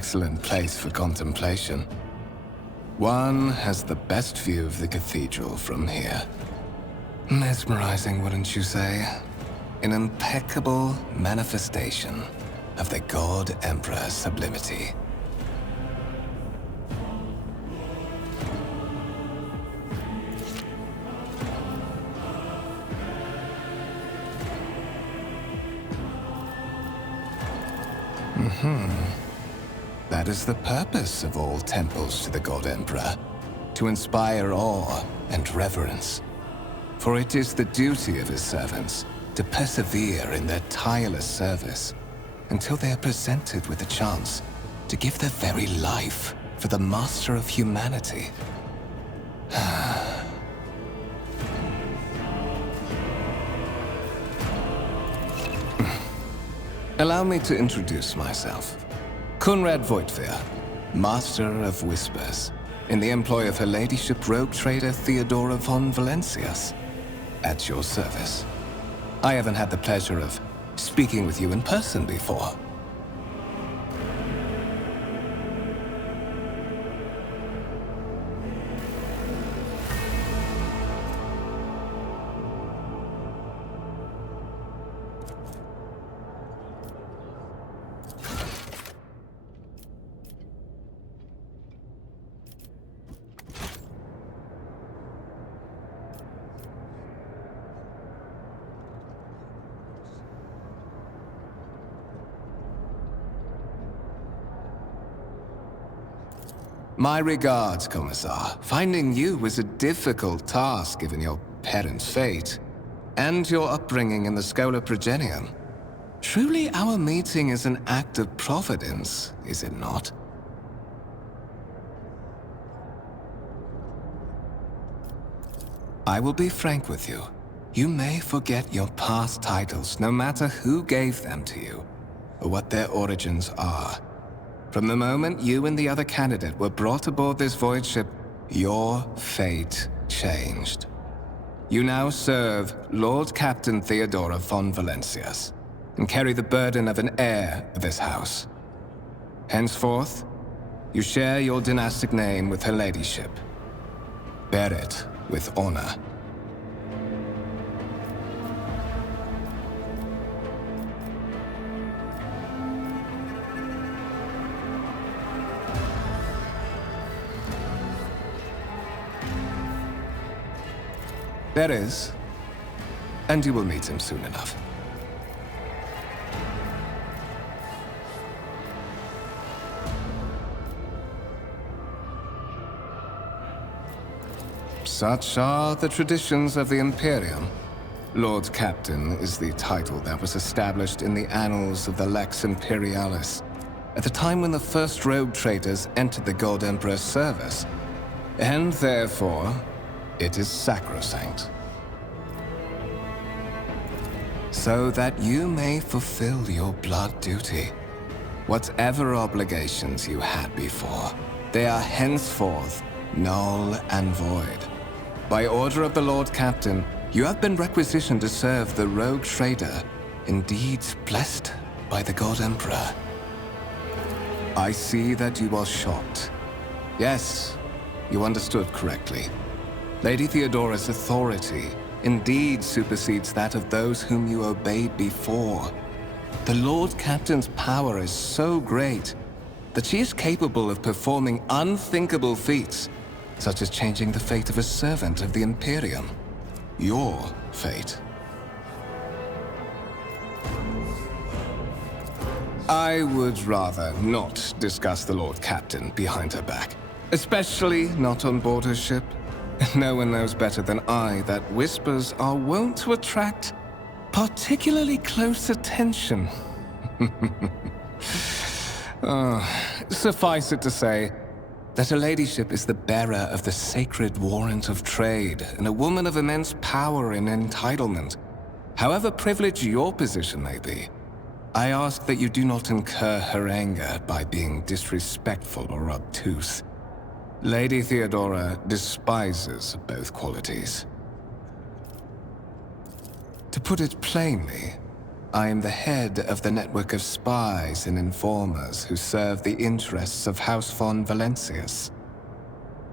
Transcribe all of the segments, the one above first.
excellent place for contemplation. One has the best view of the cathedral from here. Mesmerizing, wouldn't you say? An impeccable manifestation of the God Emperor's sublimity. That is the purpose of all temples to the God Emperor, to inspire awe and reverence. For it is the duty of his servants to persevere in their tireless service until they are presented with a chance to give their very life for the master of humanity. Allow me to introduce myself. Conrad Voigtveer, Master of Whispers, in the employ of Her Ladyship RogueTrader Theodora von Valencias, at your service. I haven't had the pleasure of speaking with you in person before. My regards, Commissar. Finding you was a difficult task given your parents' fate and your upbringing in the Schola Progenium. Truly, our meeting is an act of providence, is it not? I will be frank with you. You may forget your past titles, no matter who gave them to you, or what their origins are. From the moment you and the other candidate were brought aboard this void ship, your fate changed. You now serve Lord Captain Theodora von Valencias, and carry the burden of an heir of this house. Henceforth, you share your dynastic name with Her Ladyship. Bear it with honor. There is, and you will meet him soon enough. Such are the traditions of the Imperium. Lord Captain is the title that was established in the annals of the Lex Imperialis at the time when the first rogue traders entered the God Emperor's service, and therefore, it is sacrosanct. So that you may fulfill your blood duty. Whatever obligations you had before, they are henceforth null and void. By order of the Lord Captain, you have been requisitioned to serve the rogue trader, indeed blessed by the God Emperor. I see that you are shocked. Yes, you understood correctly. Lady Theodora's authority indeed supersedes that of those whom you obeyed before. The Lord Captain's power is so great that she is capable of performing unthinkable feats, such as changing the fate of a servant of the Imperium. Your fate. I would rather not discuss the Lord Captain behind her back, especially not on board her ship. No one knows better than I that whispers are wont to attract particularly close attention. Suffice it to say that Her Ladyship is the bearer of the sacred warrant of trade and a woman of immense power and entitlement. However privileged your position may be, I ask that you do not incur her anger by being disrespectful or obtuse. Lady Theodora despises both qualities. To put it plainly, I am the head of the network of spies and informers who serve the interests of House von Valancius.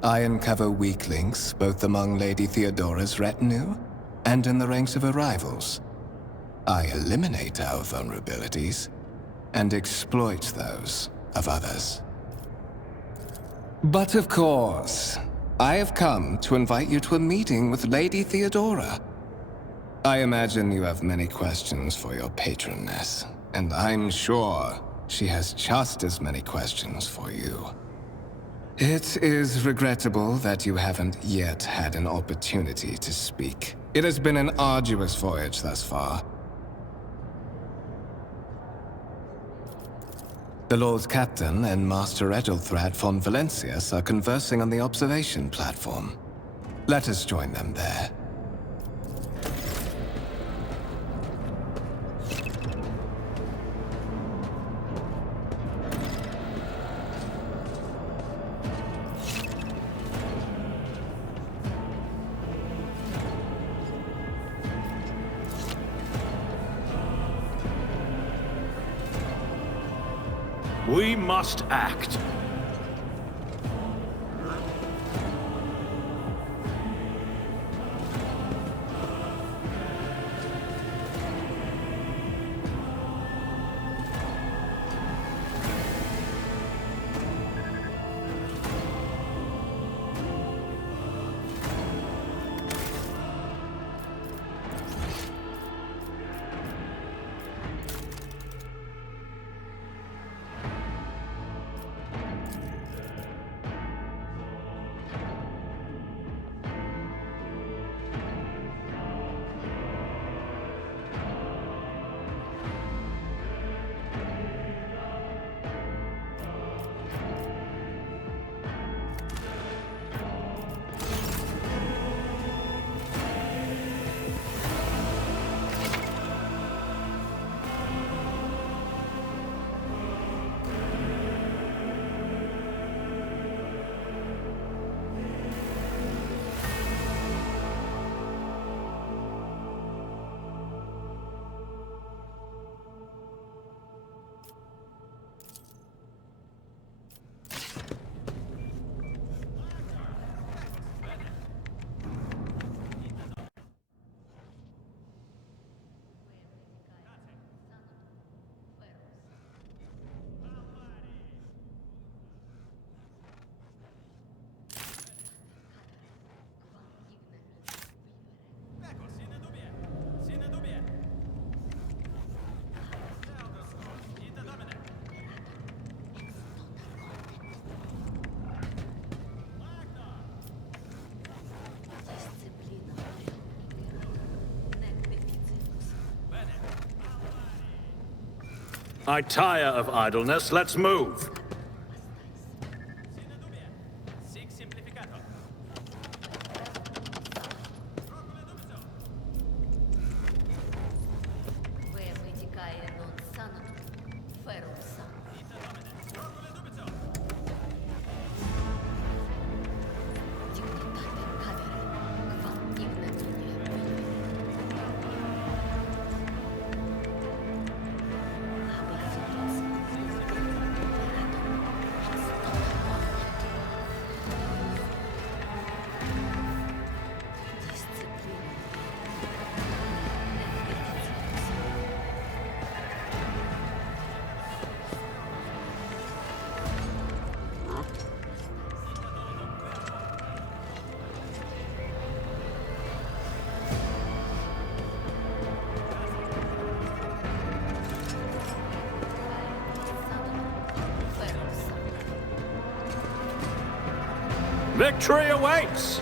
I uncover weak links both among Lady Theodora's retinue and in the ranks of her rivals. I eliminate our vulnerabilities and exploit those of others. But of course, I have come to invite you to a meeting with Lady Theodora. I imagine you have many questions for your patroness, and I'm sure she has just as many questions for you. It is regrettable that you haven't yet had an opportunity to speak. It has been an arduous voyage thus far. The Lord Captain and Master Ethelthred von Valancius are conversing on the observation platform. Let us join them there. We must act. I tire of idleness. Let's move. Victory awaits!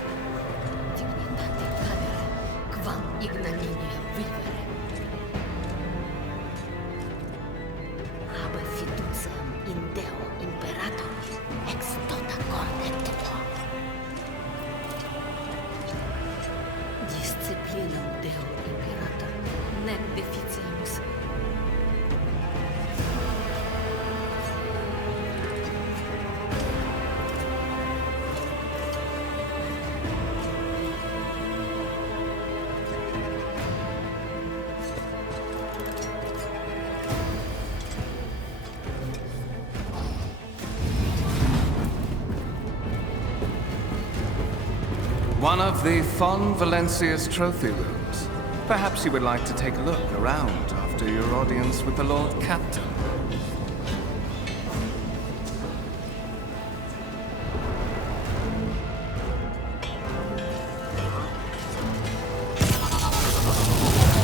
one of the Fon Valencia's trophy rooms. Perhaps you would like to take a look around after your audience with the Lord Captain.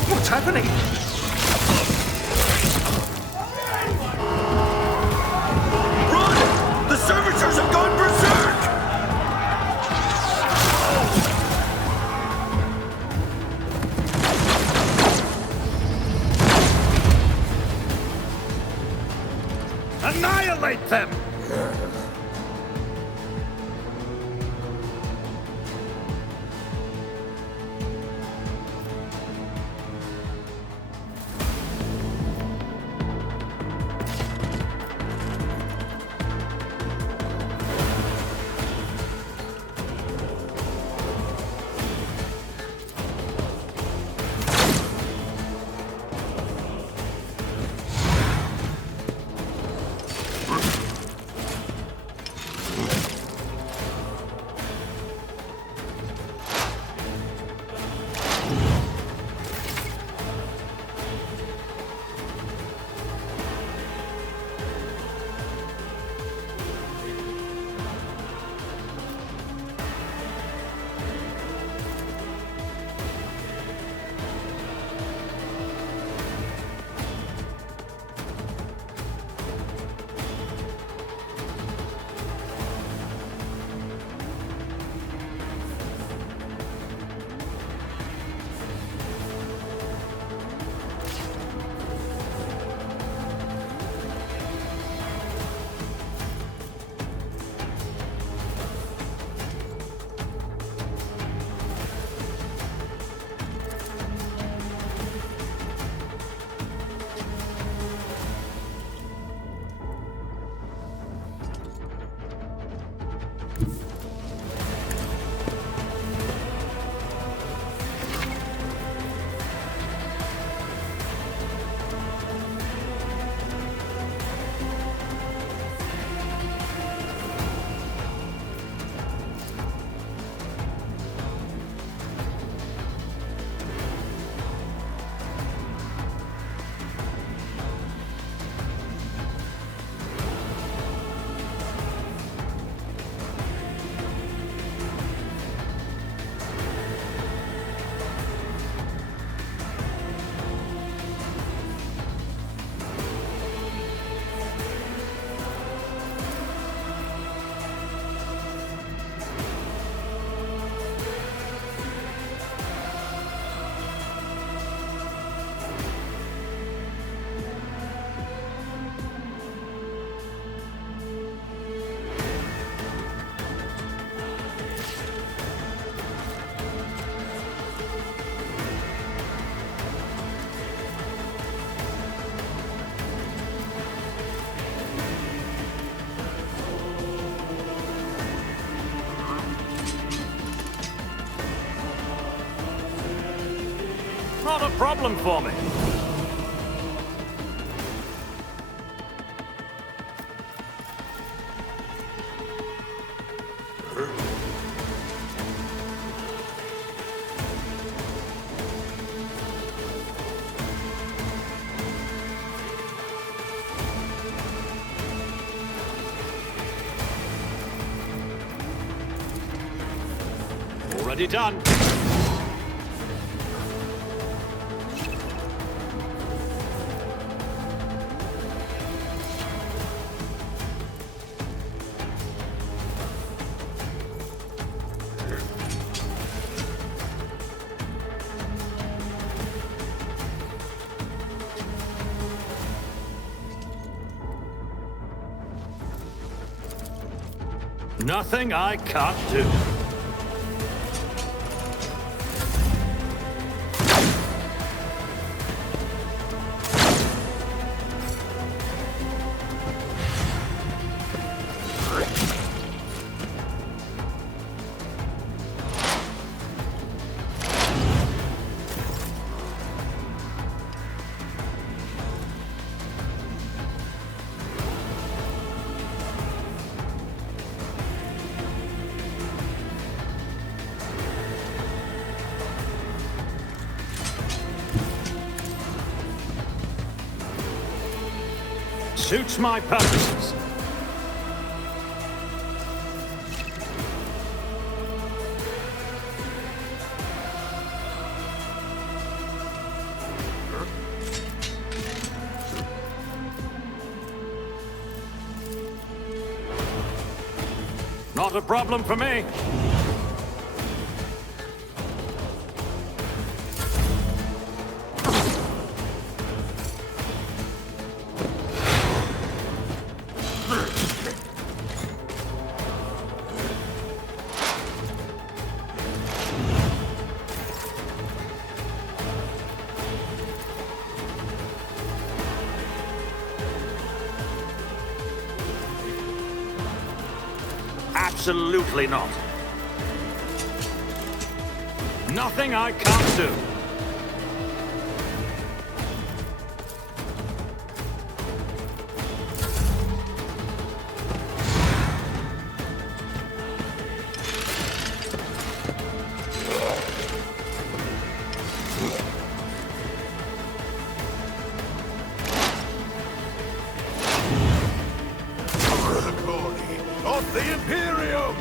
What's happening? Run! The servitors have gone berserk! Annihilate them! Not a problem for me. Already done. Nothing I can't do. Suits my purposes. Not a problem for me. Absolutely not. Nothing I can't do. Of the Imperium!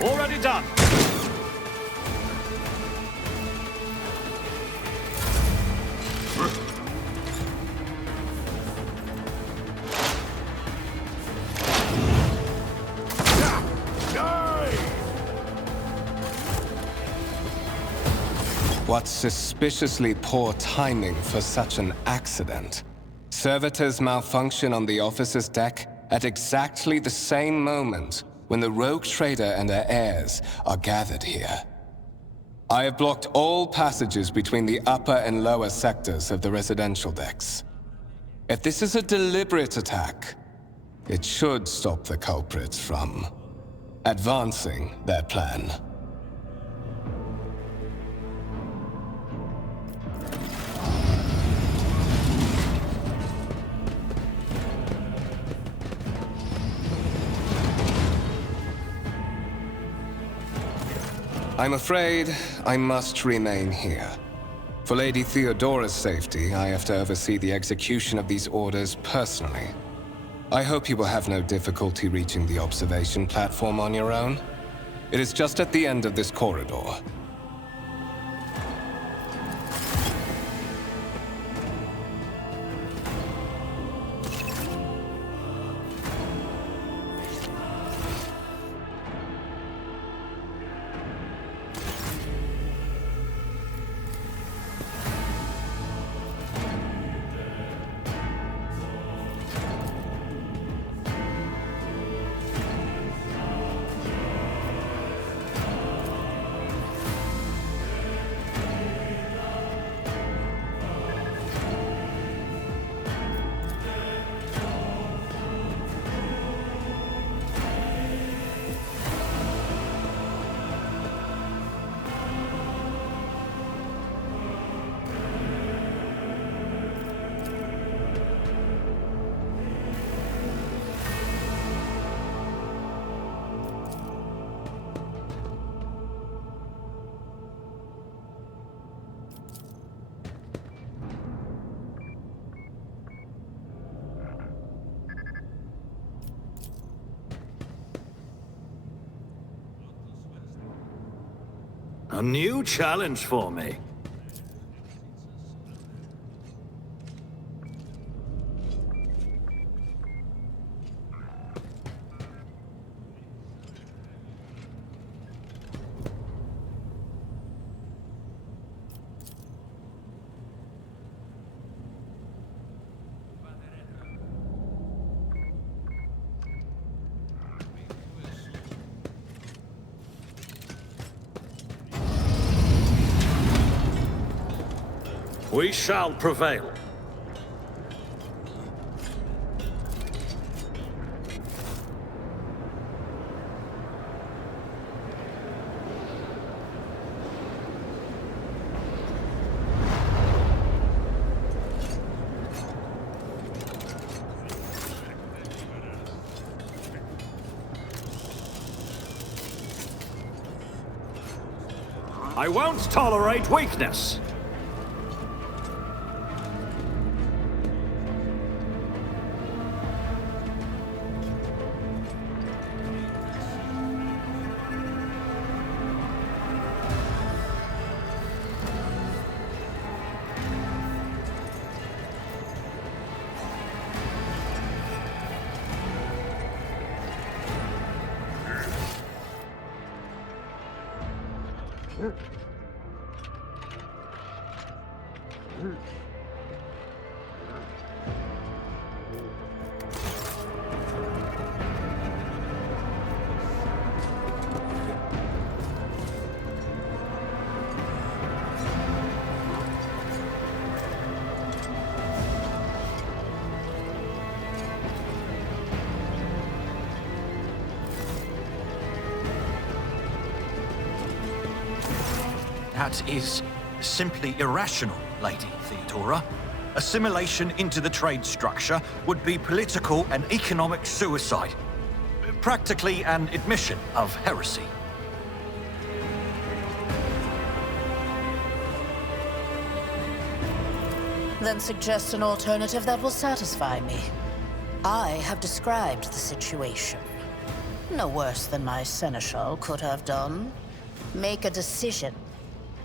Already done. What suspiciously poor timing for such an accident. Servitors malfunction on the officer's deck at exactly the same moment when the rogue trader and her heirs are gathered here. I have blocked all passages between the upper and lower sectors of the residential decks. If this is a deliberate attack, it should stop the culprits from advancing their plan. I'm afraid I must remain here. For Lady Theodora's safety, I have to oversee the execution of these orders personally. I hope you will have no difficulty reaching the observation platform on your own. It is just at the end of this corridor. A new challenge for me. We shall prevail. I won't tolerate weakness. That is simply irrational, Lady Theodora. Assimilation into the trade structure would be political and economic suicide. Practically an admission of heresy. Then suggest an alternative that will satisfy me. I have described the situation. No worse than my seneschal could have done. Make a decision.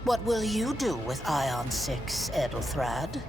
What will you do with Ion 6, Edelthrad?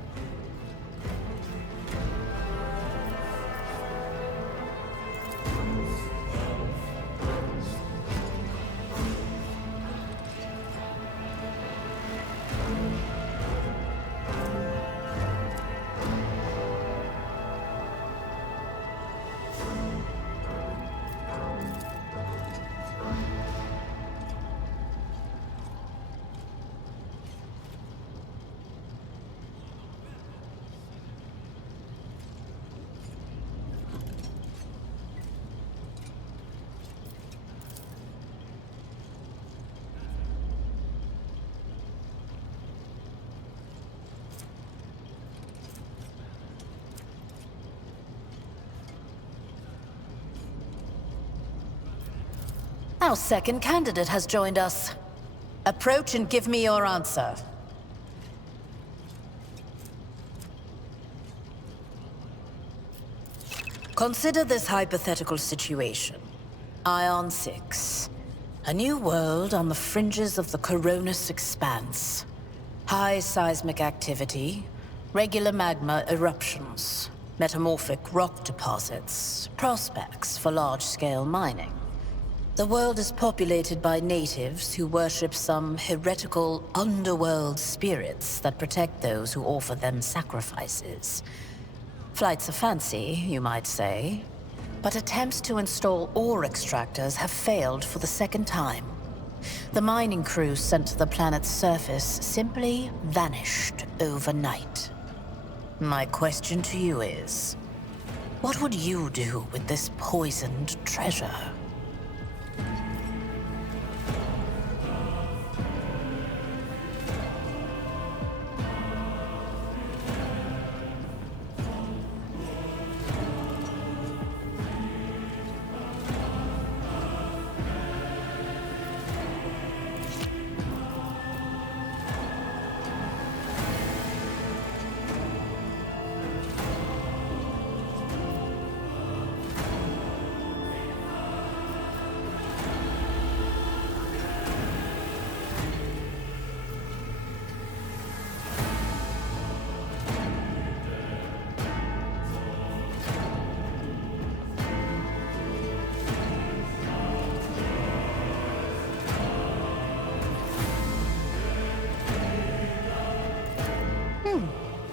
Our second candidate has joined us. Approach and give me your answer. Consider this hypothetical situation. Ion 6. A new world on the fringes of the Coronis expanse. High seismic activity, regular magma eruptions, metamorphic rock deposits, prospects for large-scale mining. The world is populated by natives who worship some heretical underworld spirits that protect those who offer them sacrifices. Flights of fancy, you might say, but attempts to install ore extractors have failed for the second time. The mining crew sent to the planet's surface simply vanished overnight. My question to you is, what would you do with this poisoned treasure?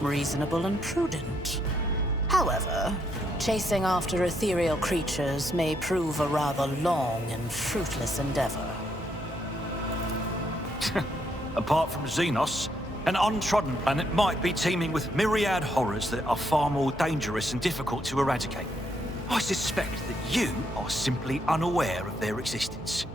Reasonable and prudent. However, chasing after ethereal creatures may prove a rather long and fruitless endeavor. Apart from Xenos, an untrodden planet might be teeming with myriad horrors that are far more dangerous and difficult to eradicate. I suspect that you are simply unaware of their existence.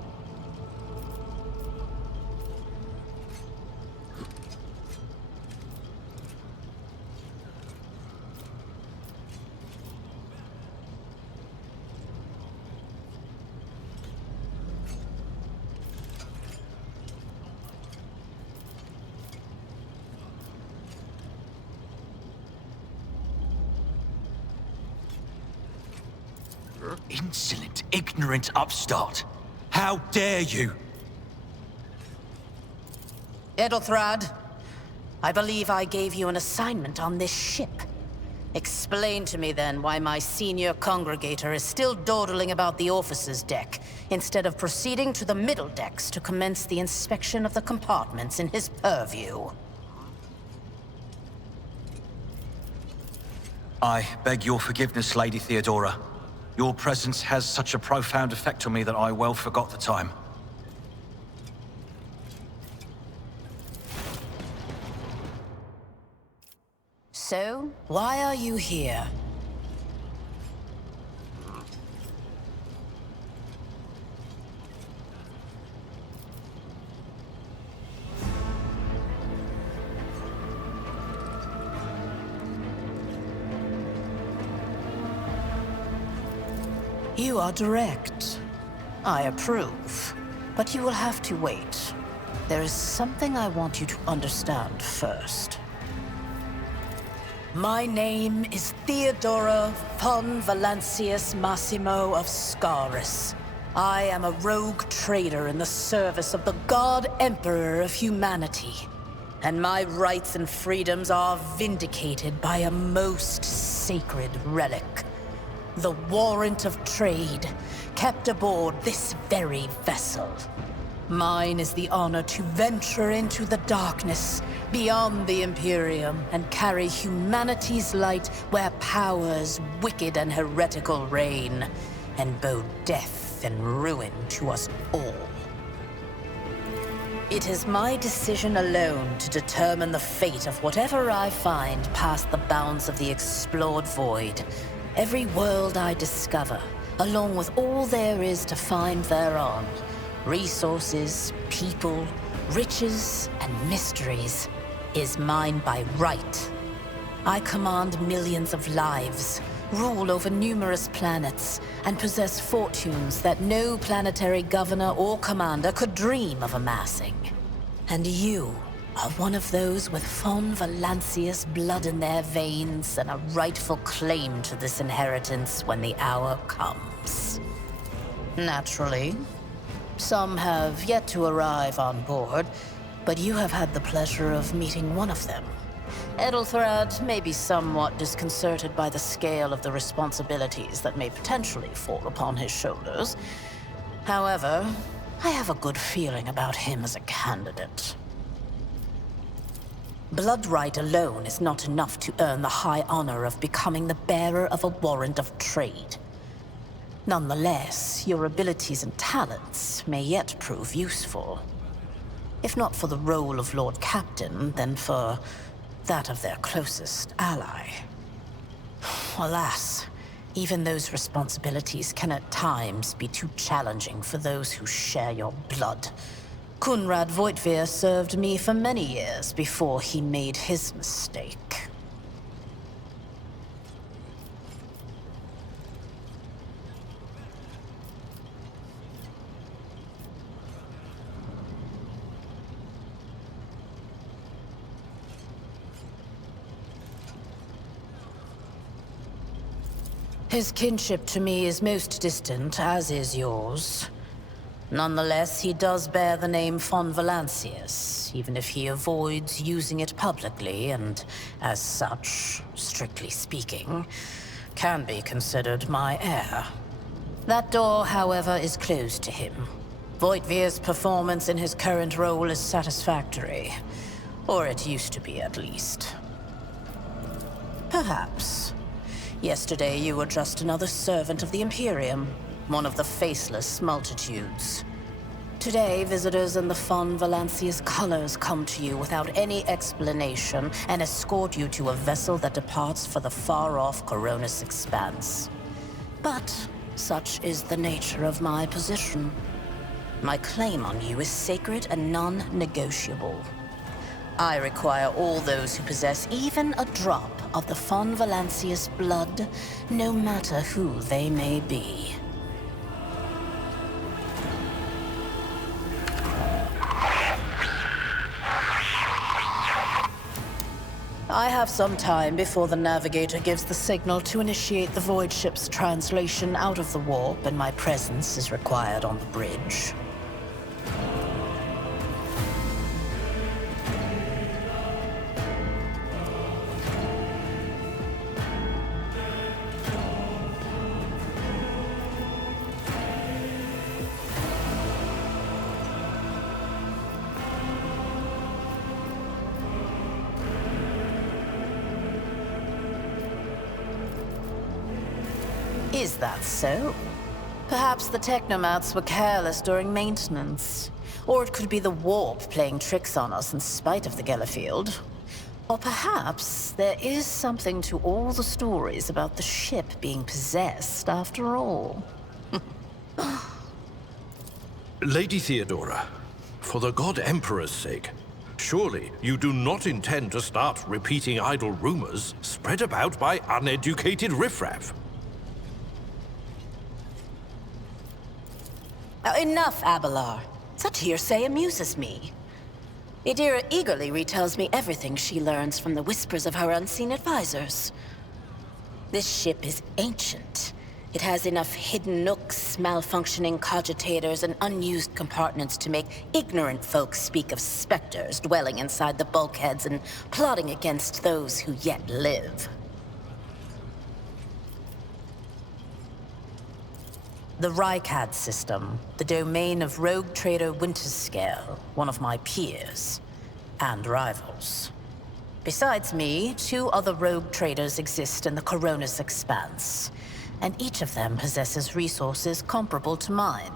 Insolent, ignorant upstart. How dare you? Edelthrad, I believe I gave you an assignment on this ship. Explain to me then why my senior congregator is still dawdling about the officers' deck, instead of proceeding to the middle decks to commence the inspection of the compartments in his purview. I beg your forgiveness, Lady Theodora. Your presence has such a profound effect on me that I well forgot the time. So, why are you here? You are direct. I approve. But you will have to wait. There is something I want you to understand first. My name is Theodora von Valancius Massimo of Scaris. I am a rogue trader in the service of the God Emperor of humanity. And my rights and freedoms are vindicated by a most sacred relic. The warrant of trade, kept aboard this very vessel. Mine is the honor to venture into the darkness, beyond the Imperium, and carry humanity's light where powers wicked and heretical reign, and bow death and ruin to us all. It is my decision alone to determine the fate of whatever I find past the bounds of the explored void. Every world I discover, along with all there is to find thereon, resources, people, riches, and mysteries, is mine by right. I command millions of lives, rule over numerous planets, and possess fortunes that no planetary governor or commander could dream of amassing. And you are one of those with von Valancius blood in their veins and a rightful claim to this inheritance when the hour comes. Naturally, some have yet to arrive on board, but you have had the pleasure of meeting one of them. Edelthrad may be somewhat disconcerted by the scale of the responsibilities that may potentially fall upon his shoulders. However, I have a good feeling about him as a candidate. Blood right alone is not enough to earn the high honor of becoming the bearer of a warrant of trade. Nonetheless, your abilities and talents may yet prove useful. If not for the role of Lord Captain, then for that of their closest ally. Alas, even those responsibilities can at times be too challenging for those who share your blood. Kunrad Voitvir served me for many years before he made his mistake. His kinship to me is most distant, as is yours. Nonetheless, he does bear the name von Valancius, even if he avoids using it publicly, and as such, strictly speaking, can be considered my heir. That door, however, is closed to him. Voitvir's performance in his current role is satisfactory. Or it used to be, at least. Perhaps. Yesterday you were just another servant of the Imperium, one of the faceless multitudes. Today, visitors in the von Valancius colors come to you without any explanation and escort you to a vessel that departs for the far-off Coronis expanse. But such is the nature of my position. My claim on you is sacred and non-negotiable. I require all those who possess even a drop of the von Valancius blood, no matter who they may be. I have some time before the navigator gives the signal to initiate the void ship's translation out of the warp, and my presence is required on the bridge. Is that so? Perhaps the technomats were careless during maintenance. Or it could be the warp playing tricks on us in spite of the Gellerfield. Or perhaps there is something to all the stories about the ship being possessed after all. Lady Theodora, for the God Emperor's sake, surely you do not intend to start repeating idle rumors spread about by uneducated riffraff. Enough, Abelard. Such hearsay amuses me. Idira eagerly retells me everything she learns from the whispers of her unseen advisors. This ship is ancient. It has enough hidden nooks, malfunctioning cogitators, and unused compartments to make ignorant folks speak of specters dwelling inside the bulkheads and plotting against those who yet live. The Rykad system, the domain of rogue trader Winterscale, one of my peers, and rivals. Besides me, 2 other rogue traders exist in the Coronis Expanse, and each of them possesses resources comparable to mine.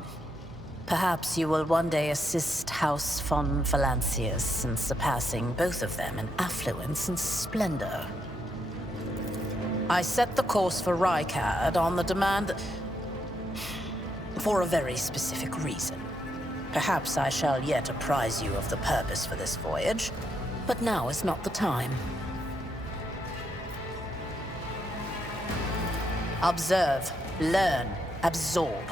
Perhaps you will one day assist House von Valancius in surpassing both of them in affluence and splendor. I set the course for Rykad on the demand that... for a very specific reason. Perhaps I shall yet apprise you of the purpose for this voyage, but now is not the time. Observe, learn, absorb.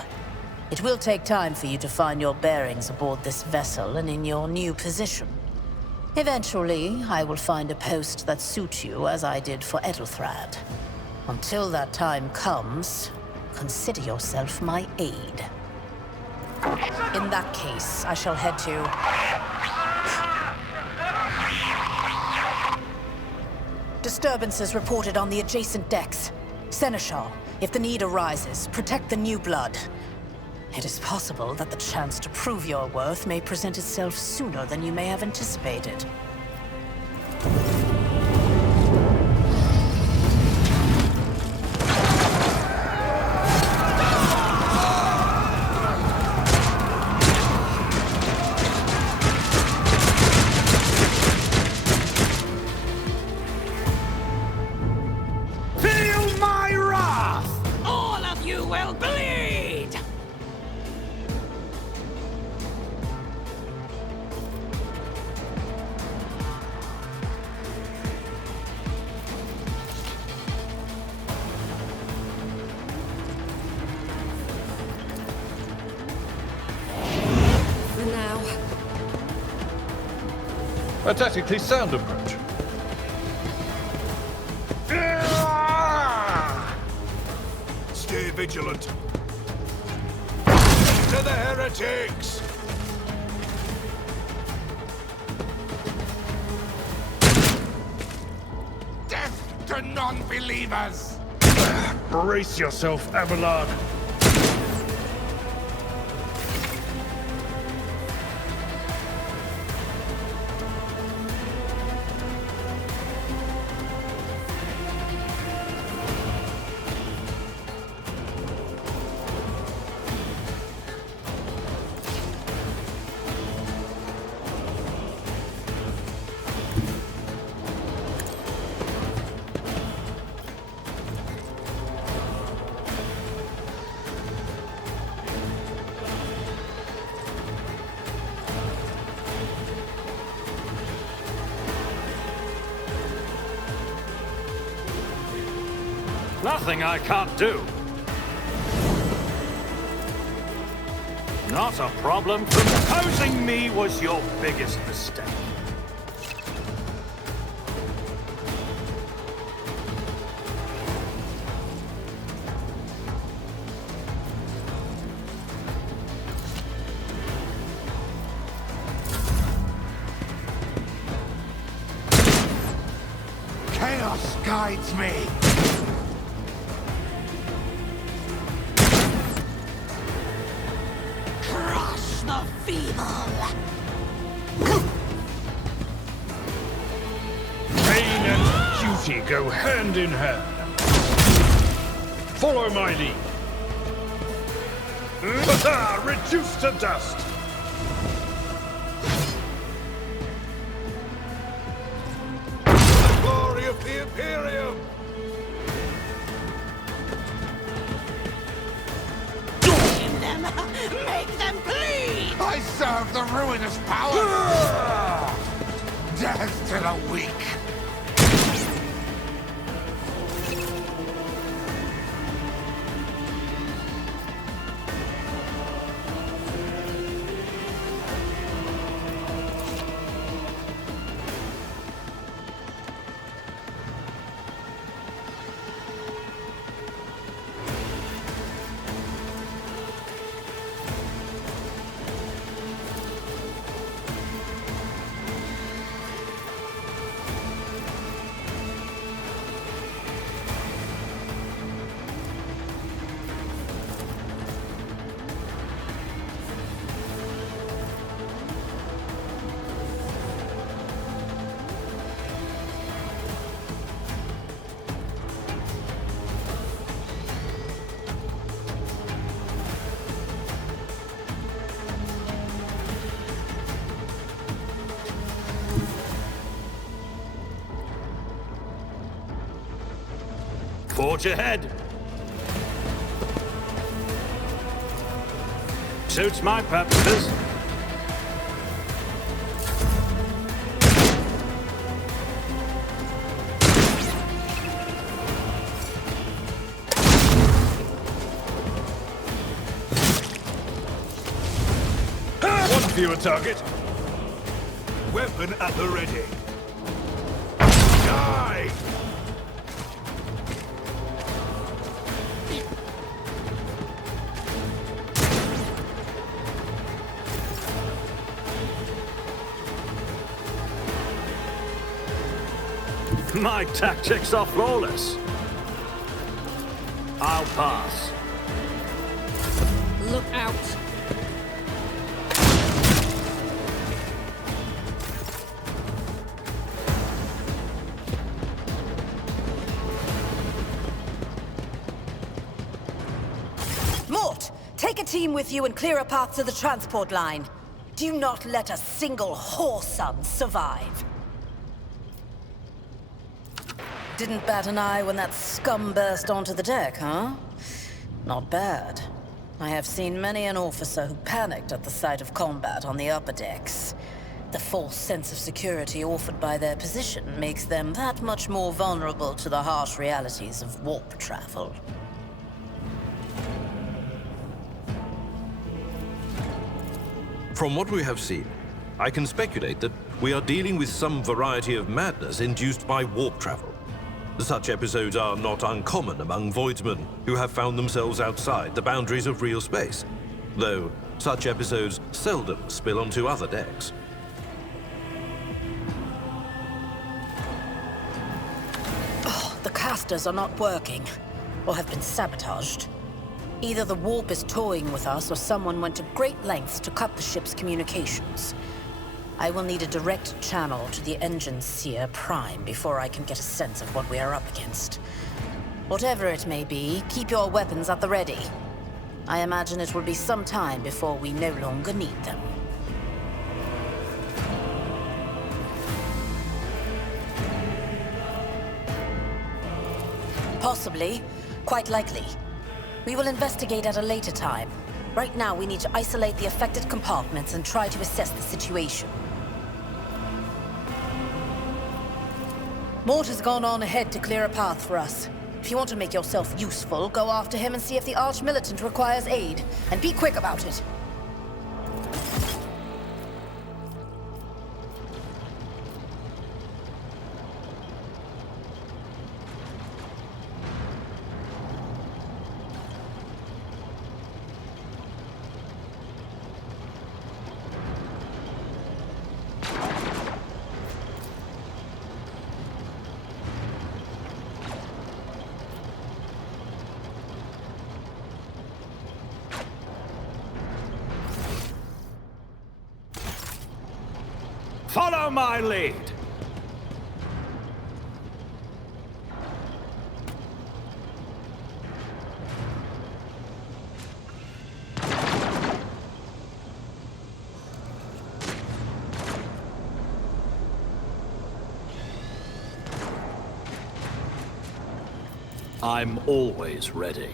It will take time for you to find your bearings aboard this vessel and in your new position. Eventually, I will find a post that suits you as I did for Edelthrad. Until that time comes, consider yourself my aide. In that case, I shall head to... Disturbances reported on the adjacent decks. Seneschal, if the need arises, protect the new blood. It is possible that the chance to prove your worth may present itself sooner than you may have anticipated. A tactically sound approach. Stay vigilant. To the heretics! Death to non-believers! Brace yourself, Abelard. Nothing I can't do. Not a problem. Proposing me was your biggest mistake. guides me. Crush the feeble! Pain and duty go hand in hand. Follow my lead. Reduced to dust. The glory of the Imperium. Kill them! Make them bleed! I serve the ruinous power. Death to the weak. Forge ahead. Suits my purposes. One fewer target. Weapon at the ready. Die! My tactics are flawless. I'll pass. Look out! Mort! Take a team with you and clear a path to the transport line. Do not let a single whoreson survive. Didn't bat an eye when that scum burst onto the deck, huh? Not bad. I have seen many an officer who panicked at the sight of combat on the upper decks. The false sense of security offered by their position makes them that much more vulnerable to the harsh realities of warp travel. From what we have seen, I can speculate that we are dealing with some variety of madness induced by warp travel. Such episodes are not uncommon among voidsmen who have found themselves outside the boundaries of real space, though such episodes seldom spill onto other decks. The casters are not working, or have been sabotaged. Either the warp is toying with us, or someone went to great lengths to cut the ship's communications. I will need a direct channel to the engine seer Prime before I can get a sense of what we are up against. Whatever it may be, keep your weapons at the ready. I imagine it will be some time before we no longer need them. Possibly. Quite likely. We will investigate at a later time. Right now, we need to isolate the affected compartments and try to assess the situation. Mort has gone on ahead to clear a path for us. If you want to make yourself useful, go after him and see if the Arch-Militant requires aid. And be quick about it. Follow my lead! I'm always ready.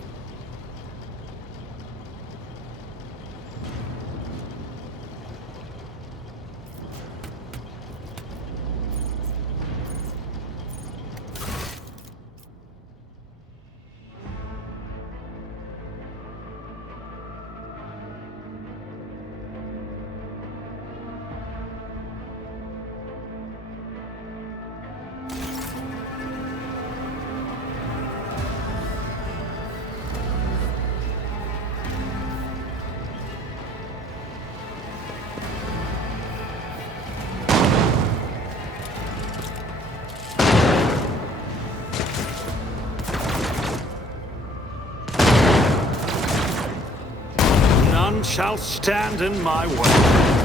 None shall stand in my way.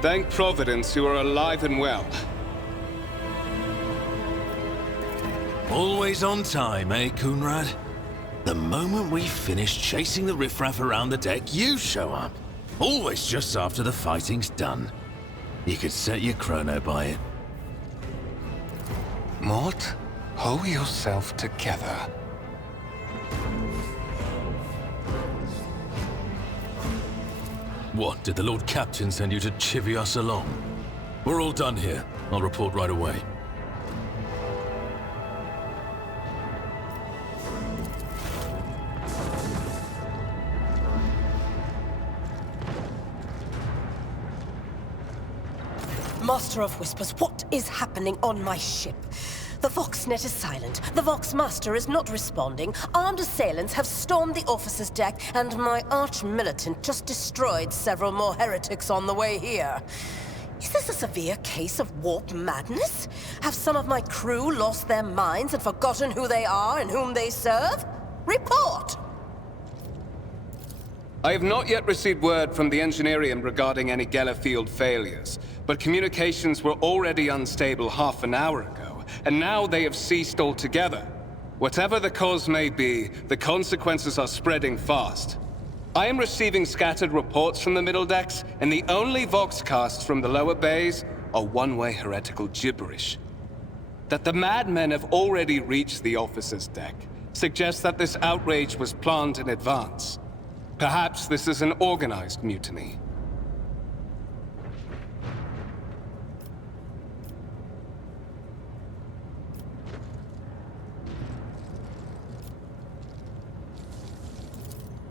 Thank Providence you are alive and well. Always on time, eh, Coonrad? The moment we finish chasing the riffraff around the deck, you show up. Always just after the fighting's done. You could set your chrono by it. Mort, hold yourself together. What, did the Lord Captain send you to chivvy us along? We're all done here. I'll report right away. Master of Whispers, what is happening on my ship? The Voxnet is silent. The Voxmaster is not responding. Armed assailants have stormed the officer's deck, and my arch-militant just destroyed several more heretics on the way here. Is this a severe case of warp madness? Have some of my crew lost their minds and forgotten who they are and whom they serve? Report! I have not yet received word from the Engineerium regarding any Geller field failures, but communications were already unstable half an hour ago, and now they have ceased altogether. Whatever the cause may be, the consequences are spreading fast. I am receiving scattered reports from the middle decks, and the only voxcasts from the lower bays are one-way heretical gibberish. That the madmen have already reached the officer's deck suggests that this outrage was planned in advance. Perhaps this is an organized mutiny.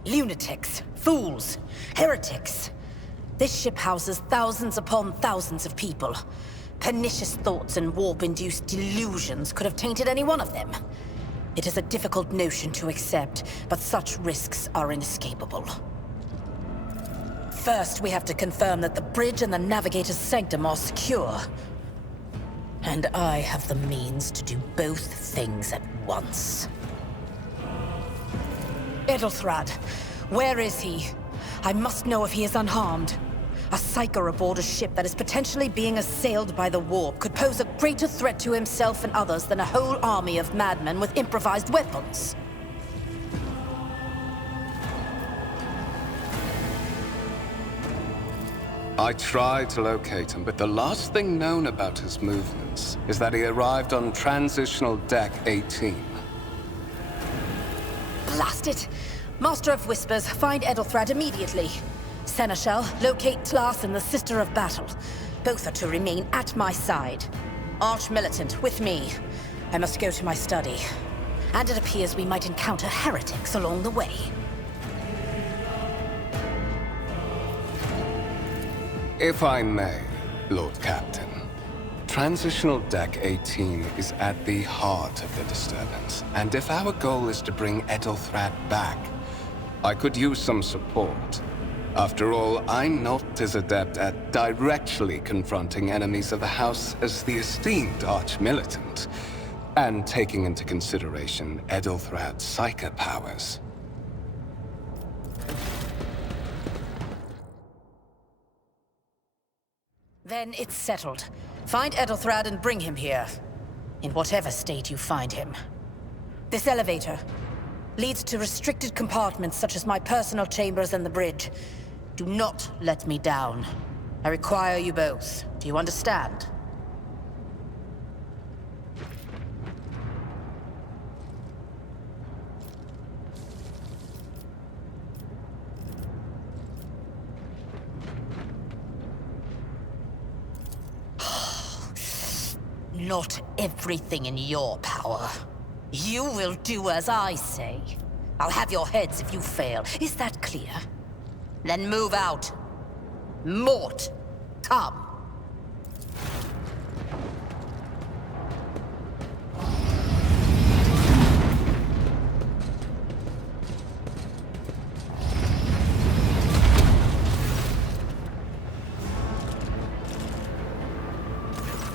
Lunatics, fools, heretics. This ship houses thousands upon thousands of people. Pernicious thoughts and warp-induced delusions could have tainted any one of them. It is a difficult notion to accept, but such risks are inescapable. First, we have to confirm that the bridge and the navigator's sanctum are secure. And I have the means to do both things at once. Edelthrad, where is he? I must know if he is unharmed. A psyker aboard a ship that is potentially being assailed by the warp could pose a greater threat to himself and others than a whole army of madmen with improvised weapons. I tried to locate him, but the last thing known about his movements is that he arrived on Transitional Deck 18. Blast it! Master of Whispers, find Edelthrad immediately. Seneschal, locate Tlas and the Sister of Battle. Both are to remain at my side. Arch-Militant, with me. I must go to my study. And it appears we might encounter heretics along the way. If I may, Lord Captain. Transitional Deck 18 is at the heart of the disturbance, and if our goal is to bring Ethelthrat back, I could use some support. After all, I'm not as adept at directly confronting enemies of the House as the esteemed Arch-Militant, and taking into consideration Ethelthrat's psychic powers. Then it's settled. Find Ethelthrat and bring him here. In whatever state you find him. This elevator leads to restricted compartments such as my personal chambers and the bridge. Do not let me down. I require you both. Do you understand? Not everything in your power. You will do as I say. I'll have your heads if you fail. Is that clear? Then move out. Mort, come.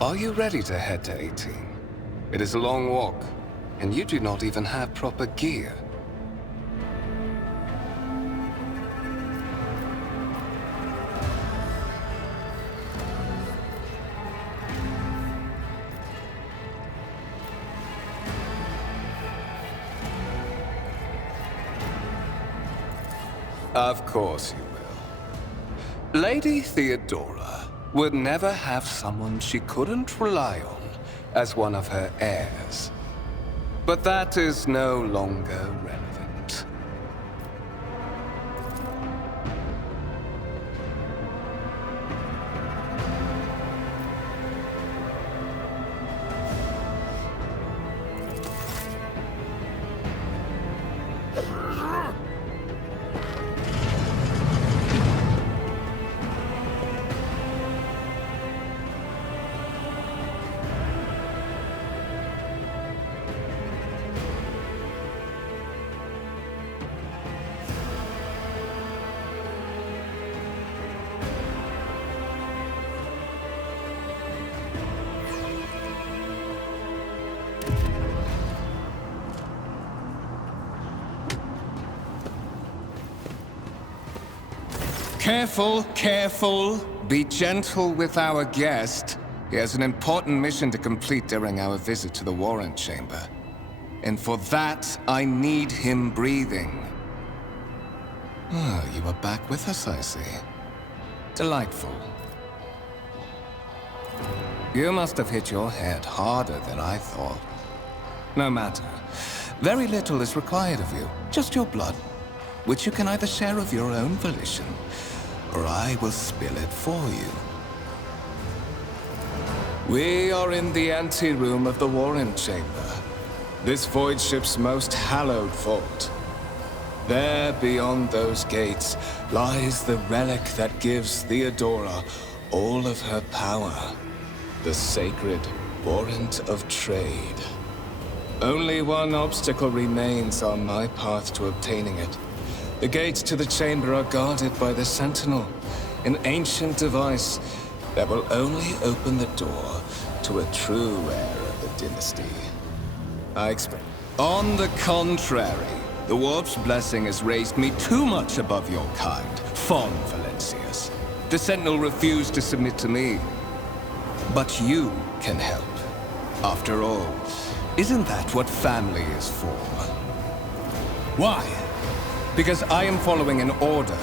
Are you ready to head to 18? It is a long walk, and you do not even have proper gear. Of course you will. Lady Theodora would never have someone she couldn't rely on as one of her heirs. But that is no longer relevant. Careful, careful. Be gentle with our guest. He has an important mission to complete during our visit to the Warrant Chamber. And for that, I need him breathing. Oh, you are back with us, I see. Delightful. You must have hit your head harder than I thought. No matter. Very little is required of you. Just your blood, which you can either share of your own volition, or I will spill it for you. We are in the anteroom of the Warrant Chamber, this void ship's most hallowed vault. There, beyond those gates, lies the relic that gives Theodora all of her power. The sacred Warrant of Trade. Only one obstacle remains on my path to obtaining it. The gates to the chamber are guarded by the Sentinel, an ancient device that will only open the door to a true heir of the dynasty. I expect. On the contrary, the Warp's blessing has raised me too much above your kind, Fon Valencius. The Sentinel refused to submit to me. But you can help. After all, isn't that what family is for? Why? Because I am following an order.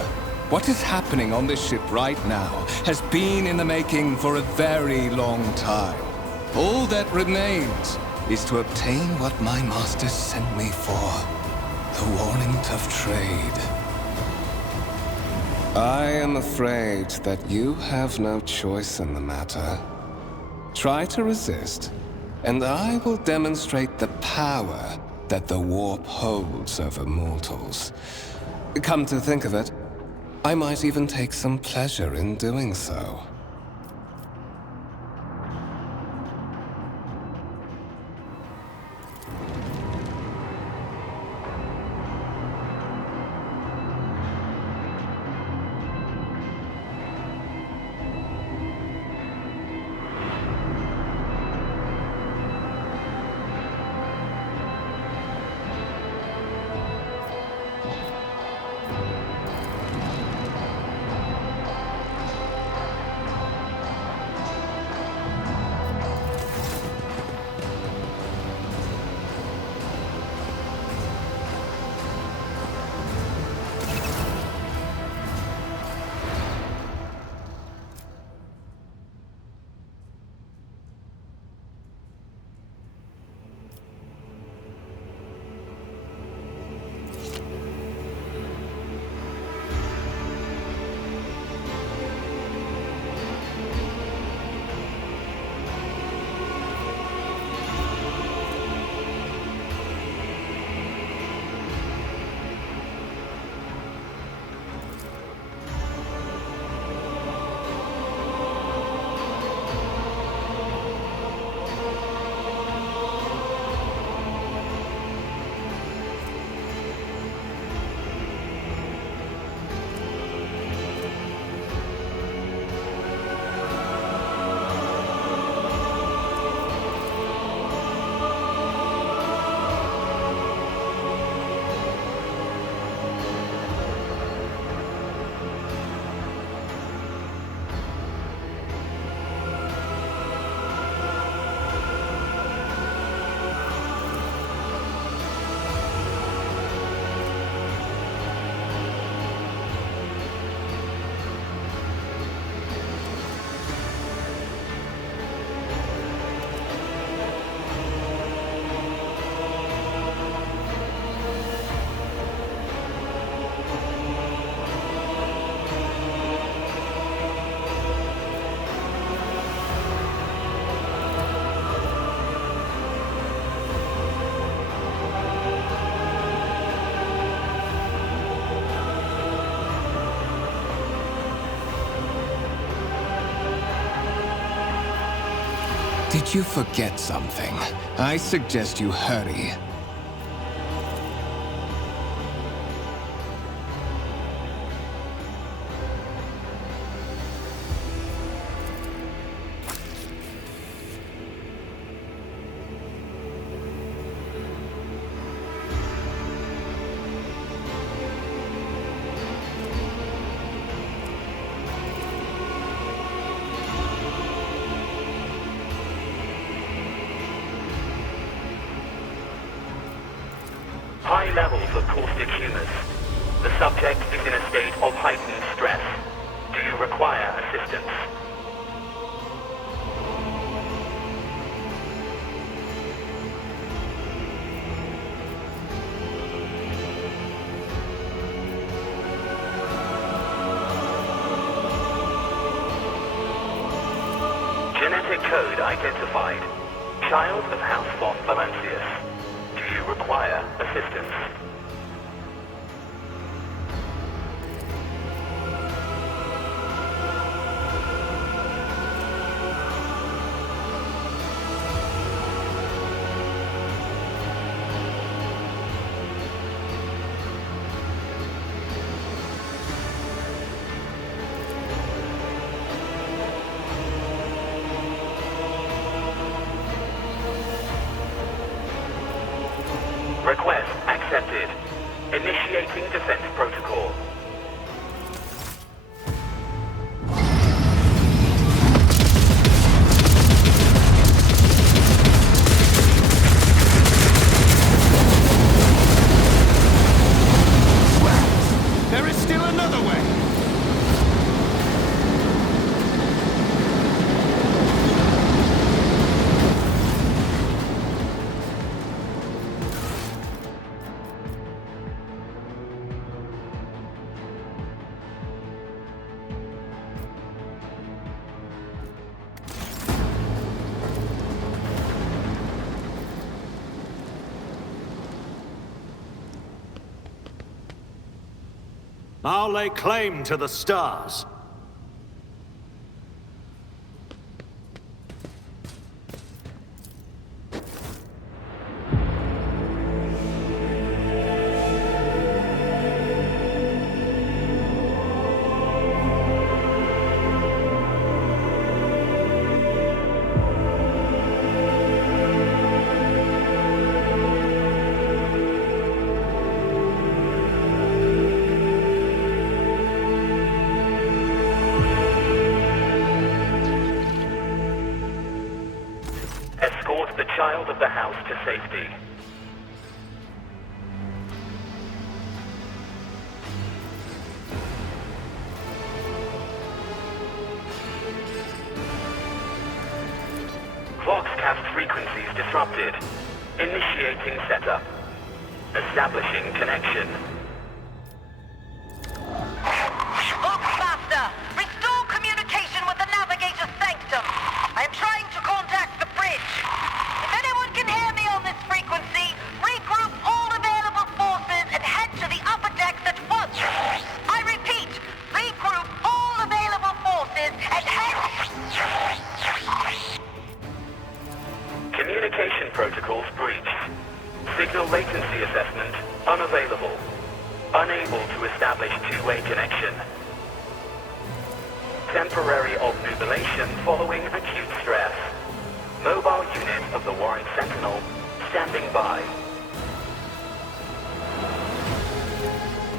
What is happening on this ship right now has been in the making for a very long time. All that remains is to obtain what my masters sent me for. The Warrant of Trade. I am afraid that you have no choice in the matter. Try to resist, and I will demonstrate the power that the warp holds over mortals. Come to think of it, I might even take some pleasure in doing so. Did you forget something? I suggest you hurry. High levels of caustic humus. The subject is in a state of heightened stress. Do you require assistance? Genetic code identified. Child of House von Valancius. Do you require assistance? Request accepted. Initiating defense protocol. There is still another way. I'll lay claim to the stars. Escort the child of the house to safety. Voxcast frequencies disrupted. Initiating setup. Establishing connection. Voxmaster, restore communication with the navigator's sanctum. I am trying to contact the bridge. If anyone can hear me on this frequency, regroup all available forces and head to the upper decks at once. I repeat, regroup all available forces and head... Communication protocols breached. Signal latency assessment unavailable. Unable to establish two-way connection. Temporary obnubilation following acute stress. Mobile unit of the Warren Sentinel standing by.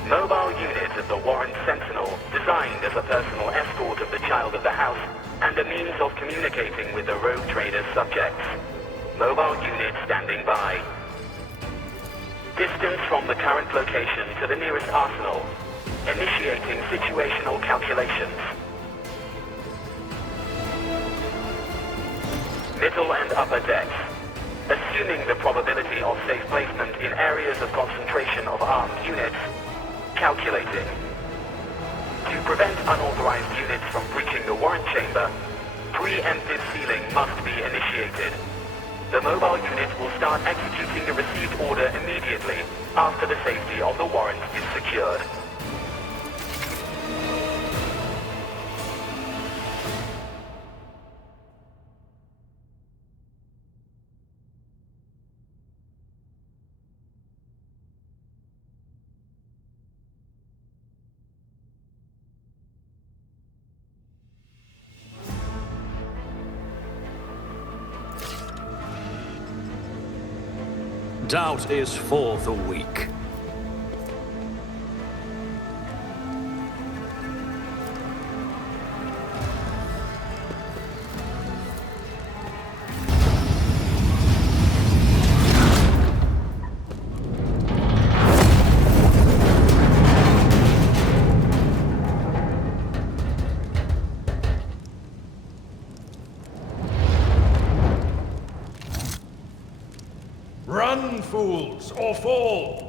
Mobile unit of the Warren Sentinel designed as a personal escort of the child of the house and a means of communicating with the rogue trader's subjects. Mobile unit standing by. Distance from the current location to the nearest arsenal. Initiating situational calculations. Middle and upper decks. Assuming the probability of safe placement in areas of concentration of armed units. Calculating. To prevent unauthorized units from breaching the warrant chamber, preemptive sealing must be initiated. The mobile unit will start executing the received order immediately after the safety of the warrant is secured. Doubt is for the weak. Run, fools, or fall!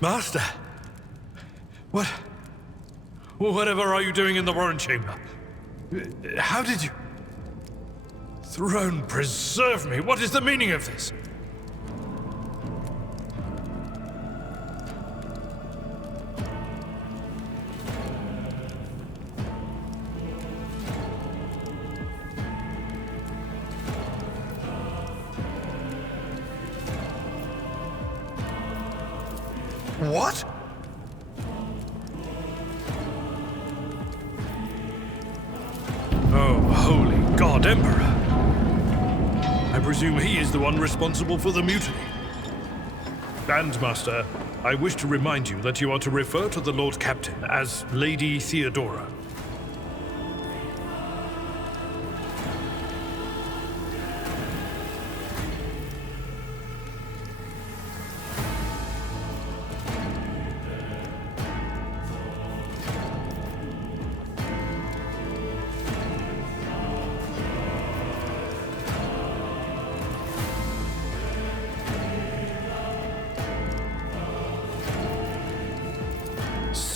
Master! Whatever are you doing in the warrant chamber? How did you... Throne preserve me! What is the meaning of this? What? Oh, holy God, Emperor! I presume he is the one responsible for the mutiny. Bandmaster, I wish to remind you that you are to refer to the Lord Captain as Lady Theodora.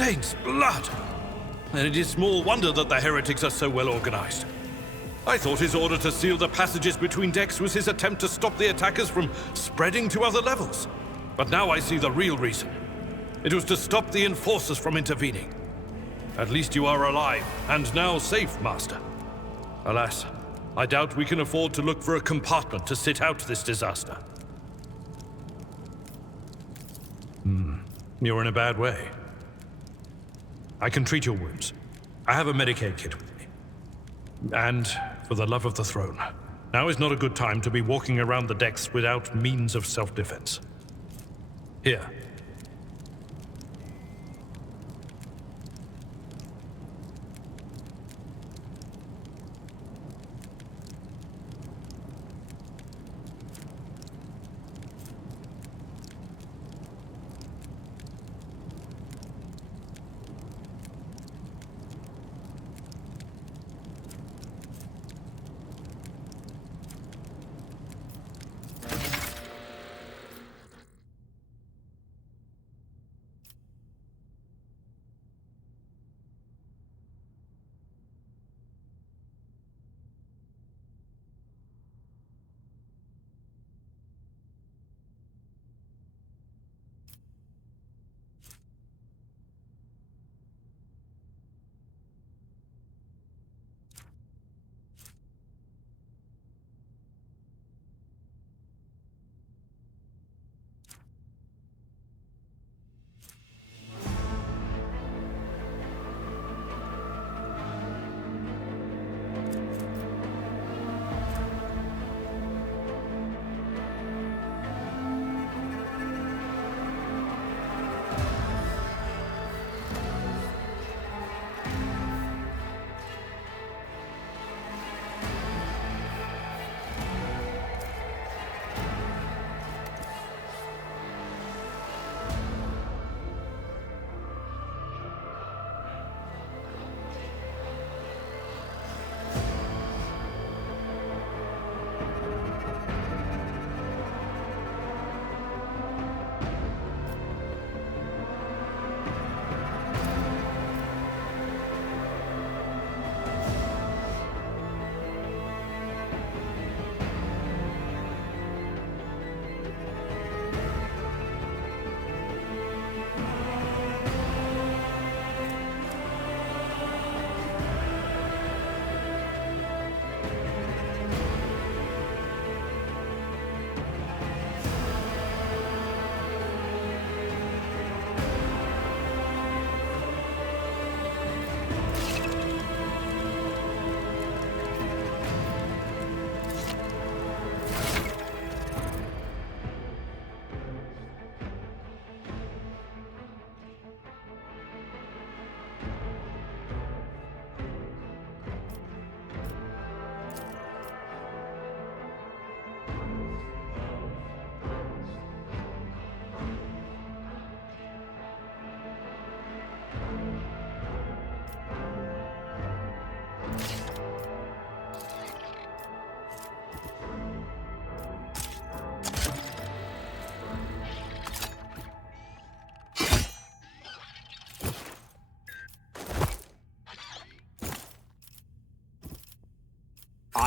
Cain's blood! And it is small wonder that the heretics are so well organized. I thought his order to seal the passages between decks was his attempt to stop the attackers from spreading to other levels. But now I see the real reason. It was to stop the enforcers from intervening. At least you are alive, and now safe, Master. Alas, I doubt we can afford to look for a compartment to sit out this disaster. You're in a bad way. I can treat your wounds. I have a Medicaid kit with me. And, for the love of the throne, now is not a good time to be walking around the decks without means of self-defense. Here.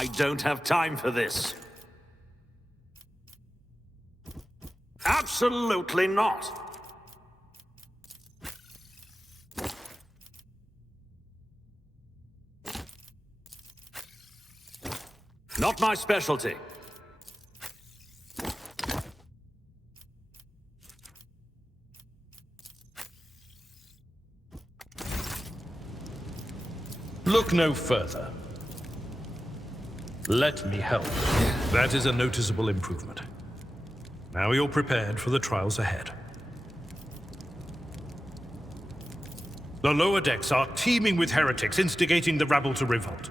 I don't have time for this. Absolutely not. Not my specialty. Look no further. Let me help. That is a noticeable improvement. Now you're prepared for the trials ahead. The lower decks are teeming with heretics instigating the rabble to revolt.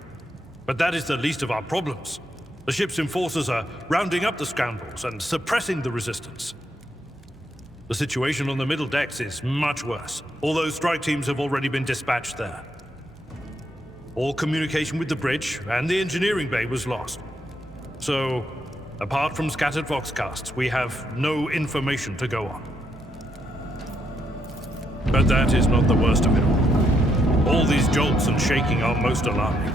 But that is the least of our problems. The ship's enforcers are rounding up the scoundrels and suppressing the resistance. The situation on the middle decks is much worse, although strike teams have already been dispatched there. All communication with the bridge and the engineering bay was lost. So, apart from scattered voxcasts, we have no information to go on. But that is not the worst of it all. All these jolts and shaking are most alarming.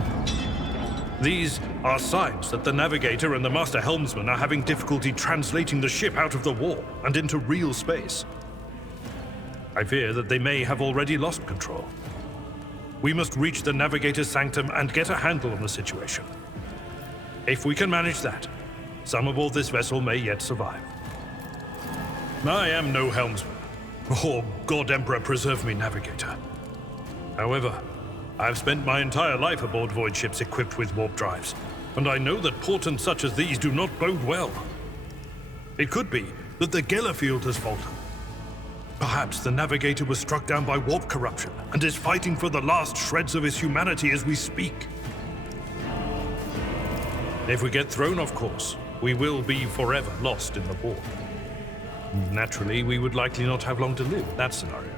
These are signs that the navigator and the master helmsman are having difficulty translating the ship out of the warp and into real space. I fear that they may have already lost control. We must reach the navigator's sanctum and get a handle on the situation. If we can manage that, some aboard this vessel may yet survive. I am no helmsman, or God Emperor preserve me navigator. However, I have spent my entire life aboard void ships equipped with warp drives, and I know that portents such as these do not bode well. It could be that the Geller field has faltered. Perhaps the navigator was struck down by warp corruption and is fighting for the last shreds of his humanity as we speak. If we get thrown off course, we will be forever lost in the warp. Naturally, we would likely not have long to live in that scenario.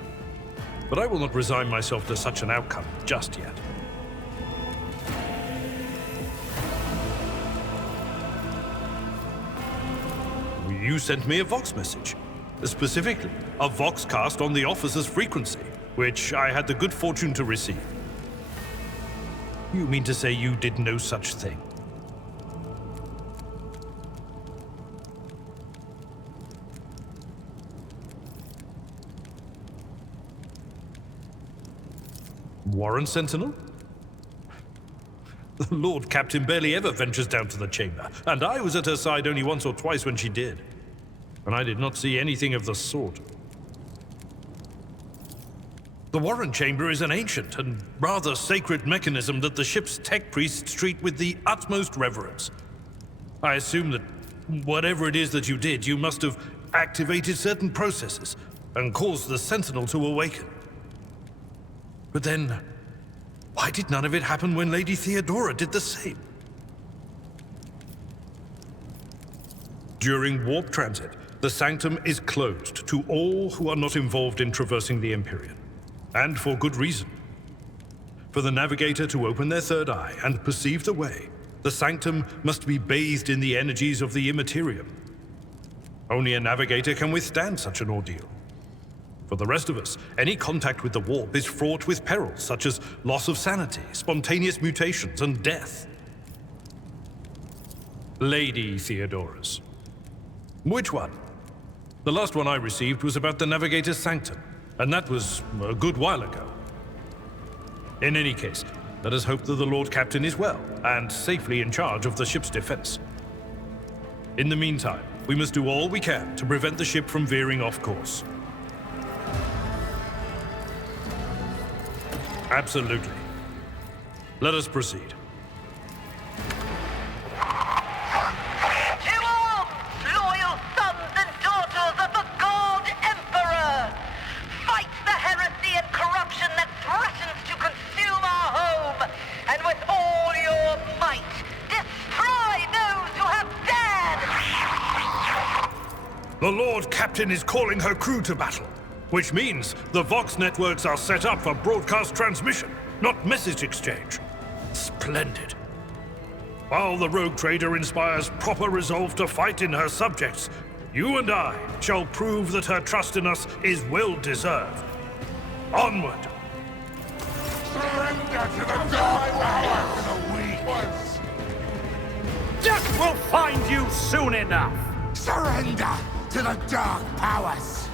But I will not resign myself to such an outcome just yet. You sent me a Vox message. Specifically, a Vox cast on the officer's frequency, which I had the good fortune to receive. You mean to say you did no such thing? Warren Sentinel? The Lord Captain barely ever ventures down to the chamber, and I was at her side only once or twice when she did. And I did not see anything of the sort. The Warren Chamber is an ancient and rather sacred mechanism that the ship's tech priests treat with the utmost reverence. I assume that whatever it is that you did, you must have activated certain processes and caused the Sentinel to awaken. But then, why did none of it happen when Lady Theodora did the same? During warp transit, the sanctum is closed to all who are not involved in traversing the Empyrean. And for good reason. For the navigator to open their third eye and perceive the way, the sanctum must be bathed in the energies of the immaterium. Only a navigator can withstand such an ordeal. For the rest of us, any contact with the warp is fraught with perils such as loss of sanity, spontaneous mutations, and death. Lady Theodora's. Which one? The last one I received was about the Navigator's Sanctum, and that was a good while ago. In any case, let us hope that the Lord Captain is well, and safely in charge of the ship's defense. In the meantime, we must do all we can to prevent the ship from veering off course. Absolutely. Let us proceed. The Lord Captain is calling her crew to battle, which means the Vox networks are set up for broadcast transmission, not message exchange. Splendid. While the rogue trader inspires proper resolve to fight in her subjects, you and I shall prove that her trust in us is well deserved. Onward! Surrender to the dark power for the weak! Death will find you soon enough! Surrender to the dark powers!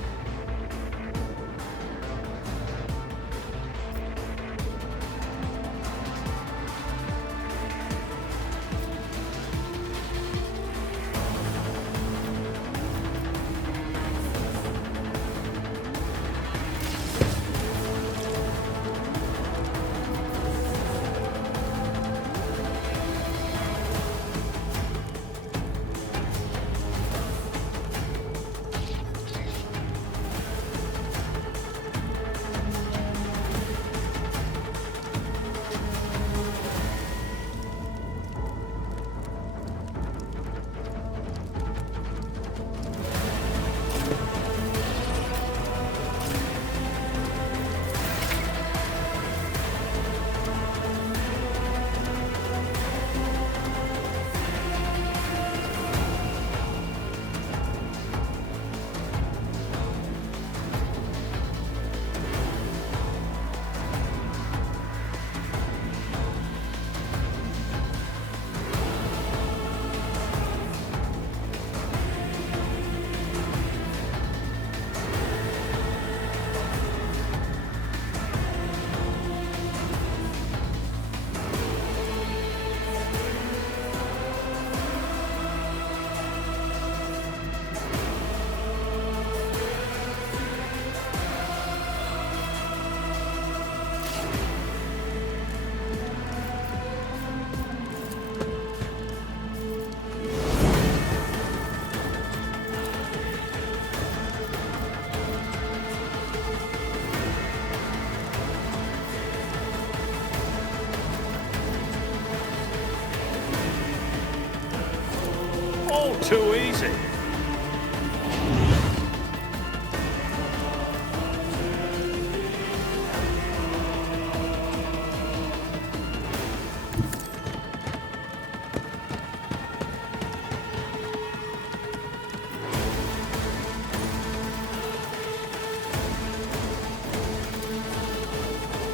All too easy.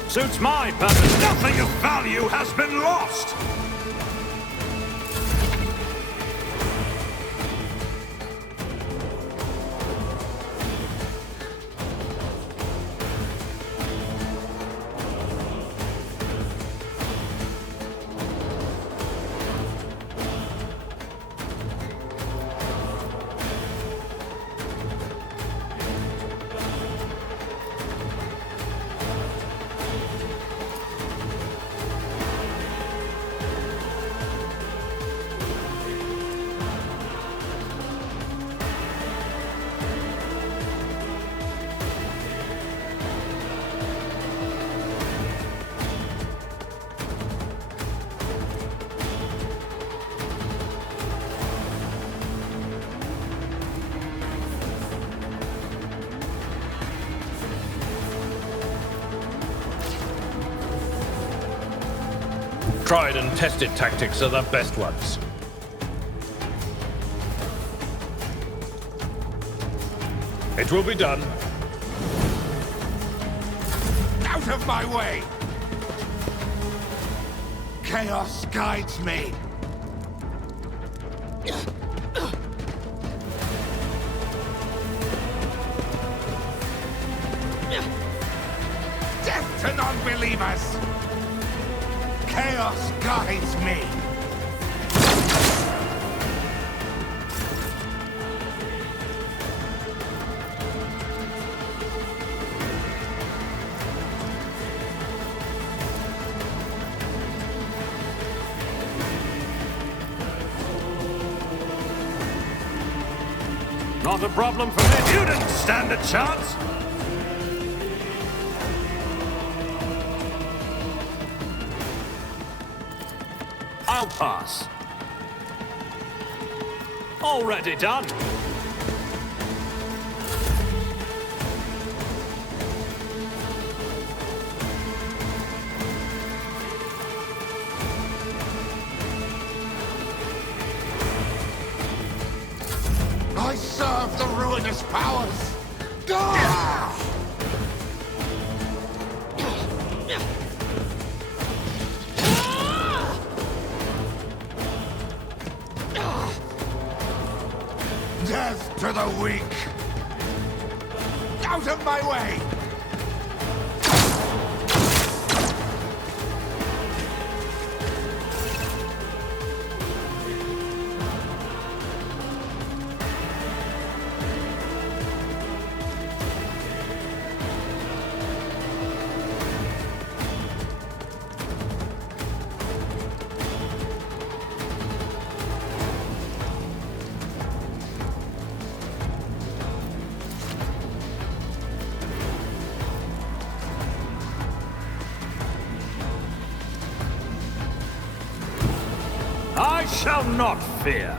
Suits my purpose. Nothing of value has been lost. Tried and tested tactics are the best ones. It will be done. Out of my way! Chaos guides me. Death to non-believers! Chaos guides me. Not a problem for me. You didn't stand a chance. I'll pass. Already done. I serve the ruinous powers. Gah! Death to the weak! Out of my way! I shall not fear.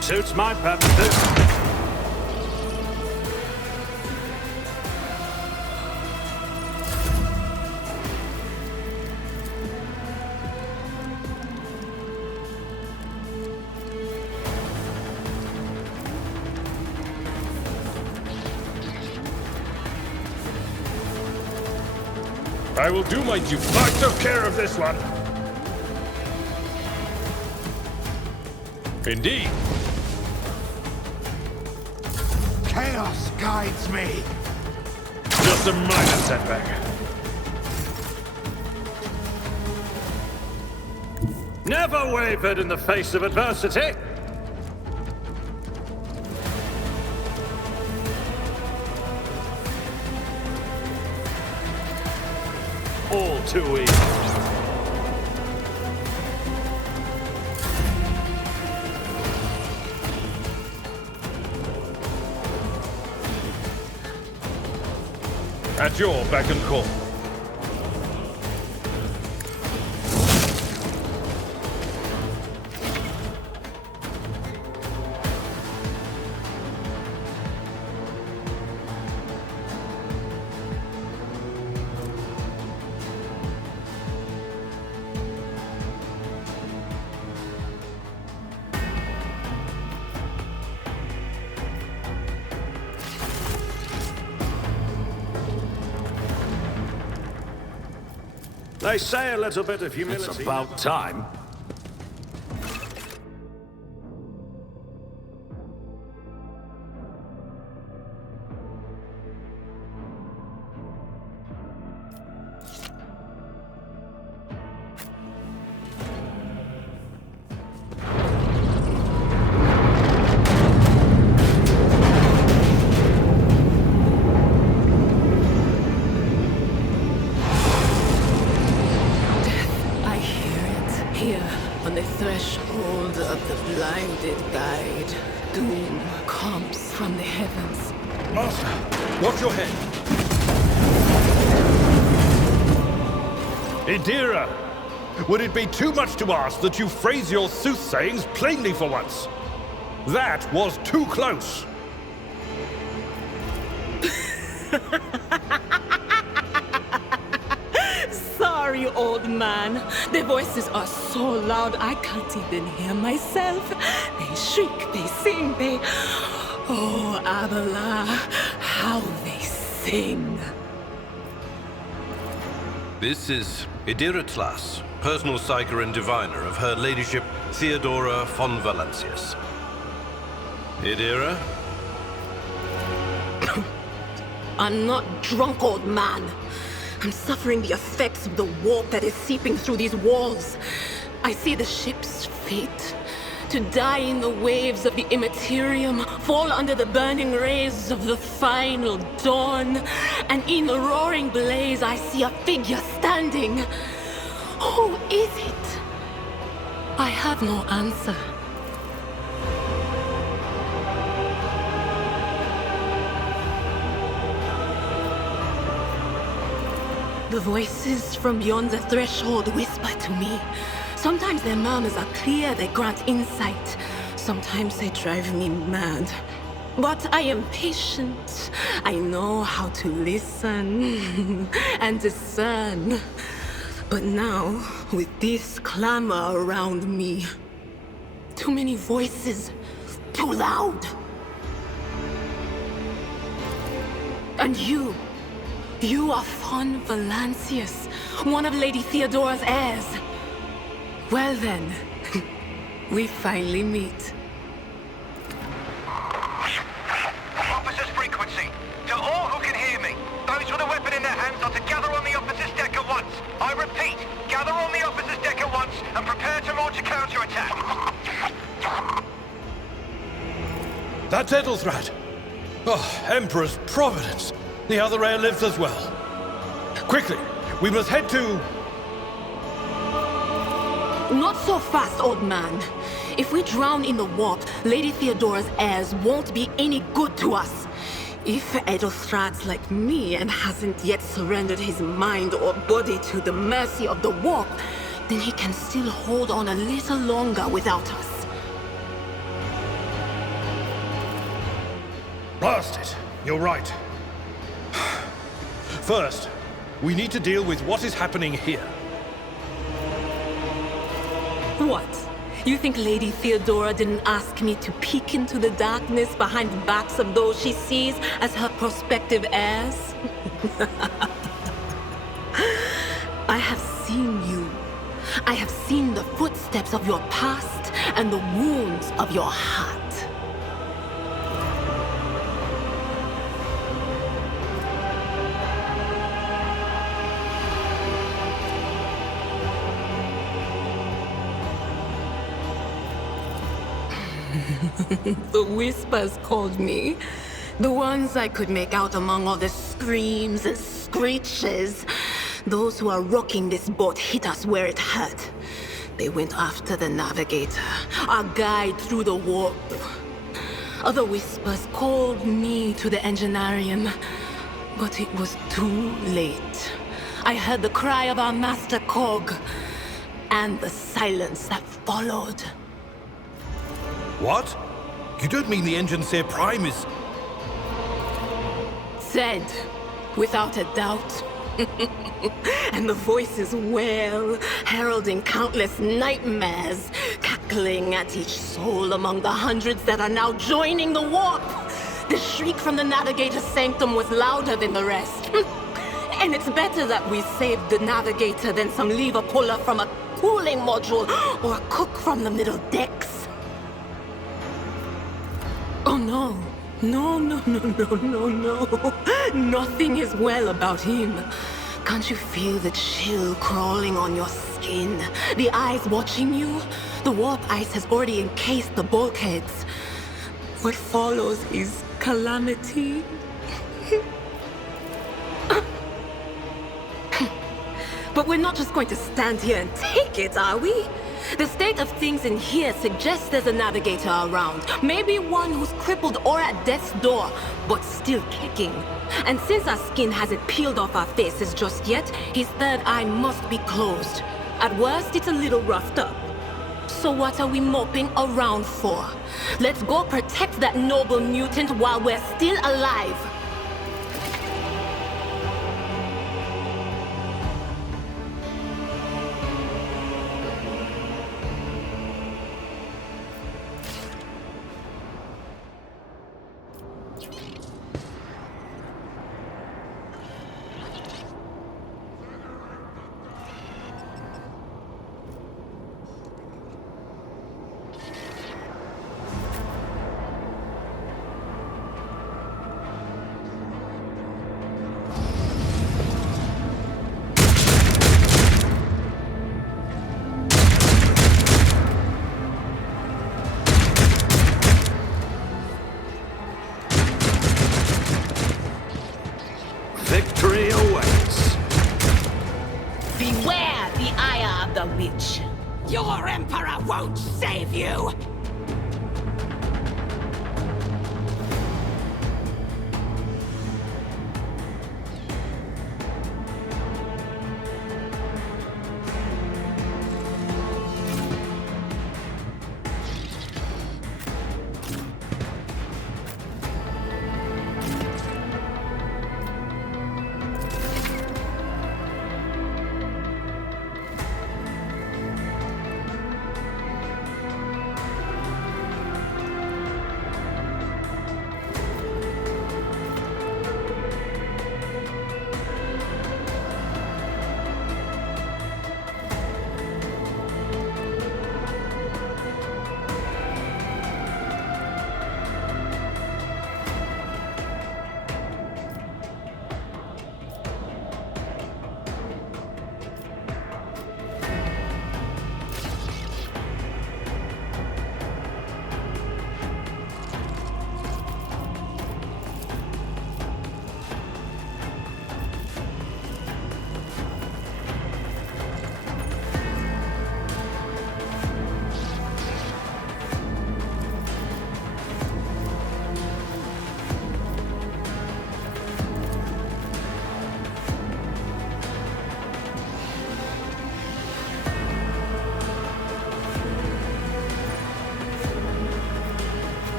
Suits my purposes. I will do my duty. I took care of this one. Indeed. Chaos guides me. Just a minor setback. Never wavered in the face of adversity. All too easy. At your beck and call. They say a little bit of humility. It's about time. Threshold of the blinded guide. Doom comes from the heavens. Master, watch your head. Idira, would it be too much to ask that you phrase your soothsayings plainly for once? That was too close. Sorry, old man. Their voices are so loud I can't even hear myself. They shriek, they sing, they... Oh, Abala, how they sing. This is Idira Tlas, personal psyker and diviner of Her Ladyship Theodora von Valancius. Idira? I'm not drunk, old man. I'm suffering the effects of the warp that is seeping through these walls. I see the ship's fate. To die in the waves of the immaterium, fall under the burning rays of the final dawn. And in the roaring blaze, I see a figure standing. Who is it? I have no answer. The voices from beyond the threshold whisper to me. Sometimes their murmurs are clear, they grant insight. Sometimes they drive me mad. But I am patient. I know how to listen and discern. But now, with this clamor around me, too many voices, too loud. And you are von Valancius, one of Lady Theodora's heirs. Well then, we finally meet. Officer's frequency. To all who can hear me, those with a weapon in their hands are to gather on the officer's deck at once. I repeat, gather on the officer's deck at once and prepare to launch a counterattack. That's Edelthrad. Oh, Emperor's Providence. The other heir lives as well. Quickly, we must head to... Not so fast, old man. If we drown in the warp, Lady Theodora's heirs won't be any good to us. If Edelthrad's like me and hasn't yet surrendered his mind or body to the mercy of the warp, then he can still hold on a little longer without us. Blast it. You're right. First, we need to deal with what is happening here. What? You think Lady Theodora didn't ask me to peek into the darkness behind the backs of those she sees as her prospective heirs? I have seen you. I have seen the footsteps of your past and the wounds of your heart. The whispers called me. The ones I could make out among all the screams and screeches. Those who are rocking this boat hit us where it hurt. They went after the navigator, our guide through the warp. Other whispers called me to the enginarium. But it was too late. I heard the cry of our master Cog, and the silence that followed. What? You don't mean the Engineer Prime is... Said, without a doubt. And the voices wail, heralding countless nightmares, cackling at each soul among the hundreds that are now joining the warp. The shriek from the Navigator's sanctum was louder than the rest. And it's better that we saved the Navigator than some lever puller from a cooling module or a cook from the middle decks. Oh no. No. Nothing is well about him. Can't you feel the chill crawling on your skin? The eyes watching you? The warp ice has already encased the bulkheads. What follows is calamity. But we're not just going to stand here and take it, are we? The state of things in here suggests there's a navigator around. Maybe one who's crippled or at death's door, but still kicking. And since our skin hasn't peeled off our faces just yet, his third eye must be closed. At worst, it's a little roughed up. So what are we moping around for? Let's go protect that noble mutant while we're still alive. Victory awaits. Beware the ire of the witch. Your Emperor won't save you!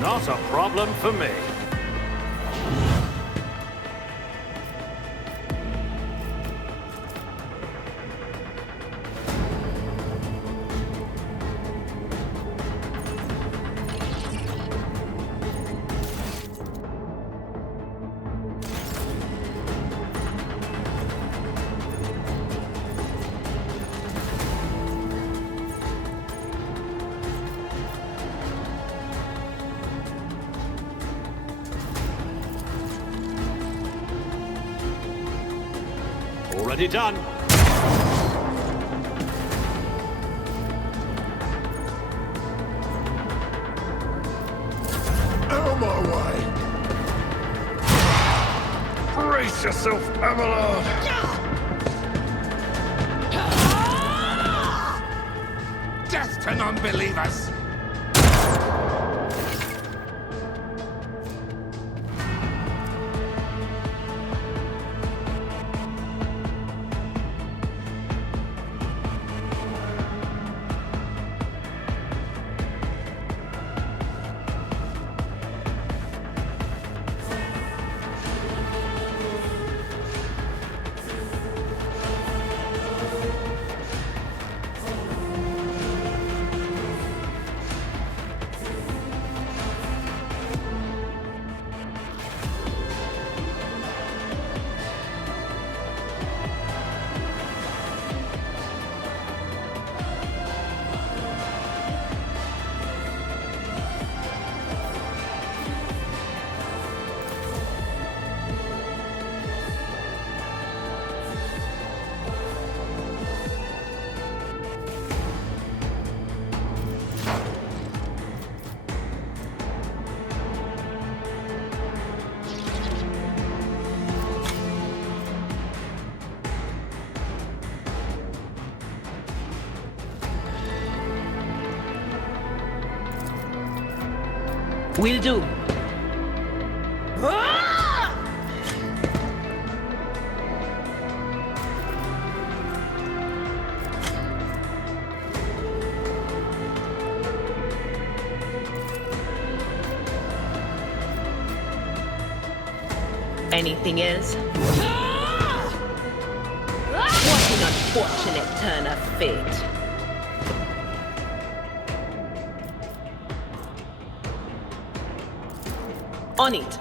Not a problem for me. Already done. Out of my way! Brace yourself, Abelard! Death to to non-believers. Will do. Anything else? What an unfortunate turn of fate. On it.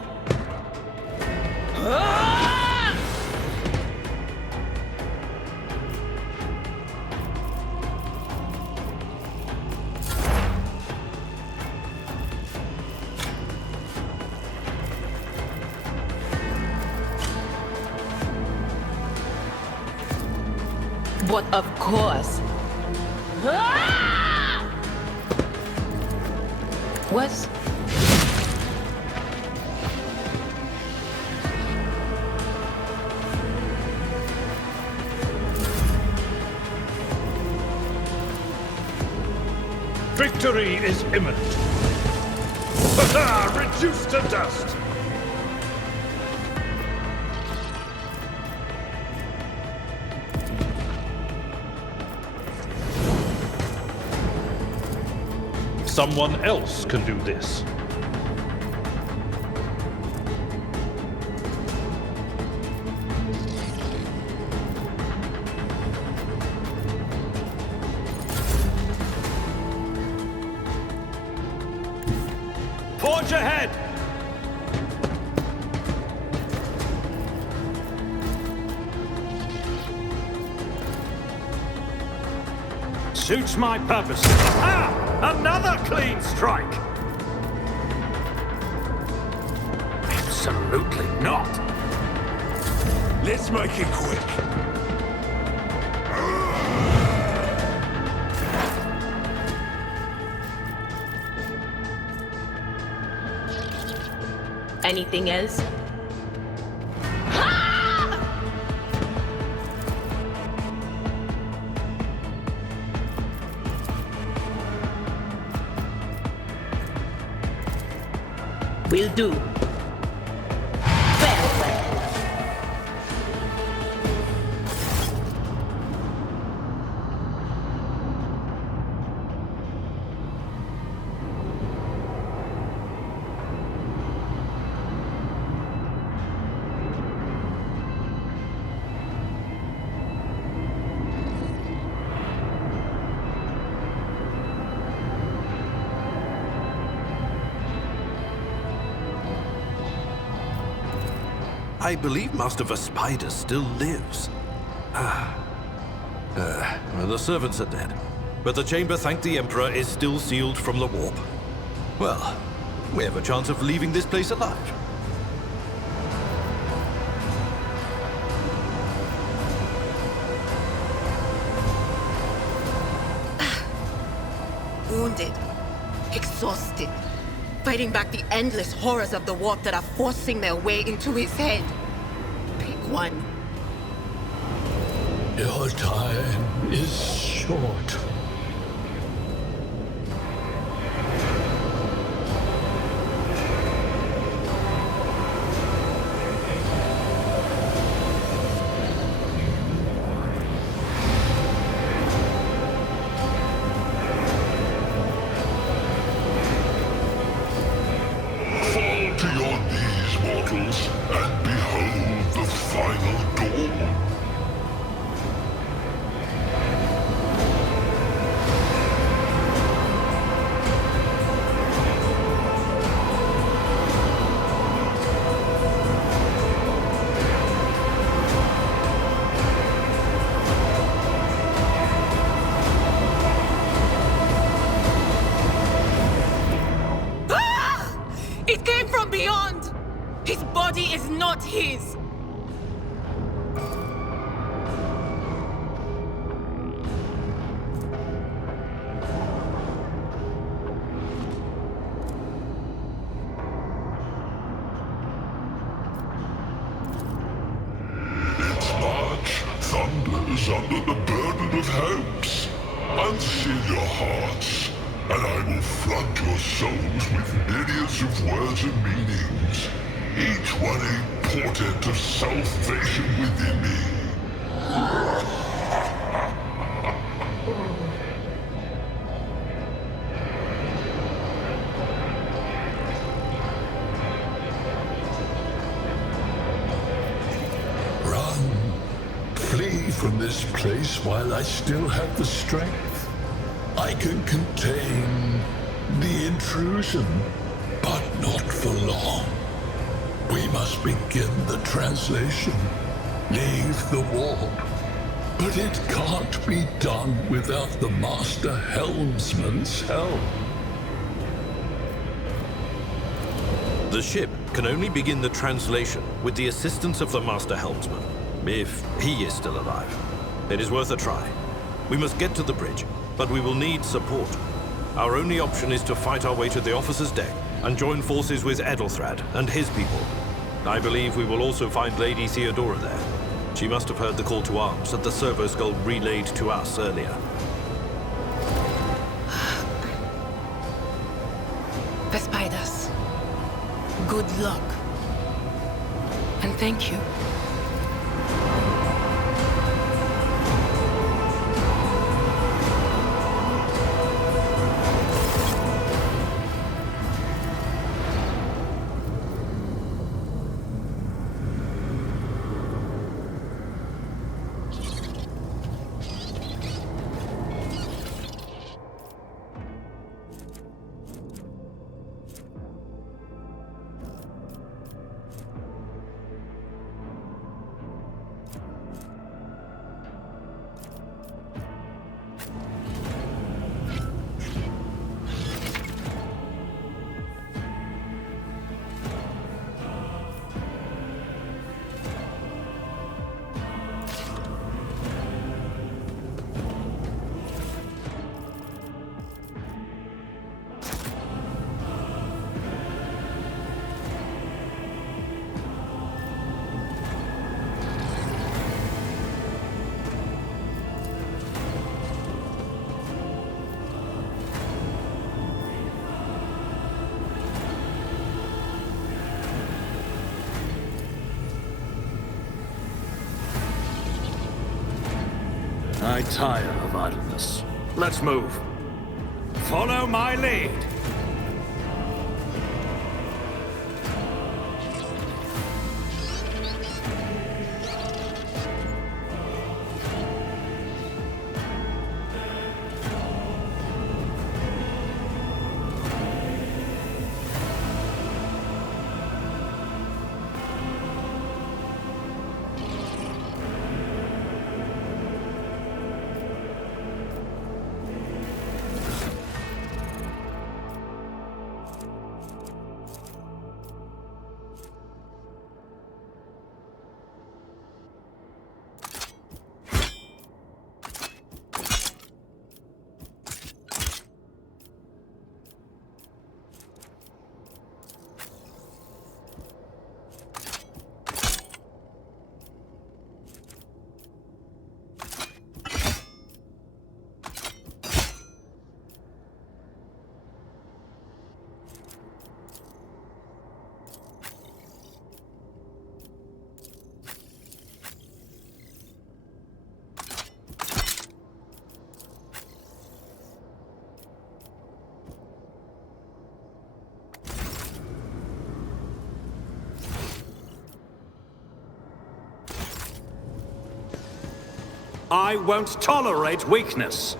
But of course. What? Victory is imminent. Reduced to dust. Someone else can do this. Forge ahead! Suits my purpose. Ah! Another clean strike! Absolutely not. Let's make it quick. Anything else? Will do. Farewell. I believe Master Vespider still lives. The servants are dead, but the chamber, thank the Emperor, is still sealed from the warp. Well, we have a chance of leaving this place alive. Wounded, exhausted, fighting back the endless horrors of the warp that are forcing their way into his head. Pick one. Your time is short. from beyond! His body is not his! Its march thunders under the burden of hopes. Unseal your hearts, and I will flood your souls with myriads of words and meanings, each one a portent of salvation within me. Run. Flee from this place while I still have the strength. I can contain the intrusion, but not for long. We must begin the translation. Leave the warp. But it can't be done without the Master Helmsman's help. The ship can only begin the translation with the assistance of the Master Helmsman, if he is still alive. It is worth a try. We must get to the bridge, but we will need support. Our only option is to fight our way to the officer's deck and join forces with Edelthrad and his people. I believe we will also find Lady Theodora there. She must have heard the call to arms that the servo skull relayed to us earlier. The spiders. Good luck. And thank you. I tire of idleness. Let's move. Follow my lead. I won't tolerate weakness.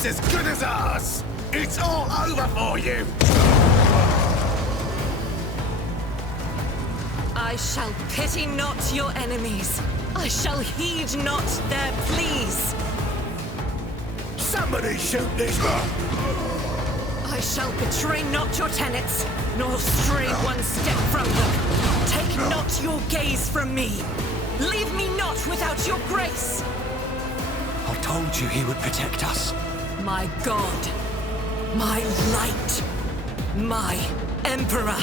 fate's as good as ours! It's all over for you! I shall pity not your enemies. I shall heed not their pleas. Somebody shoot this man! I shall betray not your tenets, nor stray one step from them. Take not your gaze from me. Leave me not without your grace. I told you he would protect us. My God, my light, my Emperor.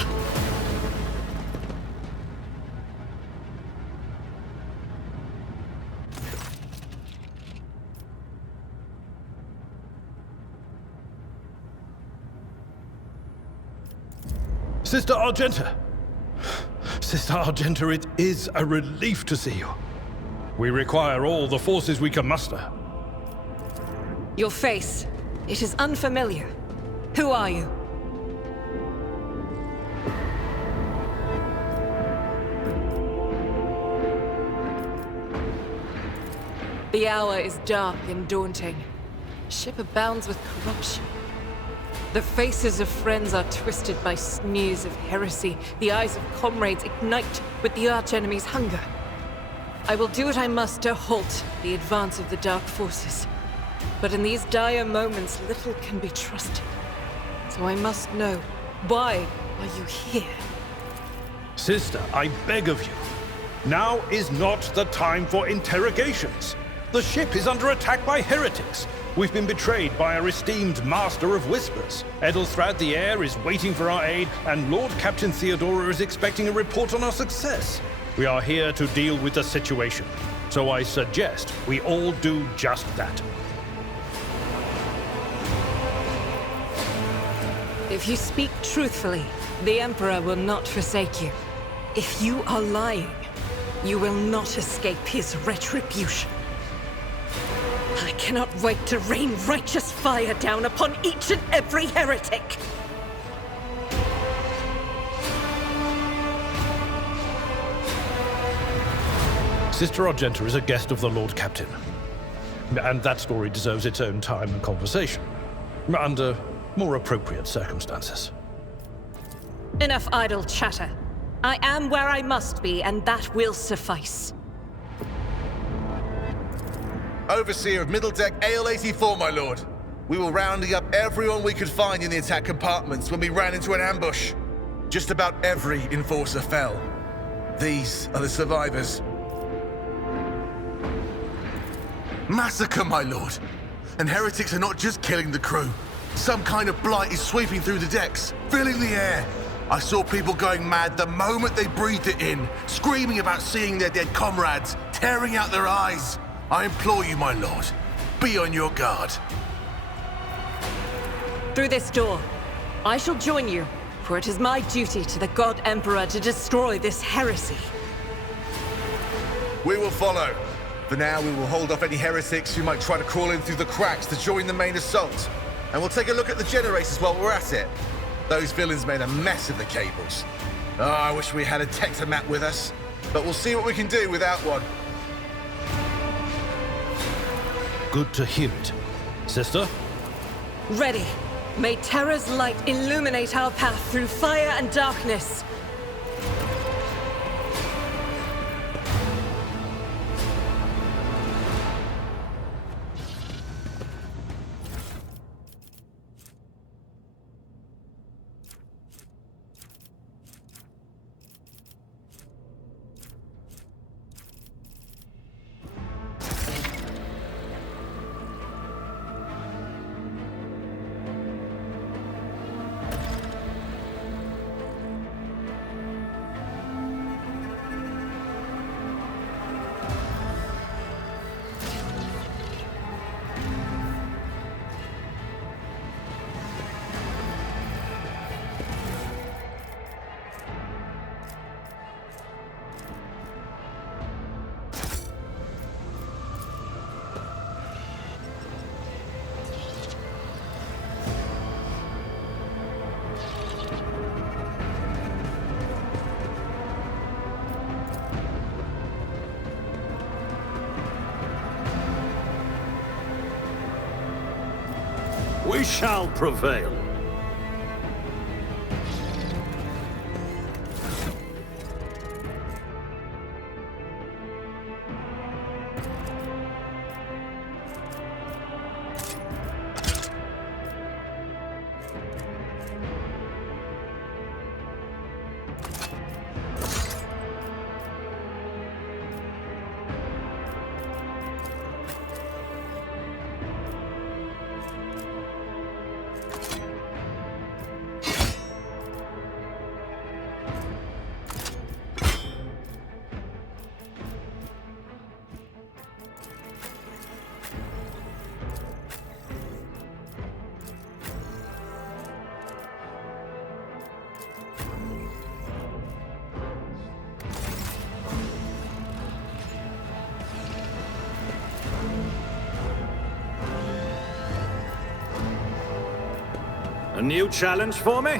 Sister Argenta! Sister Argenta, it is a relief to see you. We require all the forces we can muster. Your face, it is unfamiliar. Who are you? The hour is dark and daunting. Ship abounds with corruption. The faces of friends are twisted by sneers of heresy. The eyes of comrades ignite with the archenemy's hunger. I will do what I must to halt the advance of the dark forces. But in these dire moments, little can be trusted. So I must know, why are you here? Sister, I beg of you. Now is not the time for interrogations. The ship is under attack by heretics. We've been betrayed by our esteemed Master of Whispers. Edelthrad the Heir is waiting for our aid, and Lord Captain Theodora is expecting a report on our success. We are here to deal with the situation, so I suggest we all do just that. If you speak truthfully, the Emperor will not forsake you. If you are lying, you will not escape his retribution. I cannot wait to rain righteous fire down upon each and every heretic! Sister Argenta is a guest of the Lord Captain. And that story deserves its own time and conversation. Under more appropriate circumstances. Enough idle chatter. I am where I must be, and that will suffice. Overseer of Middle Deck AL-84, my lord. We were rounding up everyone we could find in the attack compartments when we ran into an ambush. Just about every enforcer fell. These are the survivors. Massacre, my lord. And heretics are not just killing the crew. Some kind of blight is sweeping through the decks, filling the air. I saw people going mad the moment they breathed it in, screaming about seeing their dead comrades, tearing out their eyes. I implore you, my lord, be on your guard. Through this door, I shall join you, for it is my duty to the God Emperor to destroy this heresy. We will follow. For now, we will hold off any heretics who might try to crawl in through the cracks to join the main assault. And we'll take a look at the generators while we're at it. Those villains made a mess of the cables. Oh, I wish we had a Tectomat with us. But we'll see what we can do without one. Good to hear it. Sister? Ready. May Terra's light illuminate our path through fire and darkness. We shall prevail. A new challenge for me?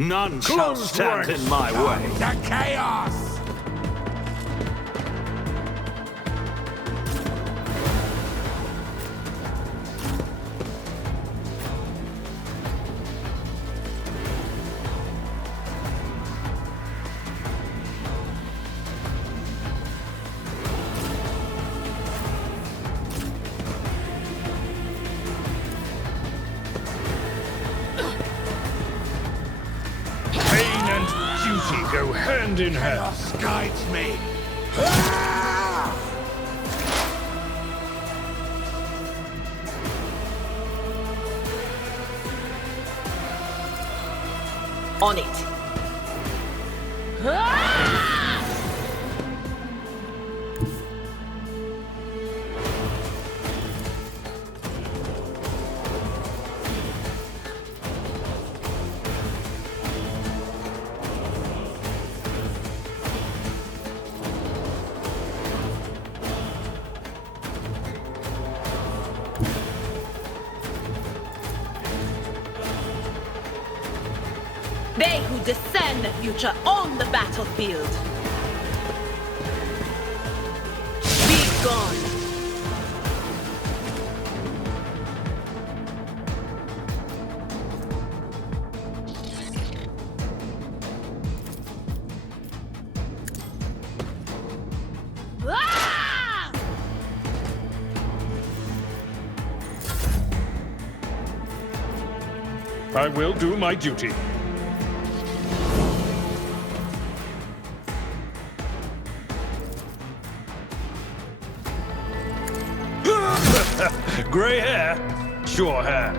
None shall stand in my way. The chaos! Go hand in hand. Chaos guides me. On it. They who discern the future on the battlefield. Be gone. I will do my duty. Gray hair, sure hand.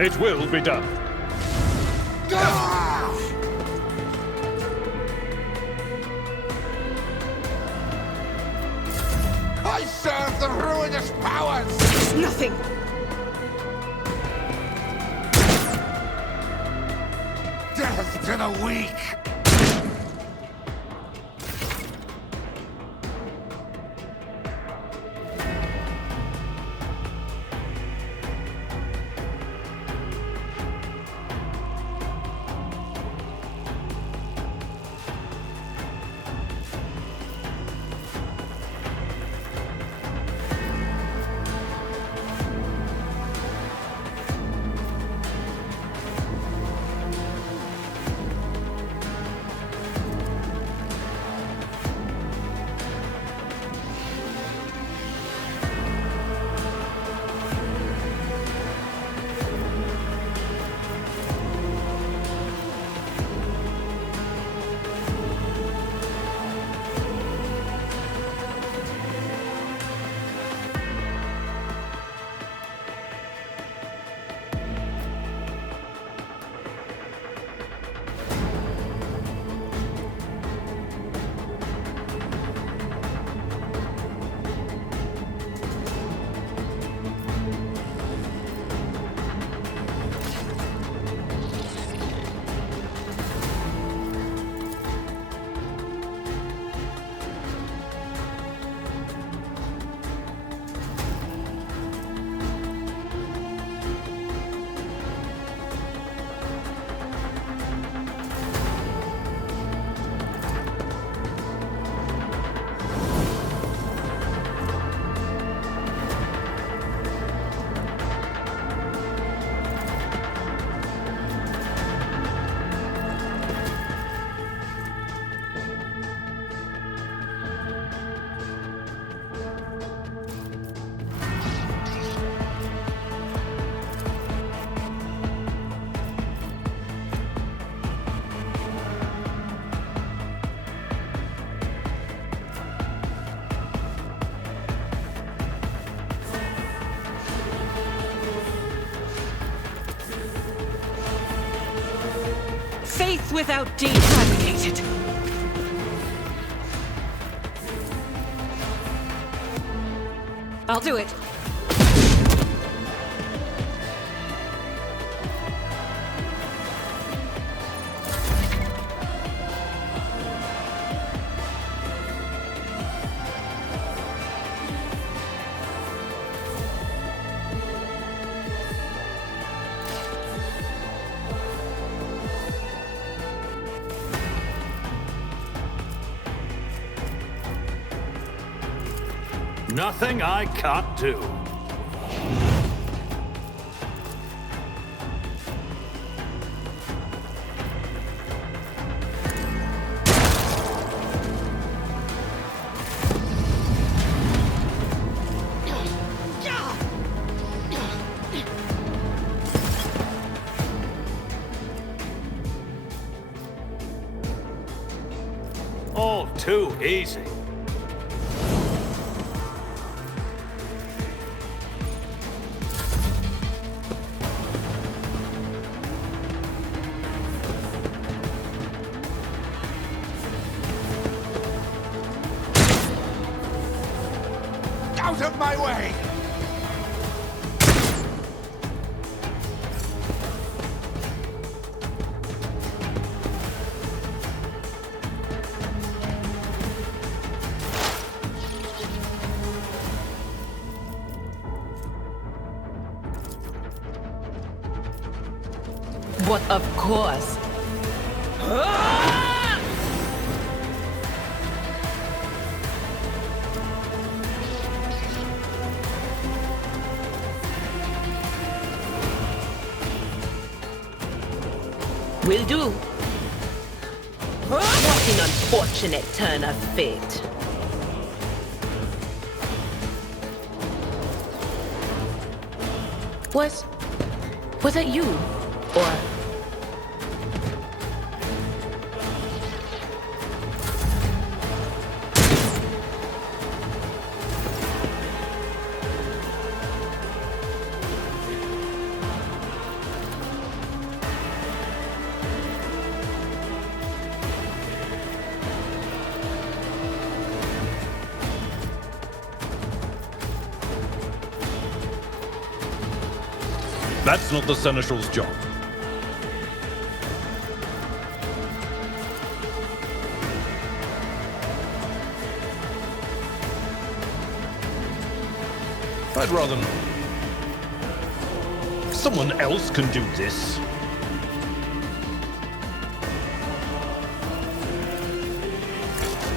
It will be done. I serve the ruinous powers! Nothing! Death to the weak! Death without decapitate it. I'll do it. Nothing I can't do. All too easy. Out of my way! But of course. Will do. What an unfortunate turn of fate. Was it you? Or... That's not the Seneschal's job. I'd rather not. Someone else can do this.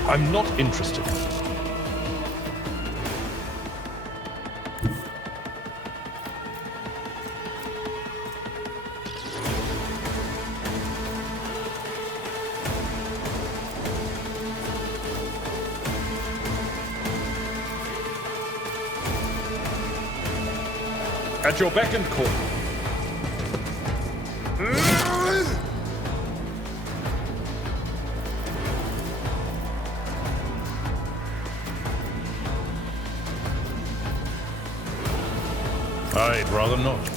I'm not interested. At your beck and call. I'd rather not.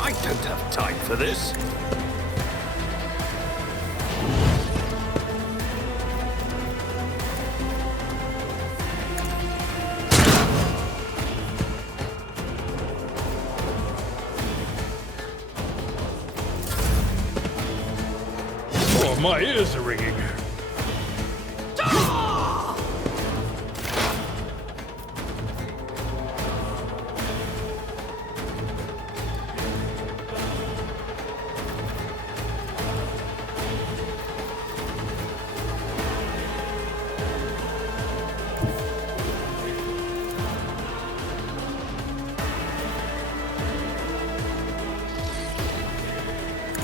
I don't have time for this. Oh, my ears are ringing.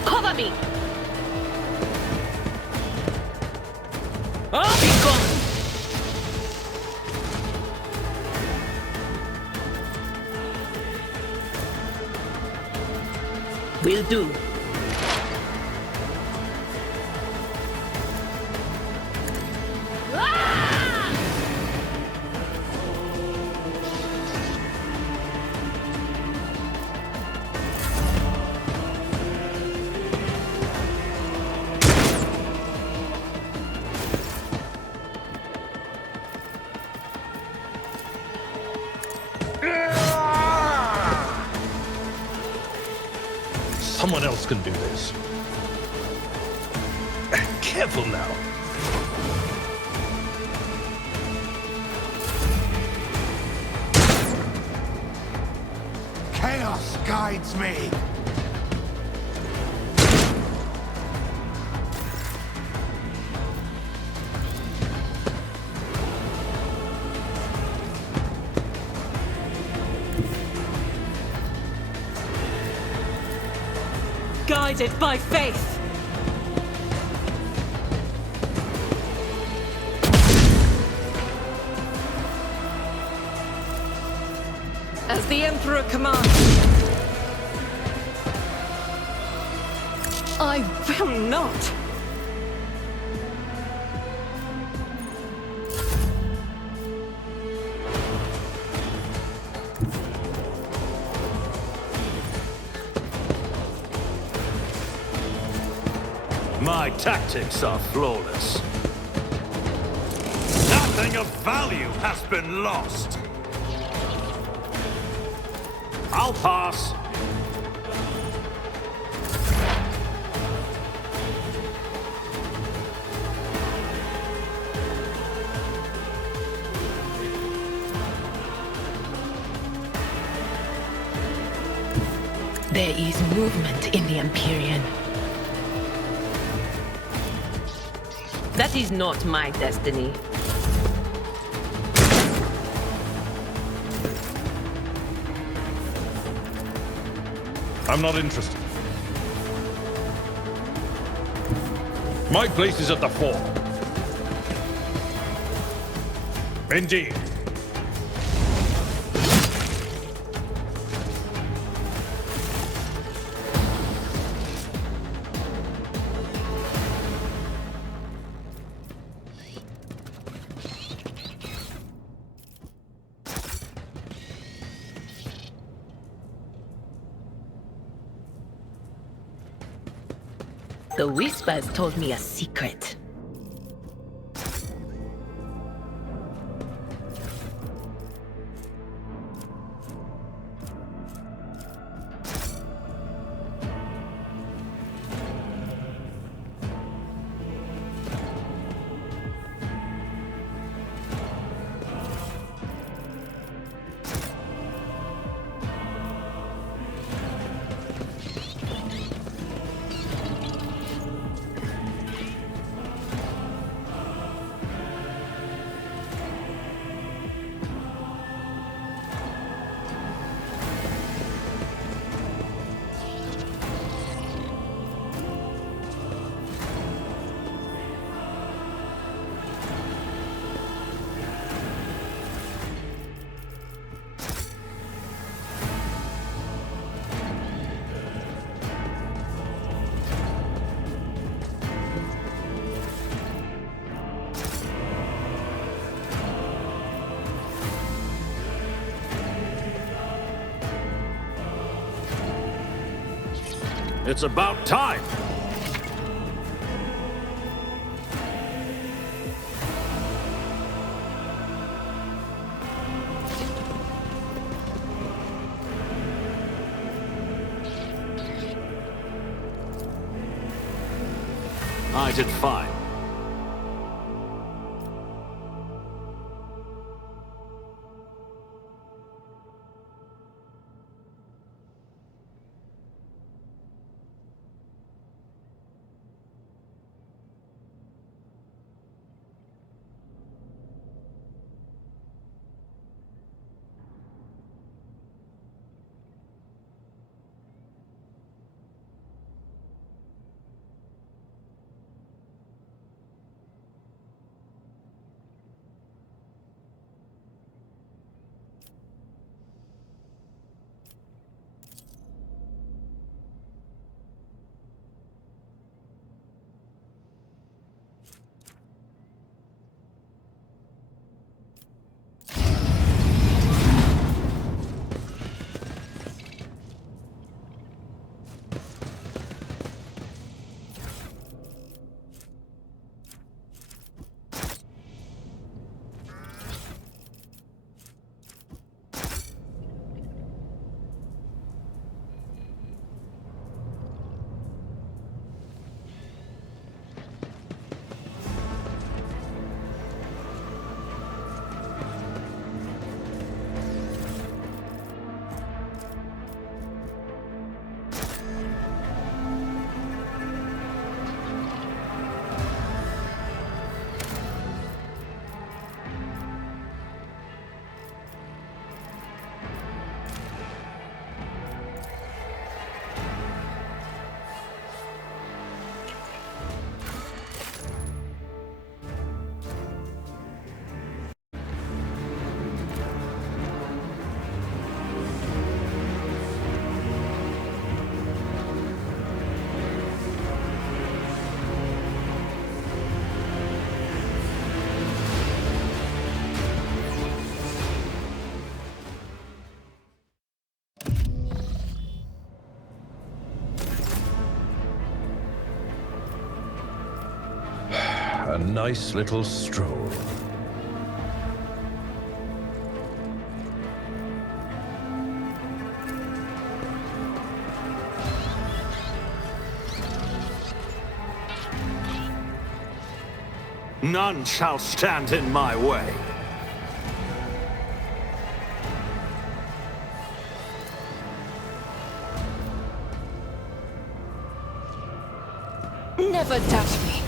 Cover me! Be gone! Will do. Someone else can do this. Careful now. Chaos guides me. Guided by faith. As the Emperor commands. I will not. My tactics are flawless. Nothing of value has been lost. I'll pass. There is movement in the Empyrean. That is not my destiny. I'm not interested. My place is at the fore. Indeed. The Whispers told me a secret. It's about time! I did fine. A nice little stroll. None shall stand in my way. Never doubt me.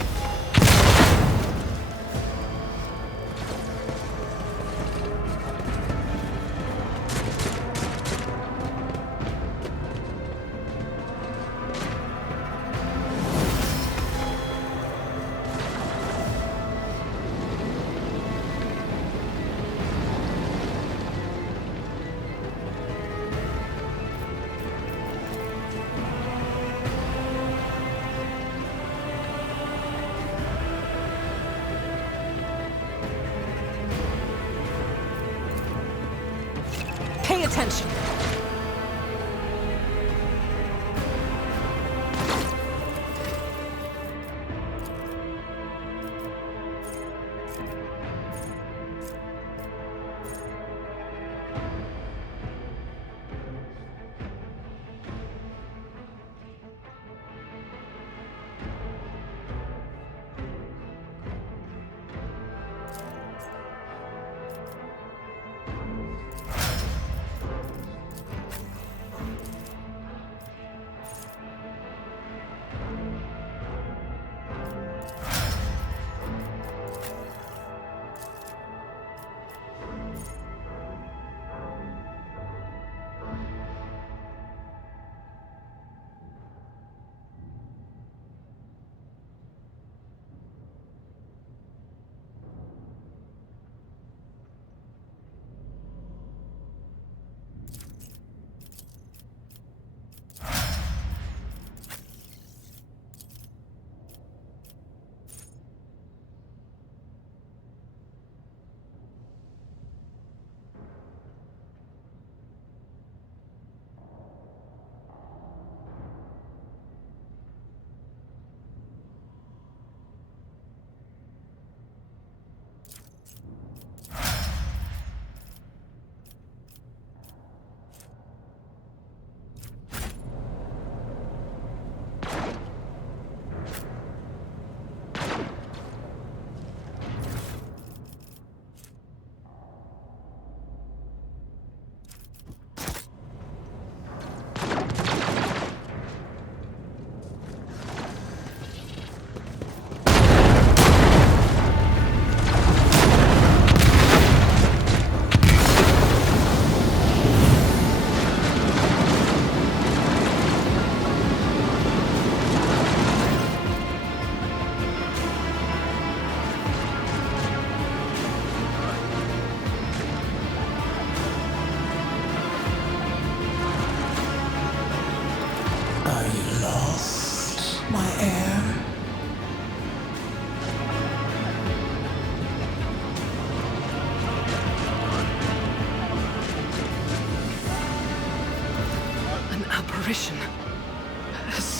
Pay attention.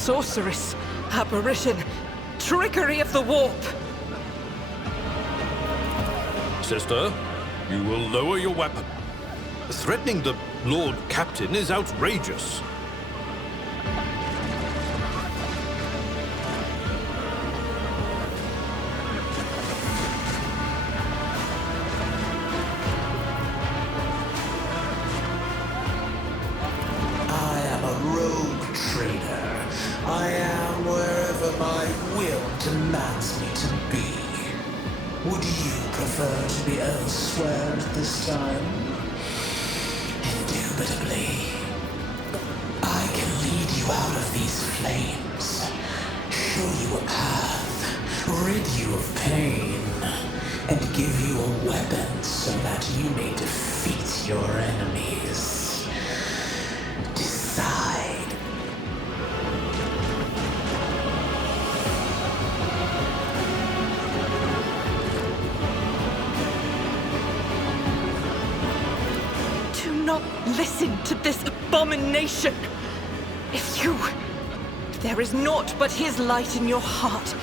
sorceress, apparition, trickery of the warp. Sister, you will lower your weapon. Threatening the Lord Captain is outrageous. I am a rogue trader. I am wherever my will demands me to be. Would you prefer to be elsewhere at this time? Indubitably. I can lead you out of these flames, show you a path, rid you of pain, and give you a weapon so that you may defeat your enemies. Decide. Do not listen to this abomination. If there is naught but his light in your heart,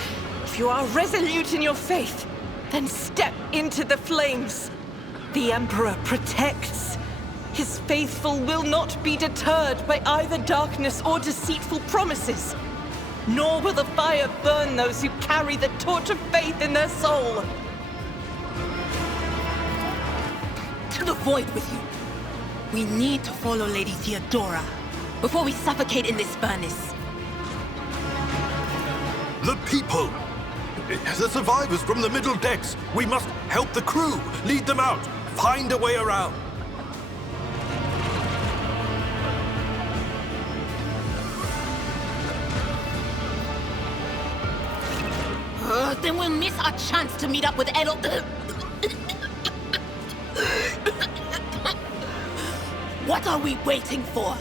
if you are resolute in your faith, then step into the flames. The Emperor protects. His faithful will not be deterred by either darkness or deceitful promises. Nor will the fire burn those who carry the torch of faith in their soul. To the void with you. We need to follow Lady Theodora before we suffocate in this furnace. The people! The survivors from the middle decks! We must help the crew! Lead them out! Find a way around! Then we'll miss our chance to meet up with Edel. What are we waiting for?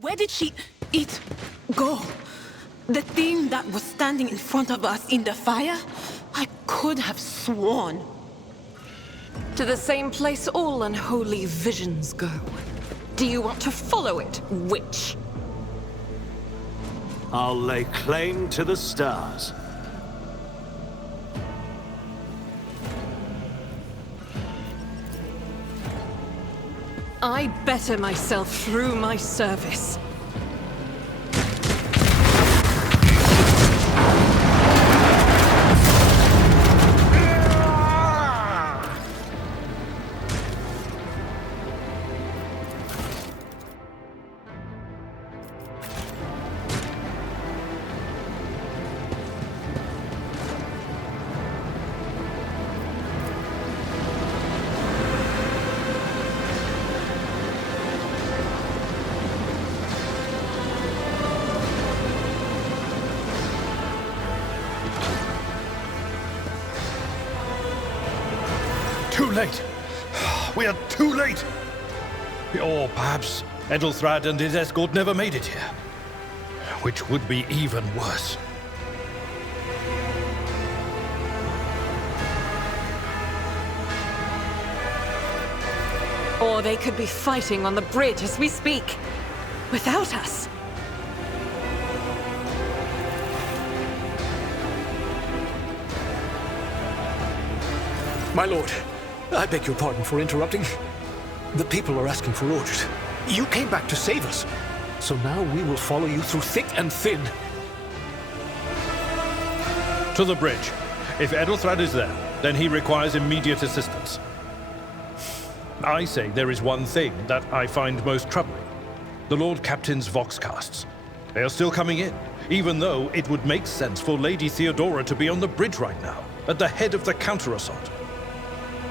Where did she go? The thing that was standing in front of us in the fire? I could have sworn. To the same place all unholy visions go. Do you want to follow it, witch? I'll lay claim to the stars. I better myself through my service. Too late! We are too late! Or perhaps Edelthrad and his escort never made it here. Which would be even worse. Or they could be fighting on the bridge as we speak, without us. My lord, I beg your pardon for interrupting. The people are asking for orders. You came back to save us, so now we will follow you through thick and thin. To the bridge. If Edelthrad is there, then he requires immediate assistance. I say there is one thing that I find most troubling. The Lord Captain's Voxcasts. They are still coming in, even though it would make sense for Lady Theodora to be on the bridge right now, at the head of the counter-assault.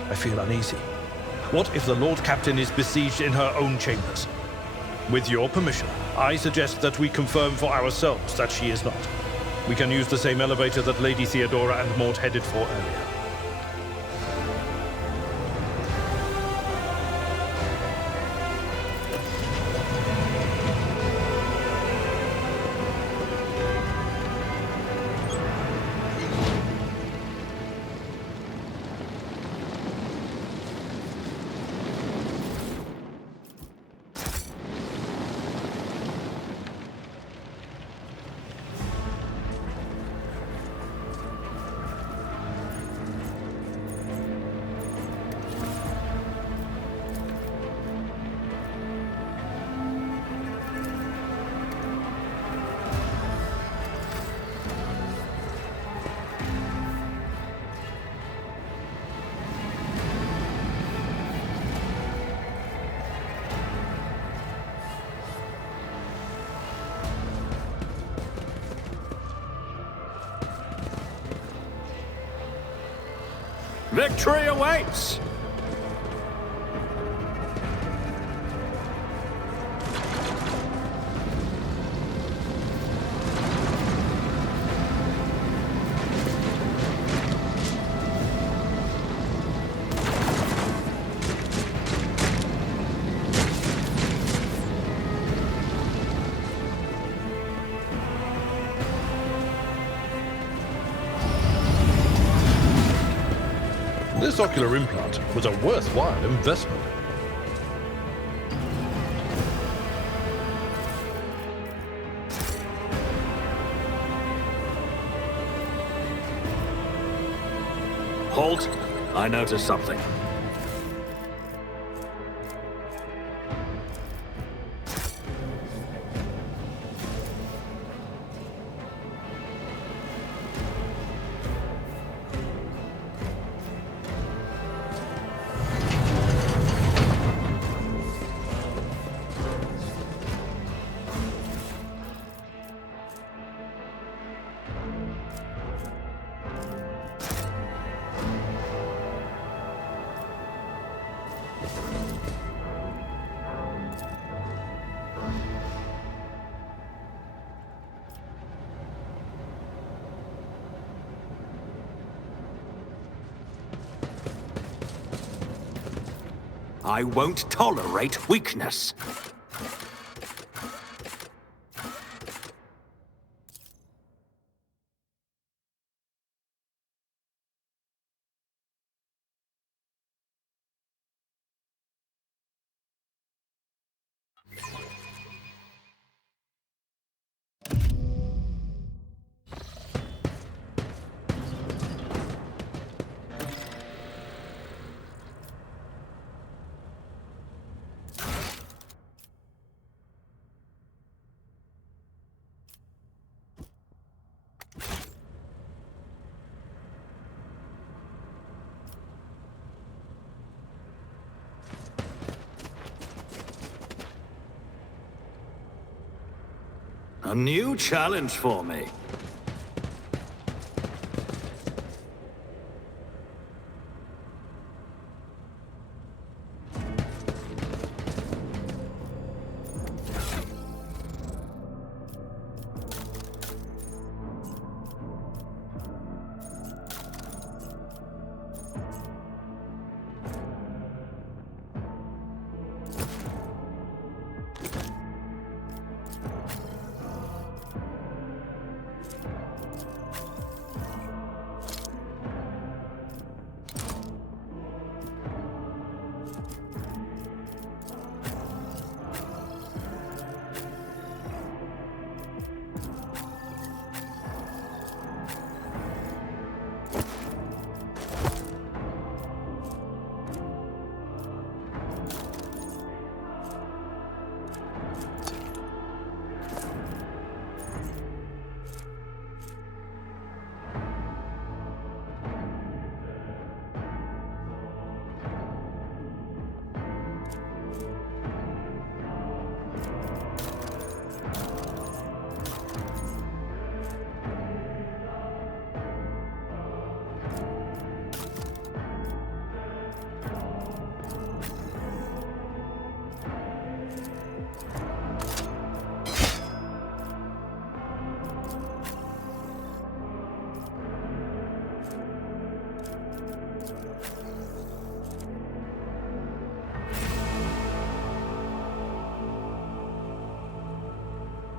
I feel uneasy. What if the Lord Captain is besieged in her own chambers? With your permission, I suggest that we confirm for ourselves that she is not. We can use the same elevator that Lady Theodora and Maud headed for earlier. Victory awaits! This ocular implant was a worthwhile investment. Halt! I noticed something. I won't tolerate weakness. A new challenge for me.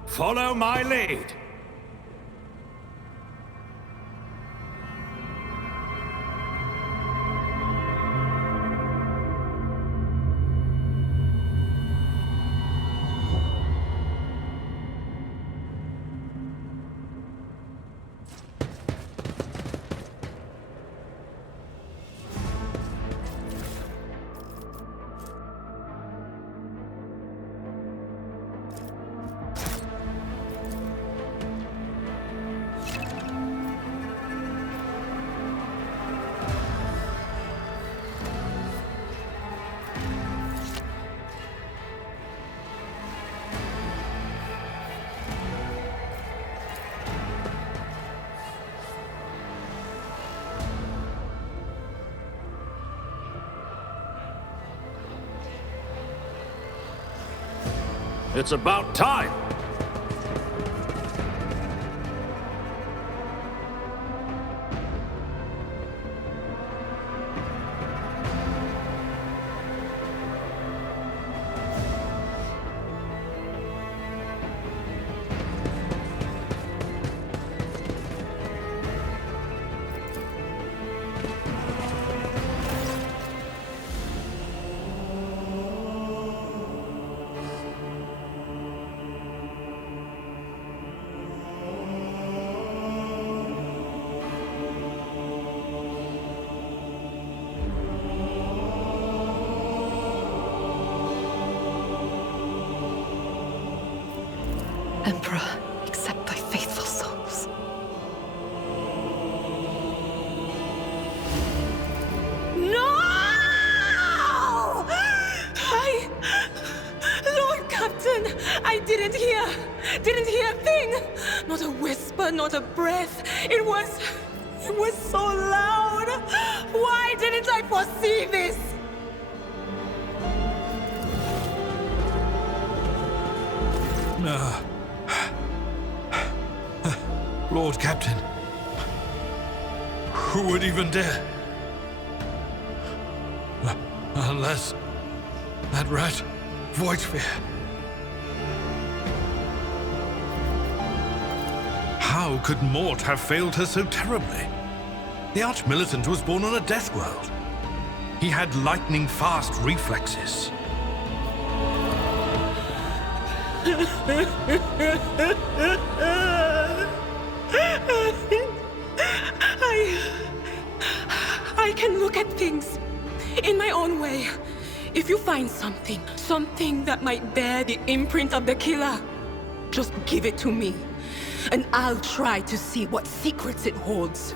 Follow my lead. It's about time! Emperor, accept thy faithful souls. No! Lord Captain, I didn't hear a thing. Not a whisper, not a breath. It was so loud. Why didn't I foresee this? Lord Captain, who would even dare? Unless that rat, Voidsphere. How could Mort have failed her so terribly? The Archmilitant was born on a death world. He had lightning-fast reflexes. I can look at things in my own way. If you find something that might bear the imprint of the killer, just give it to me, and I'll try to see what secrets it holds.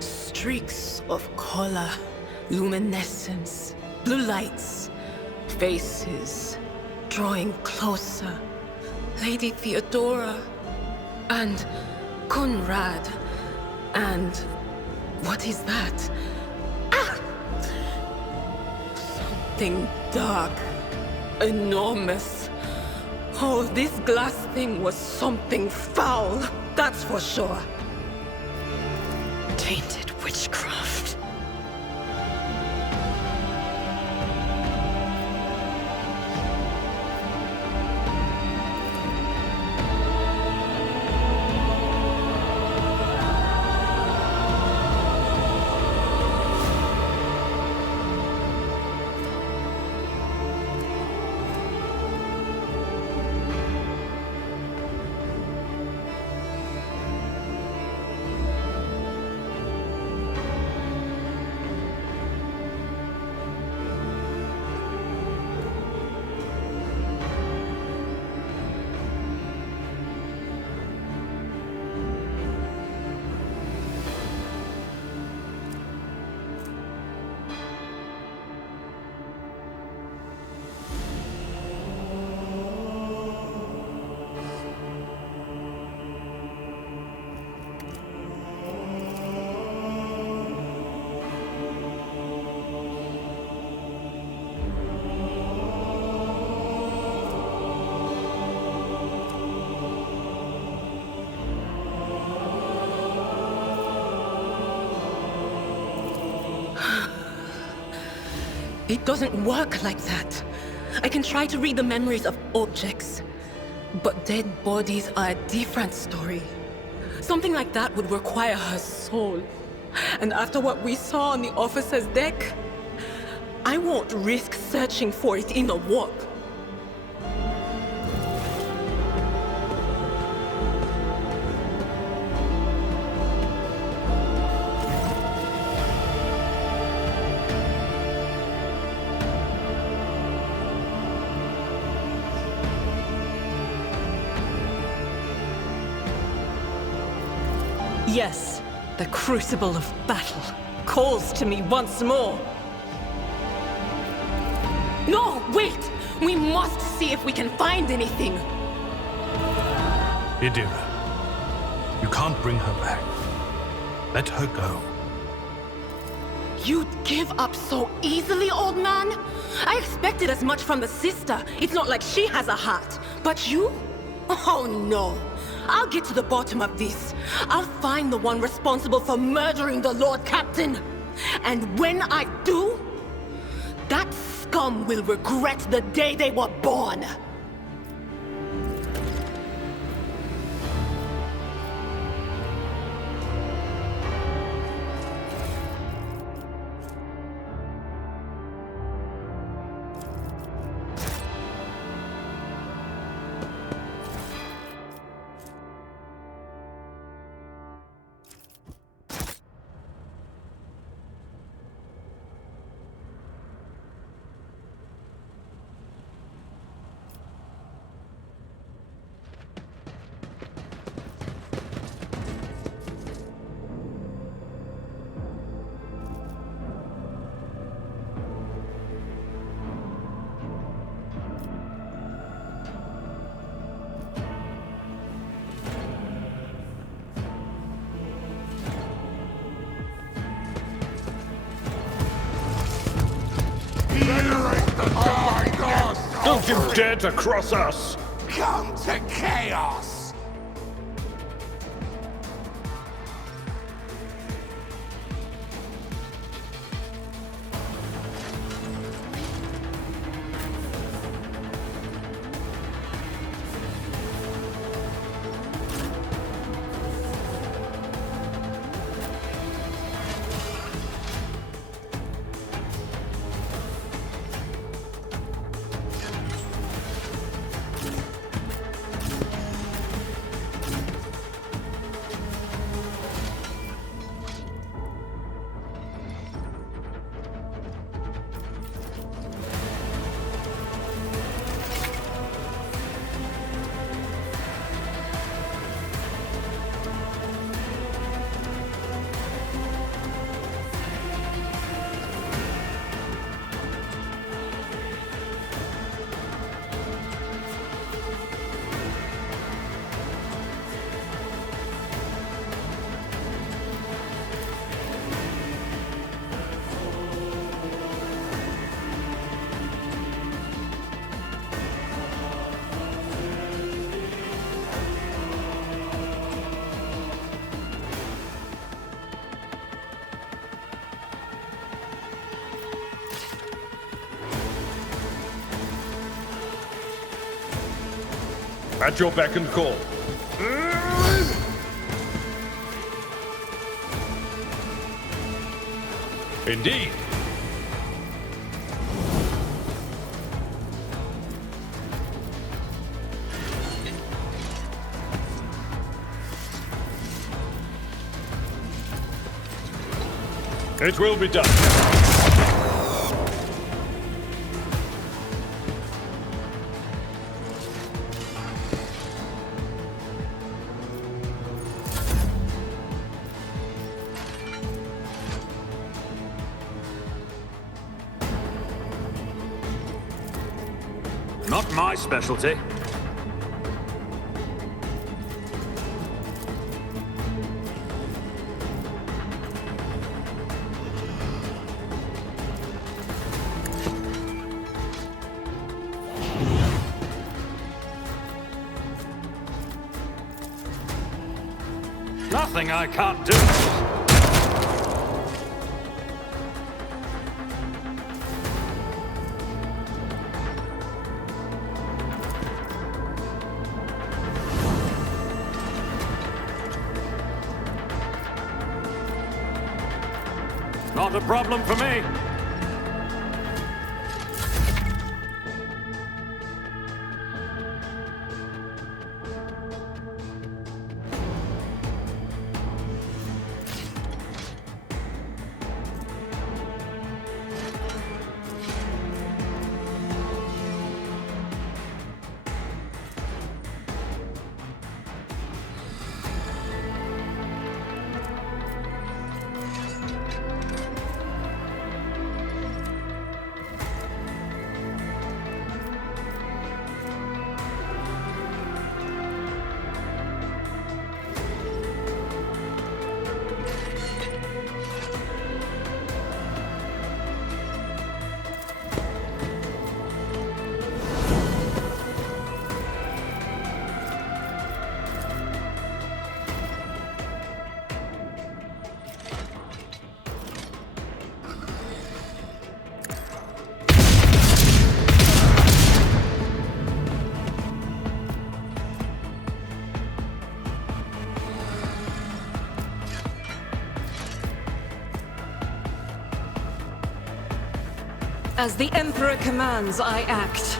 Streaks of color, luminescence, blue lights, faces, drawing closer. Lady Theodora, and Conrad, and what is that? Ah! Something dark, enormous. Oh, this glass thing was something foul, that's for sure. Tainted witchcraft. It doesn't work like that. I can try to read the memories of objects, but dead bodies are a different story. Something like that would require her soul. And after what we saw on the officer's deck, I won't risk searching for it in the warp. Yes, the crucible of battle calls to me once more. No, wait! We must see if we can find anything. Idira, you can't bring her back. Let her go. You'd give up so easily, old man? I expected as much from the sister. It's not like she has a heart. But you? Oh no. I'll get to the bottom of this. I'll find the one responsible for murdering the Lord Captain. And when I do, that scum will regret the day they were born. Don't you dare to cross us! Come to chaos! At your beck and call. Indeed. It will be done. Not my specialty. Nothing I can't do. Not a problem for me. As the Emperor commands, I act.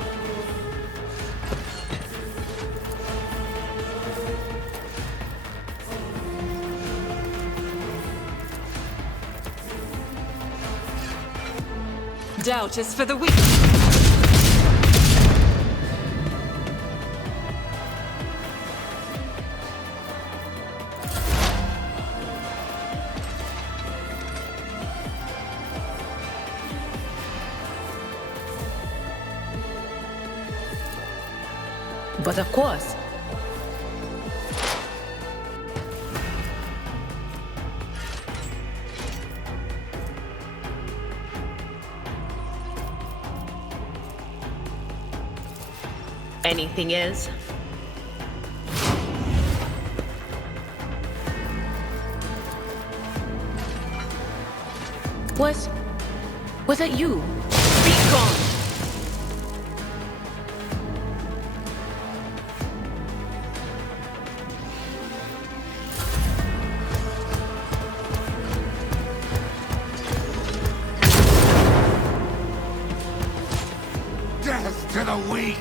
Doubt is for the weak. But of course. Anything else? Was that you? Be gone! Death to the weak!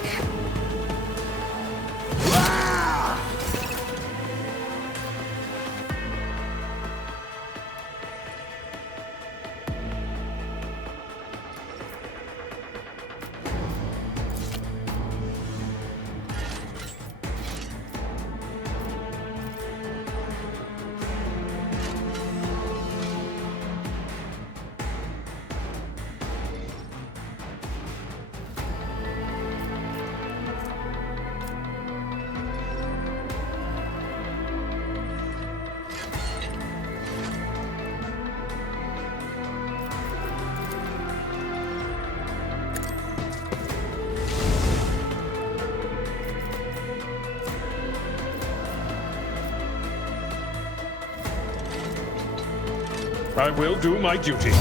I will do my duty.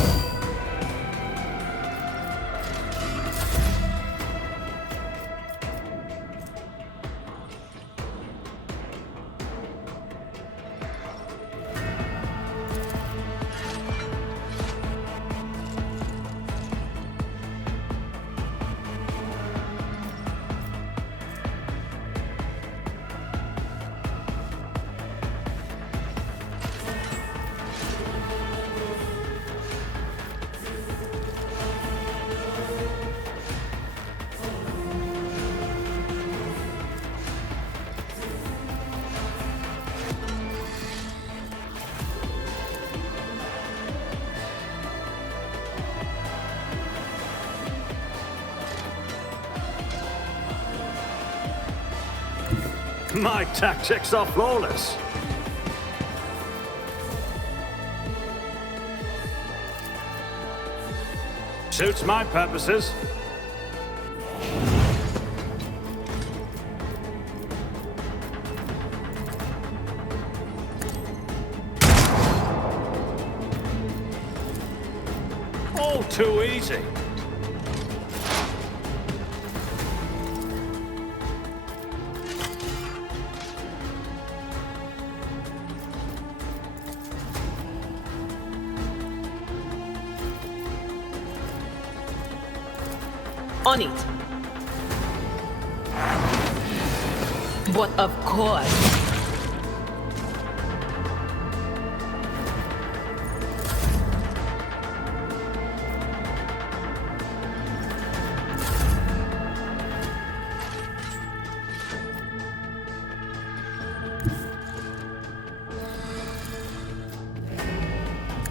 My tactics are flawless. Suits my purposes. All too easy. On it. But of course.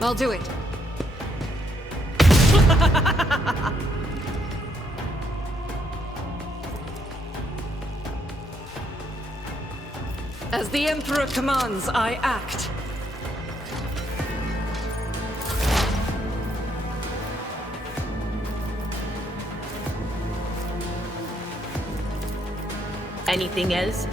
I'll do it. As the Emperor commands, I act. Anything else?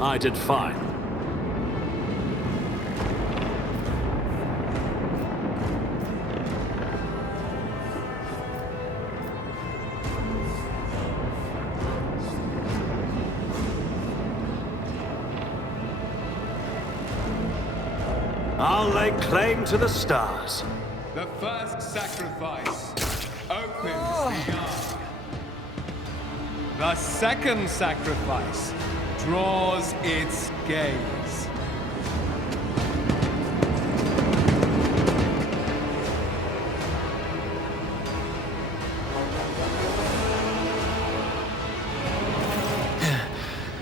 I did fine. I'll lay claim to the stars. The first sacrifice opens the eye. The second sacrifice draws its gaze.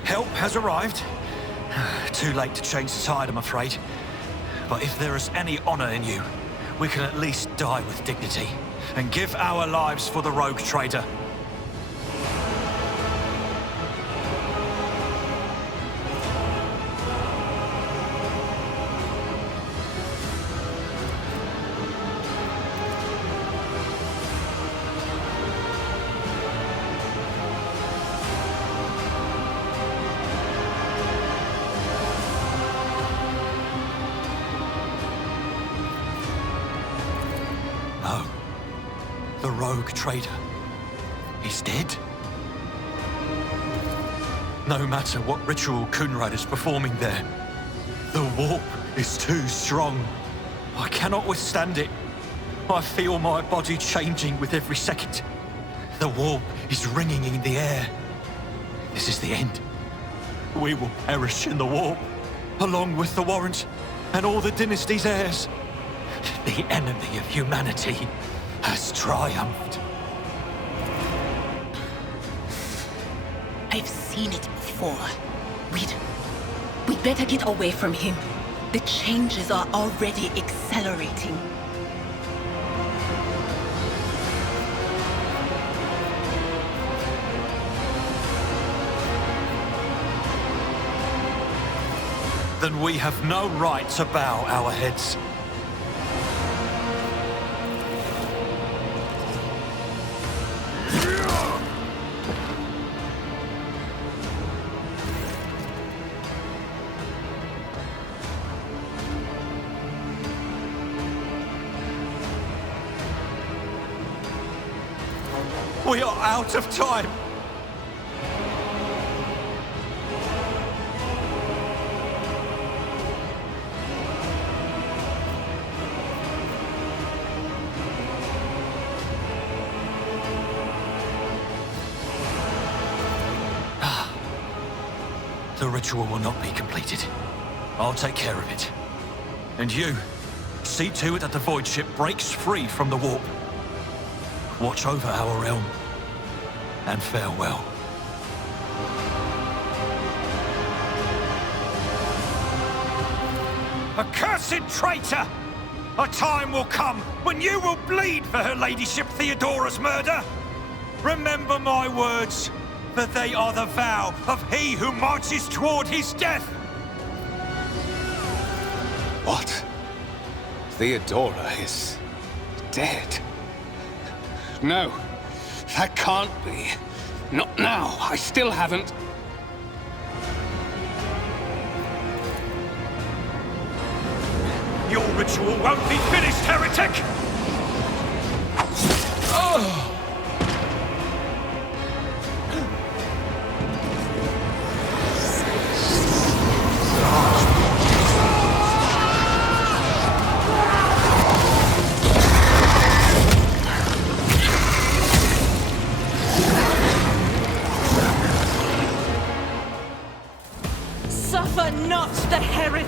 Help has arrived. Too late to change the tide, I'm afraid. But if there is any honor in you, we can at least die with dignity and give our lives for the rogue trader. The rogue trader. He's dead? No matter what ritual Coonrad is performing there, the warp is too strong. I cannot withstand it. I feel my body changing with every second. The warp is ringing in the air. This is the end. We will perish in the warp, along with the Warrant and all the dynasty's heirs. The enemy of humanity has triumphed. I've seen it before. We'd better get away from him. The changes are already accelerating. Then we have no right to bow our heads. We are out of time. The ritual will not be completed. I'll take care of it. And you, see to it that the Void Ship breaks free from the warp. Watch over our realm. And farewell. Accursed traitor! A time will come when you will bleed for her ladyship Theodora's murder. Remember my words, for they are the vow of he who marches toward his death. What? Theodora is dead? No, that can't be. Not now. I still haven't. Your ritual won't be finished, heretic! Oh!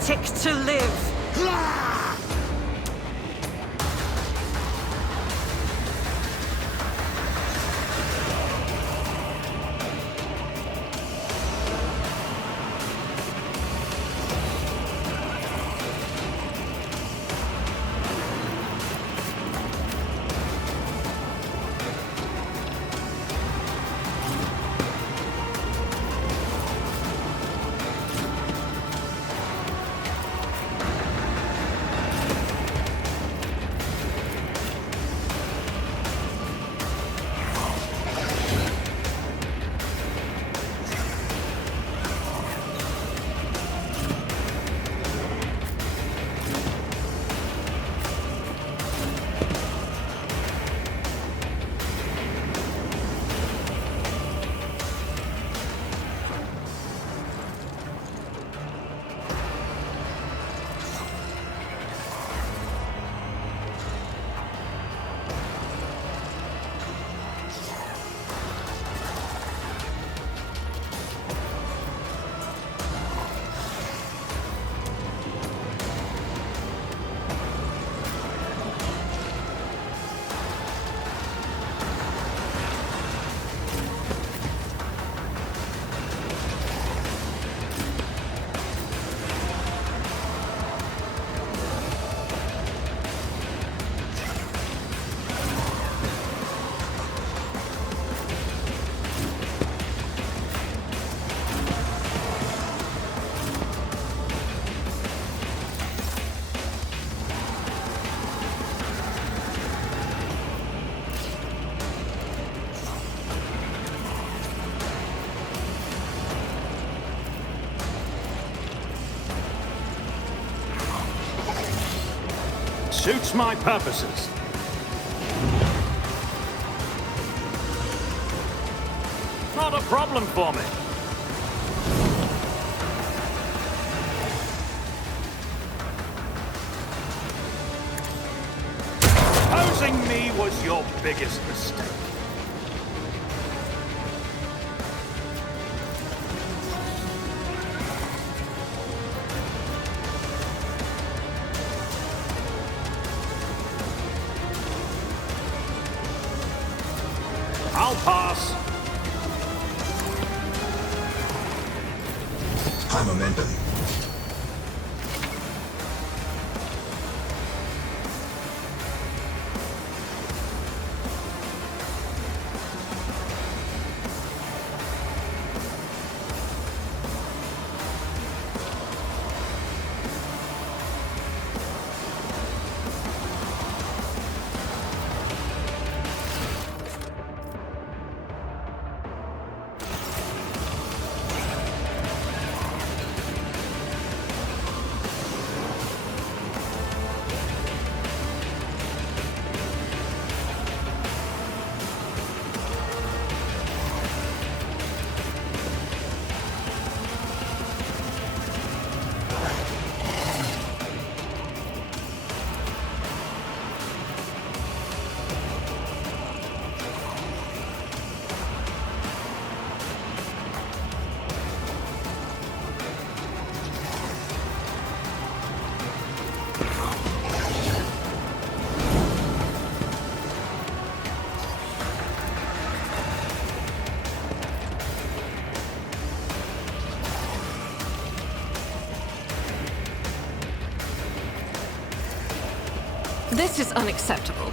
heretic to live! Suits my purposes. Not a problem for me. Opposing me was your biggest mistake. I'll pass. High momentum. This is unacceptable.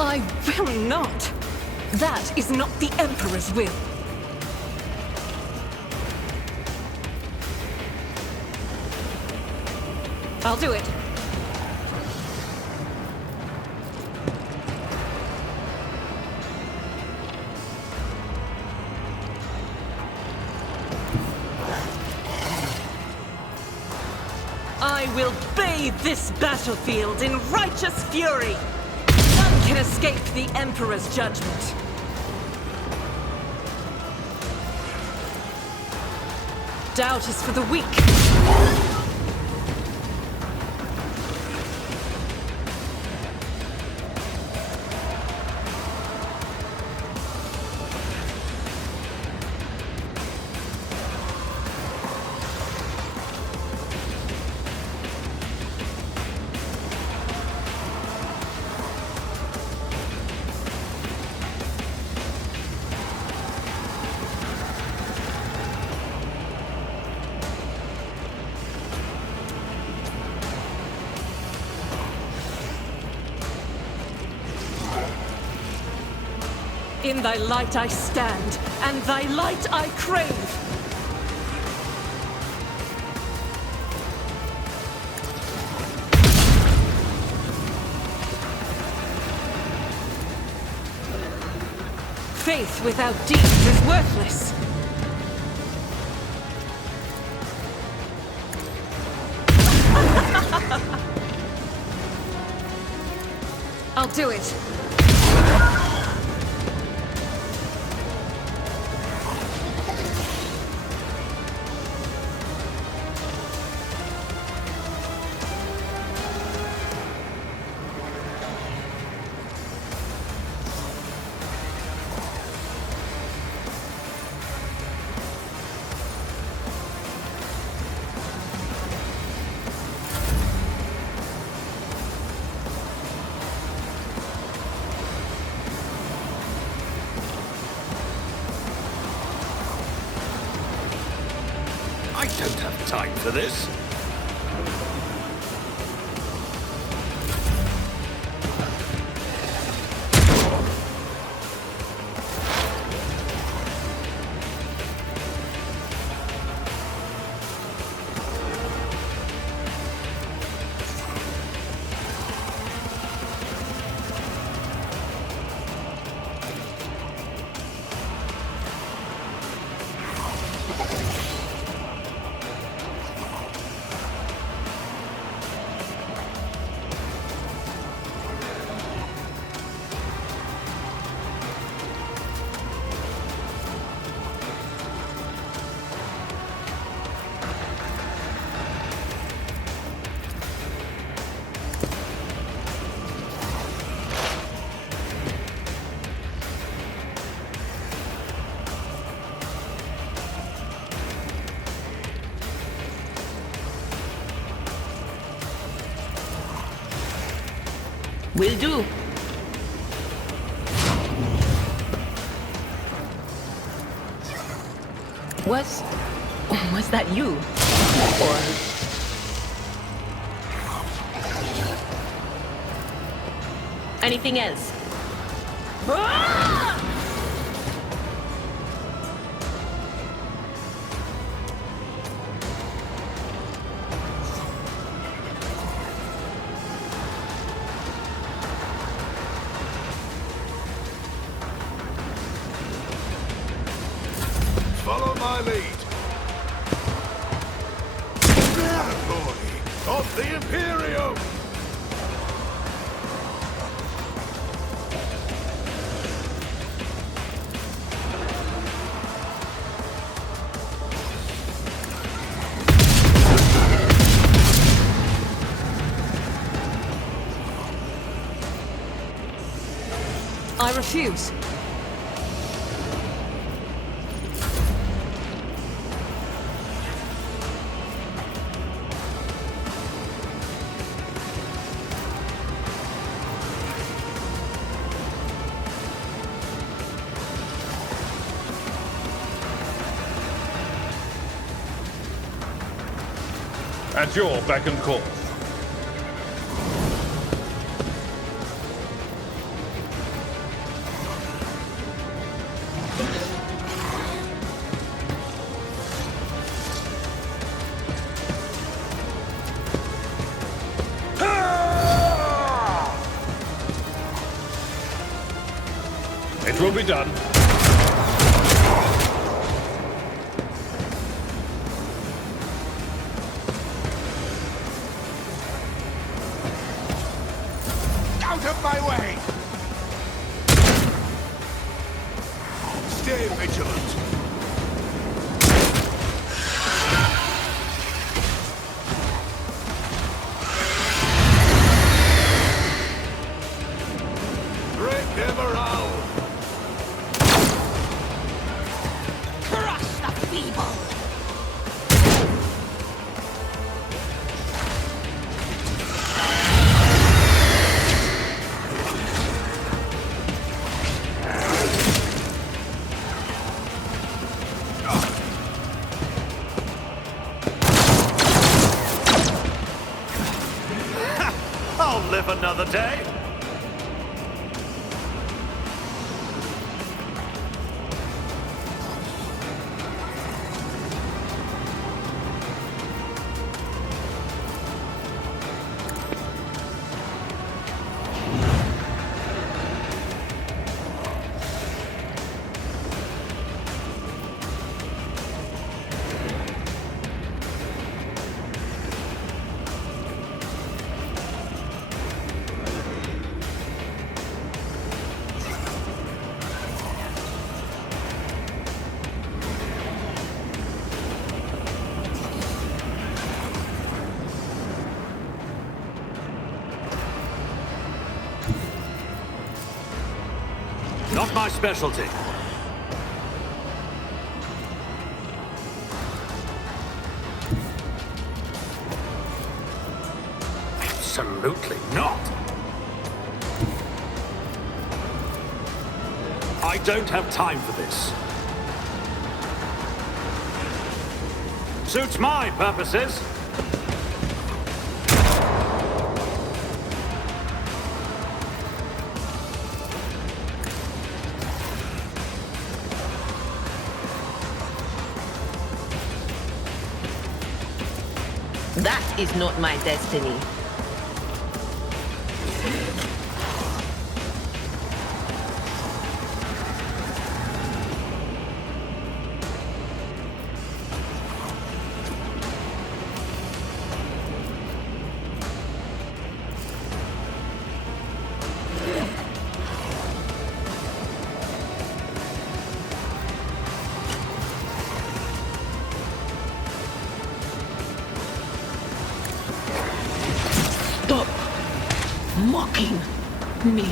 I will not. That is not the Emperor's will. I'll do it. I will bathe this battlefield in righteous fury. None can escape the Emperor's judgment. Doubt is for the weak. In thy light I stand, and thy light I crave. Faith without deeds is worthless. I'll do it. I don't have time for this. Will do. Was that you? Or... anything else? Follow my lead. Glory of the Imperio! I refuse. At your beck and call. It will be done. Out of my way! Stay vigilant. Break their morale! Crush the feeble! I'll live another day. Not my specialty. Absolutely not. I don't have time for this. Suits my purposes. That is not my destiny. Stop mocking me.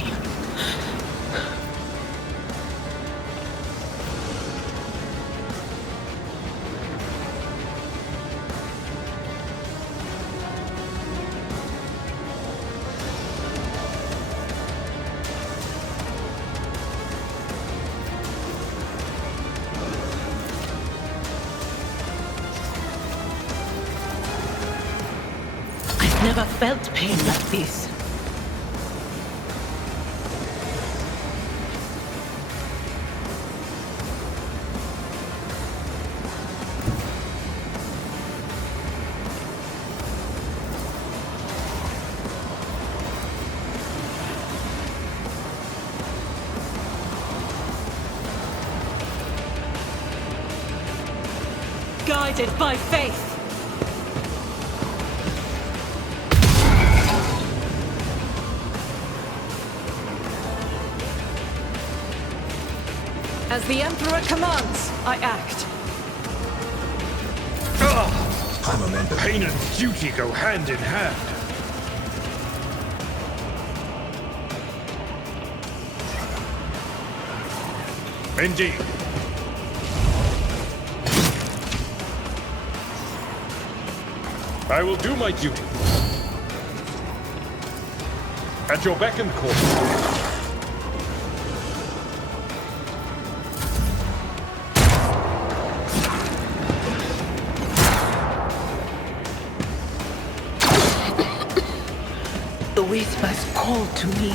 I've never felt pain like this. Guided by faith. As the Emperor commands, I act. I'm a man. Pain and duty go hand in hand. Indeed. I will do my duty. At your beck and call. The whispers call to me.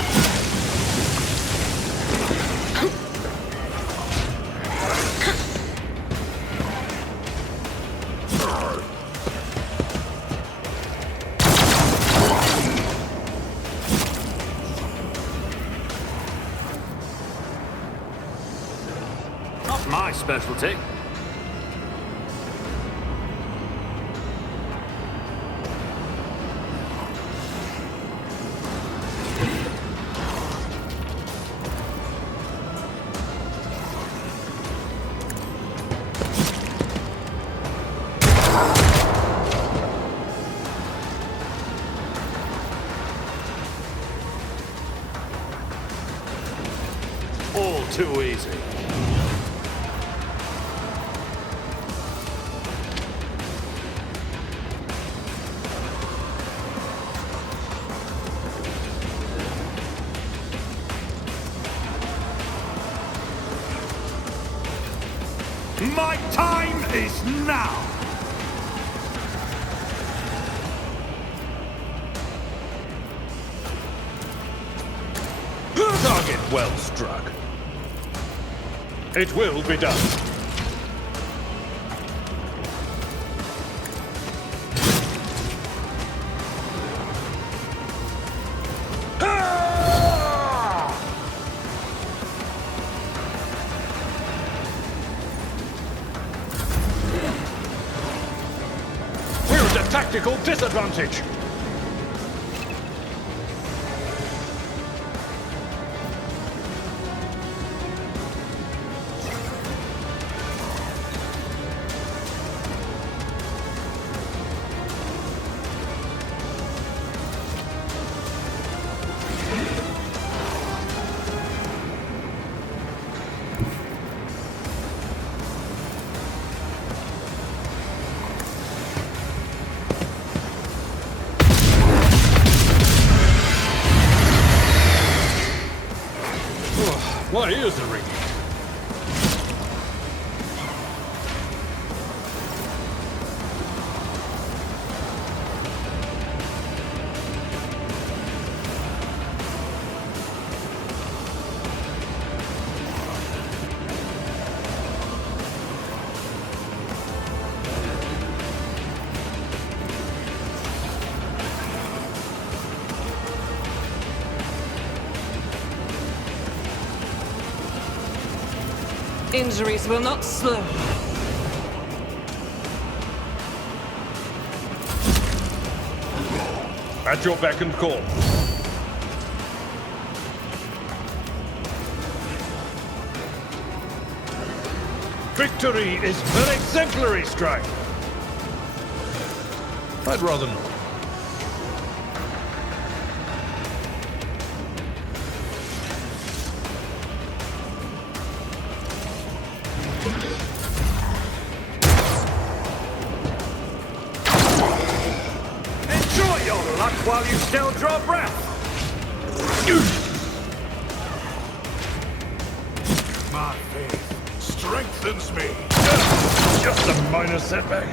Not my specialty. All too easy. My time is now! Target well struck. It will be done. We're at a tactical disadvantage. My ears are ringing. Injuries will not slow. At your beck and call. Victory is an exemplary strike. I'd rather not. Enjoy your luck while you still draw breath. My faith strengthens me. Just a minor setback.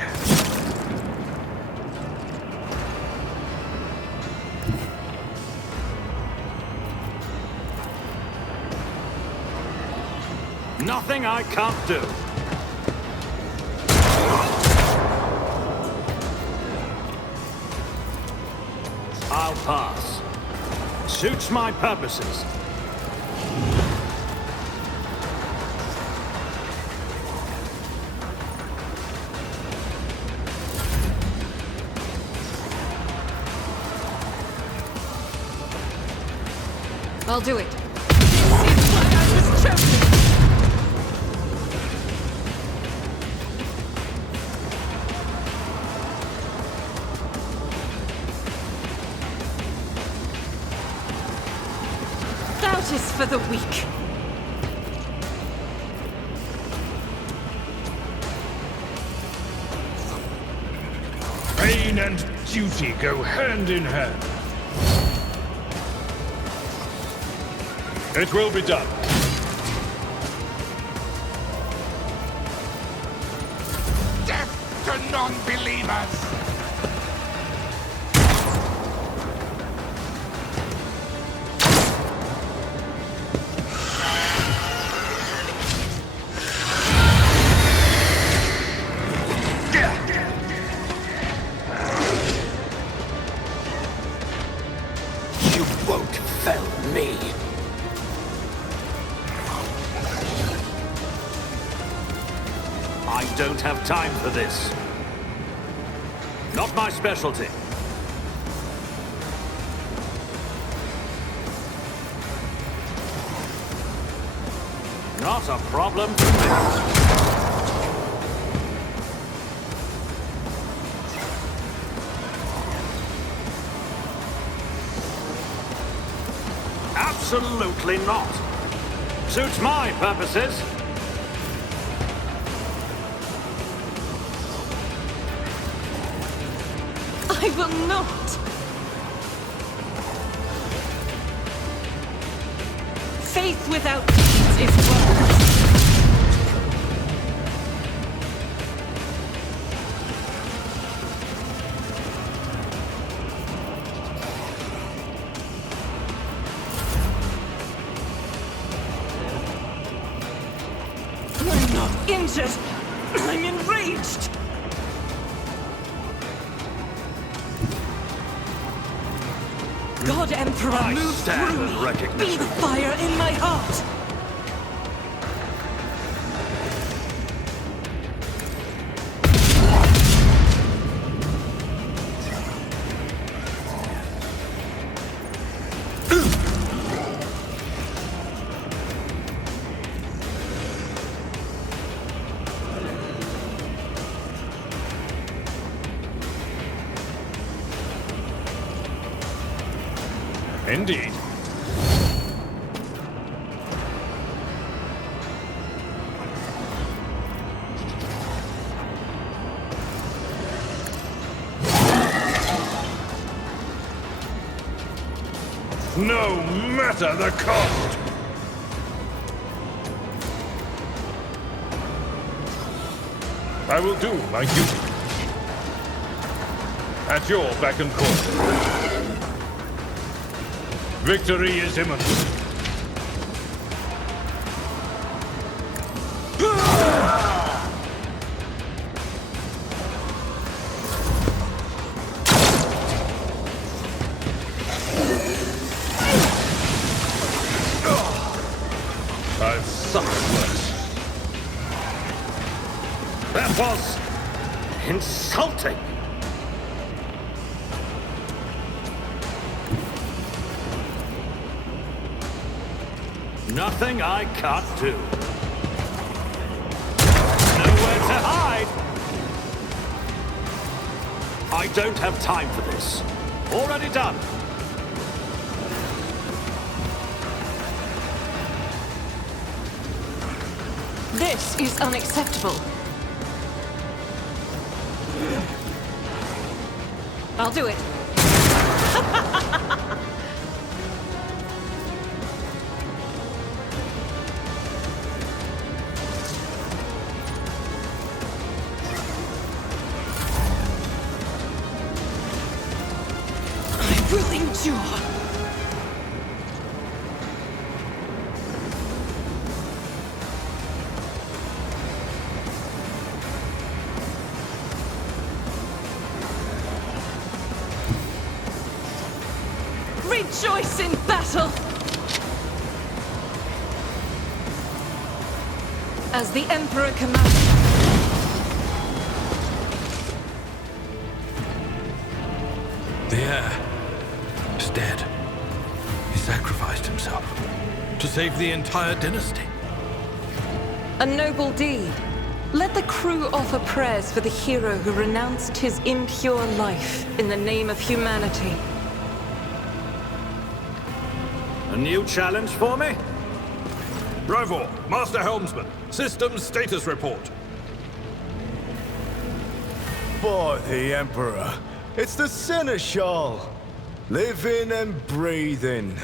Nothing I can't do. I'll pass. Suits my purposes. I'll do it. It's why I was chosen. Doubt is for the weak. Pain and duty go hand in hand. It will be done. Death to non-believers! You won't fell me. I don't have time for this. Not my specialty. Not a problem for me. Absolutely not. Suits my purposes. I will not. Faith without deeds is worthless. I'm not injured. I'm enraged. God Emperor, move through me. Be the fire in my heart. Indeed. No matter the cost! I will do my duty. At your beck and call. Victory is imminent. I've suffered worse. That was insulting. Nothing I can't do. Nowhere to hide. I don't have time for this. Already done. This is unacceptable. I'll do it. I will endure. Rejoice in battle! As the Emperor commands. The heir is dead. He sacrificed himself to save the entire dynasty. A noble deed. Let the crew offer prayers for the hero who renounced his impure life in the name of humanity. A new challenge for me? Rover, Master Helmsman, systems status report. By the Emperor, it's the Seneschal. Living and breathing.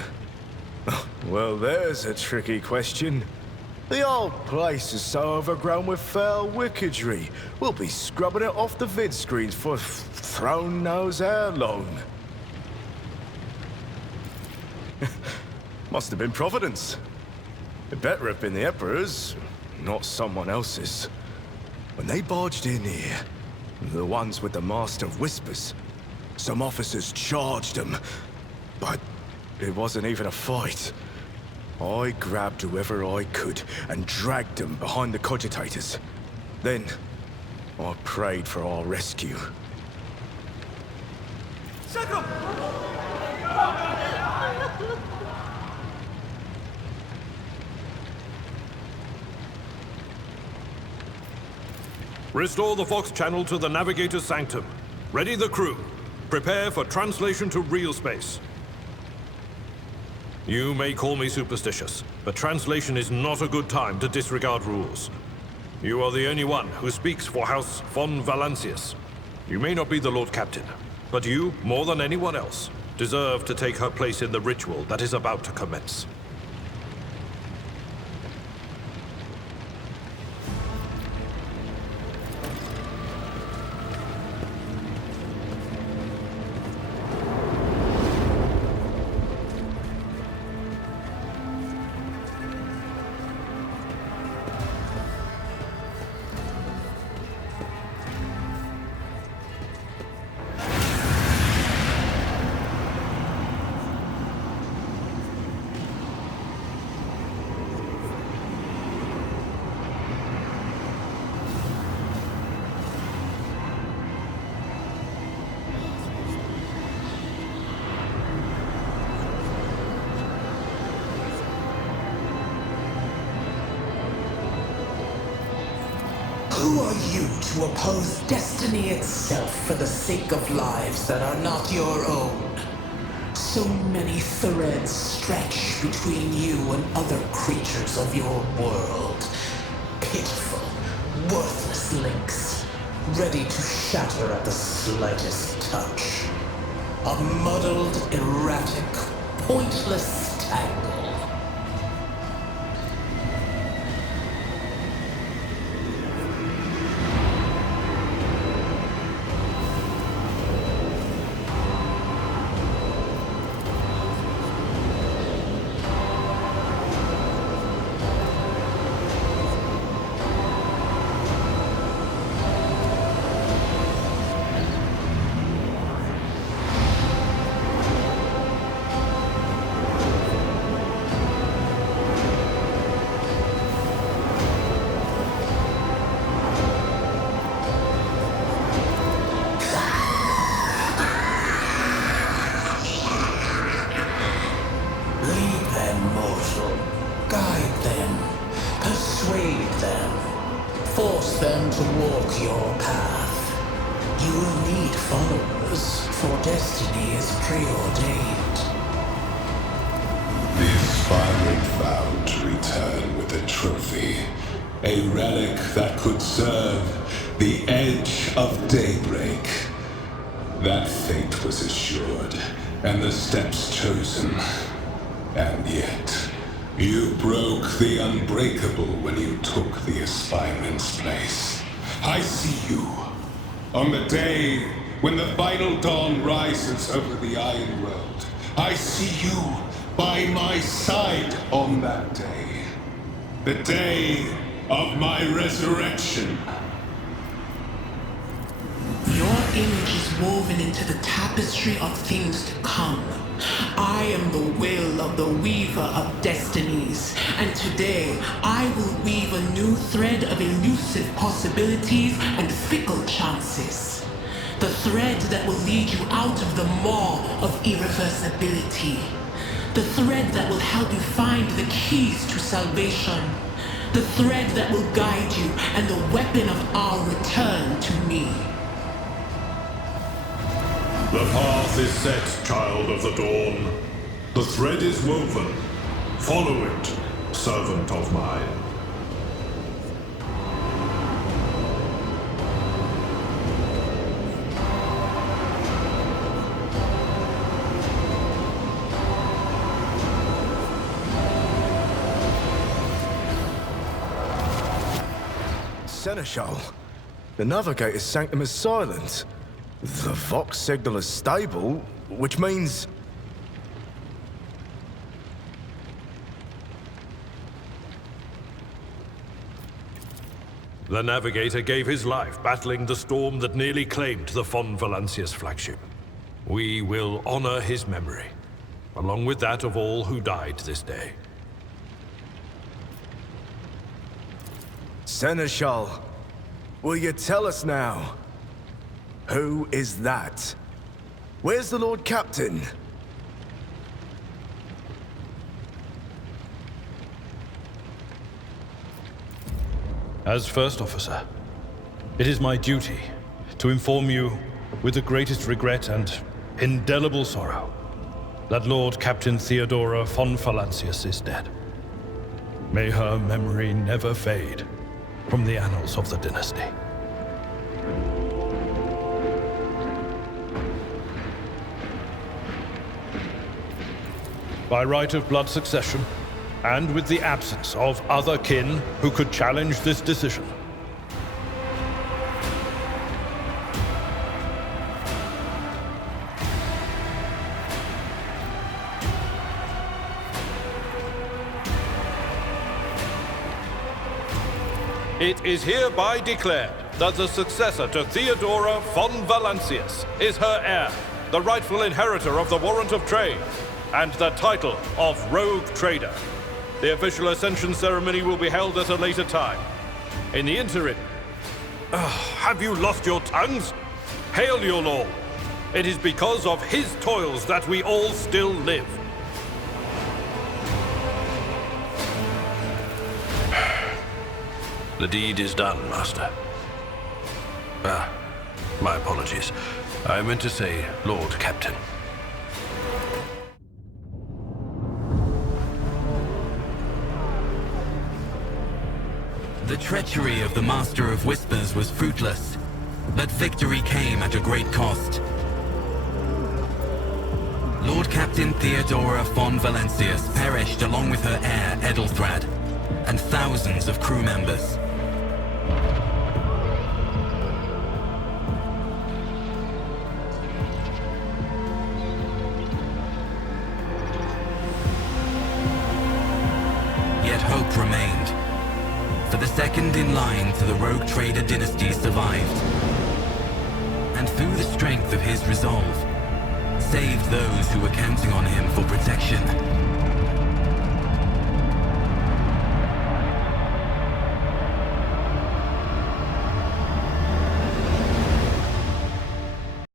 Well, there's a tricky question. The old place is so overgrown with foul wickedry, we'll be scrubbing it off the vid screens for throne knows how long. Must have been Providence. It better have been the Emperor's, not someone else's. When they barged in here, the ones with the Master of Whispers, some officers charged them, but it wasn't even a fight. I grabbed whoever I could and dragged them behind the cogitators. Then, I prayed for our rescue. Restore the Vox channel to the Navigator's Sanctum. Ready the crew. Prepare for translation to real space. You may call me superstitious, but translation is not a good time to disregard rules. You are the only one who speaks for House von Valancius. You may not be the Lord Captain, but you, more than anyone else, deserve to take her place in the ritual that is about to commence. Who are you to oppose destiny itself for the sake of lives that are not your own? So many threads stretch between you and other creatures of your world. Pitiful, worthless links, ready to shatter at the slightest touch. A muddled, erratic, pointless tangle. Lead them, mortal. Guide them. Persuade them. Force them to walk your path. You will need followers, for destiny is preordained. The aspirant vowed to return with a trophy, a relic that could serve the edge of daybreak. That fate was assured, and the steps chosen. And yet, you broke the unbreakable when you took the aspirant's place. I see you. On the day when the final dawn rises over the Iron World, I see you by my side on that day. The day of my resurrection. Your image is woven into the tapestry of things to come. I am the will of the weaver of destinies, and today I will weave a new thread of elusive possibilities and fickle chances. The thread that will lead you out of the maw of irreversibility. The thread that will help you find the keys to salvation. The thread that will guide you and the weapon of our return to me. The path is set, child of the dawn. The thread is woven. Follow it, servant of mine. Seneschal, the Navigator's sanctum is silent. The Vox signal is stable, which means... The Navigator gave his life battling the storm that nearly claimed the von Valancius flagship. We will honor his memory, along with that of all who died this day. Seneschal, will you tell us now? Who is that? Where's the Lord Captain? As First Officer, it is my duty to inform you with the greatest regret and indelible sorrow that Lord Captain Theodora von Valancius is dead. May her memory never fade from the annals of the dynasty. By right of blood succession, and with the absence of other kin who could challenge this decision, it is hereby declared that the successor to Theodora von Valancius is her heir, the rightful inheritor of the Warrant of Trade, and the title of Rogue Trader. The official ascension ceremony will be held at a later time. In the interim... have you lost your tongues? Hail your lord. It is because of his toils that we all still live. The deed is done, Master. My apologies. I meant to say Lord Captain. The treachery of the Master of Whispers was fruitless, but victory came at a great cost. Lord Captain Theodora von Valancius perished along with her heir, Edelthrad, and thousands of crew members. Yet hope remained. For the second in line to the Rogue Trader dynasty survived, and through the strength of his resolve, saved those who were counting on him for protection.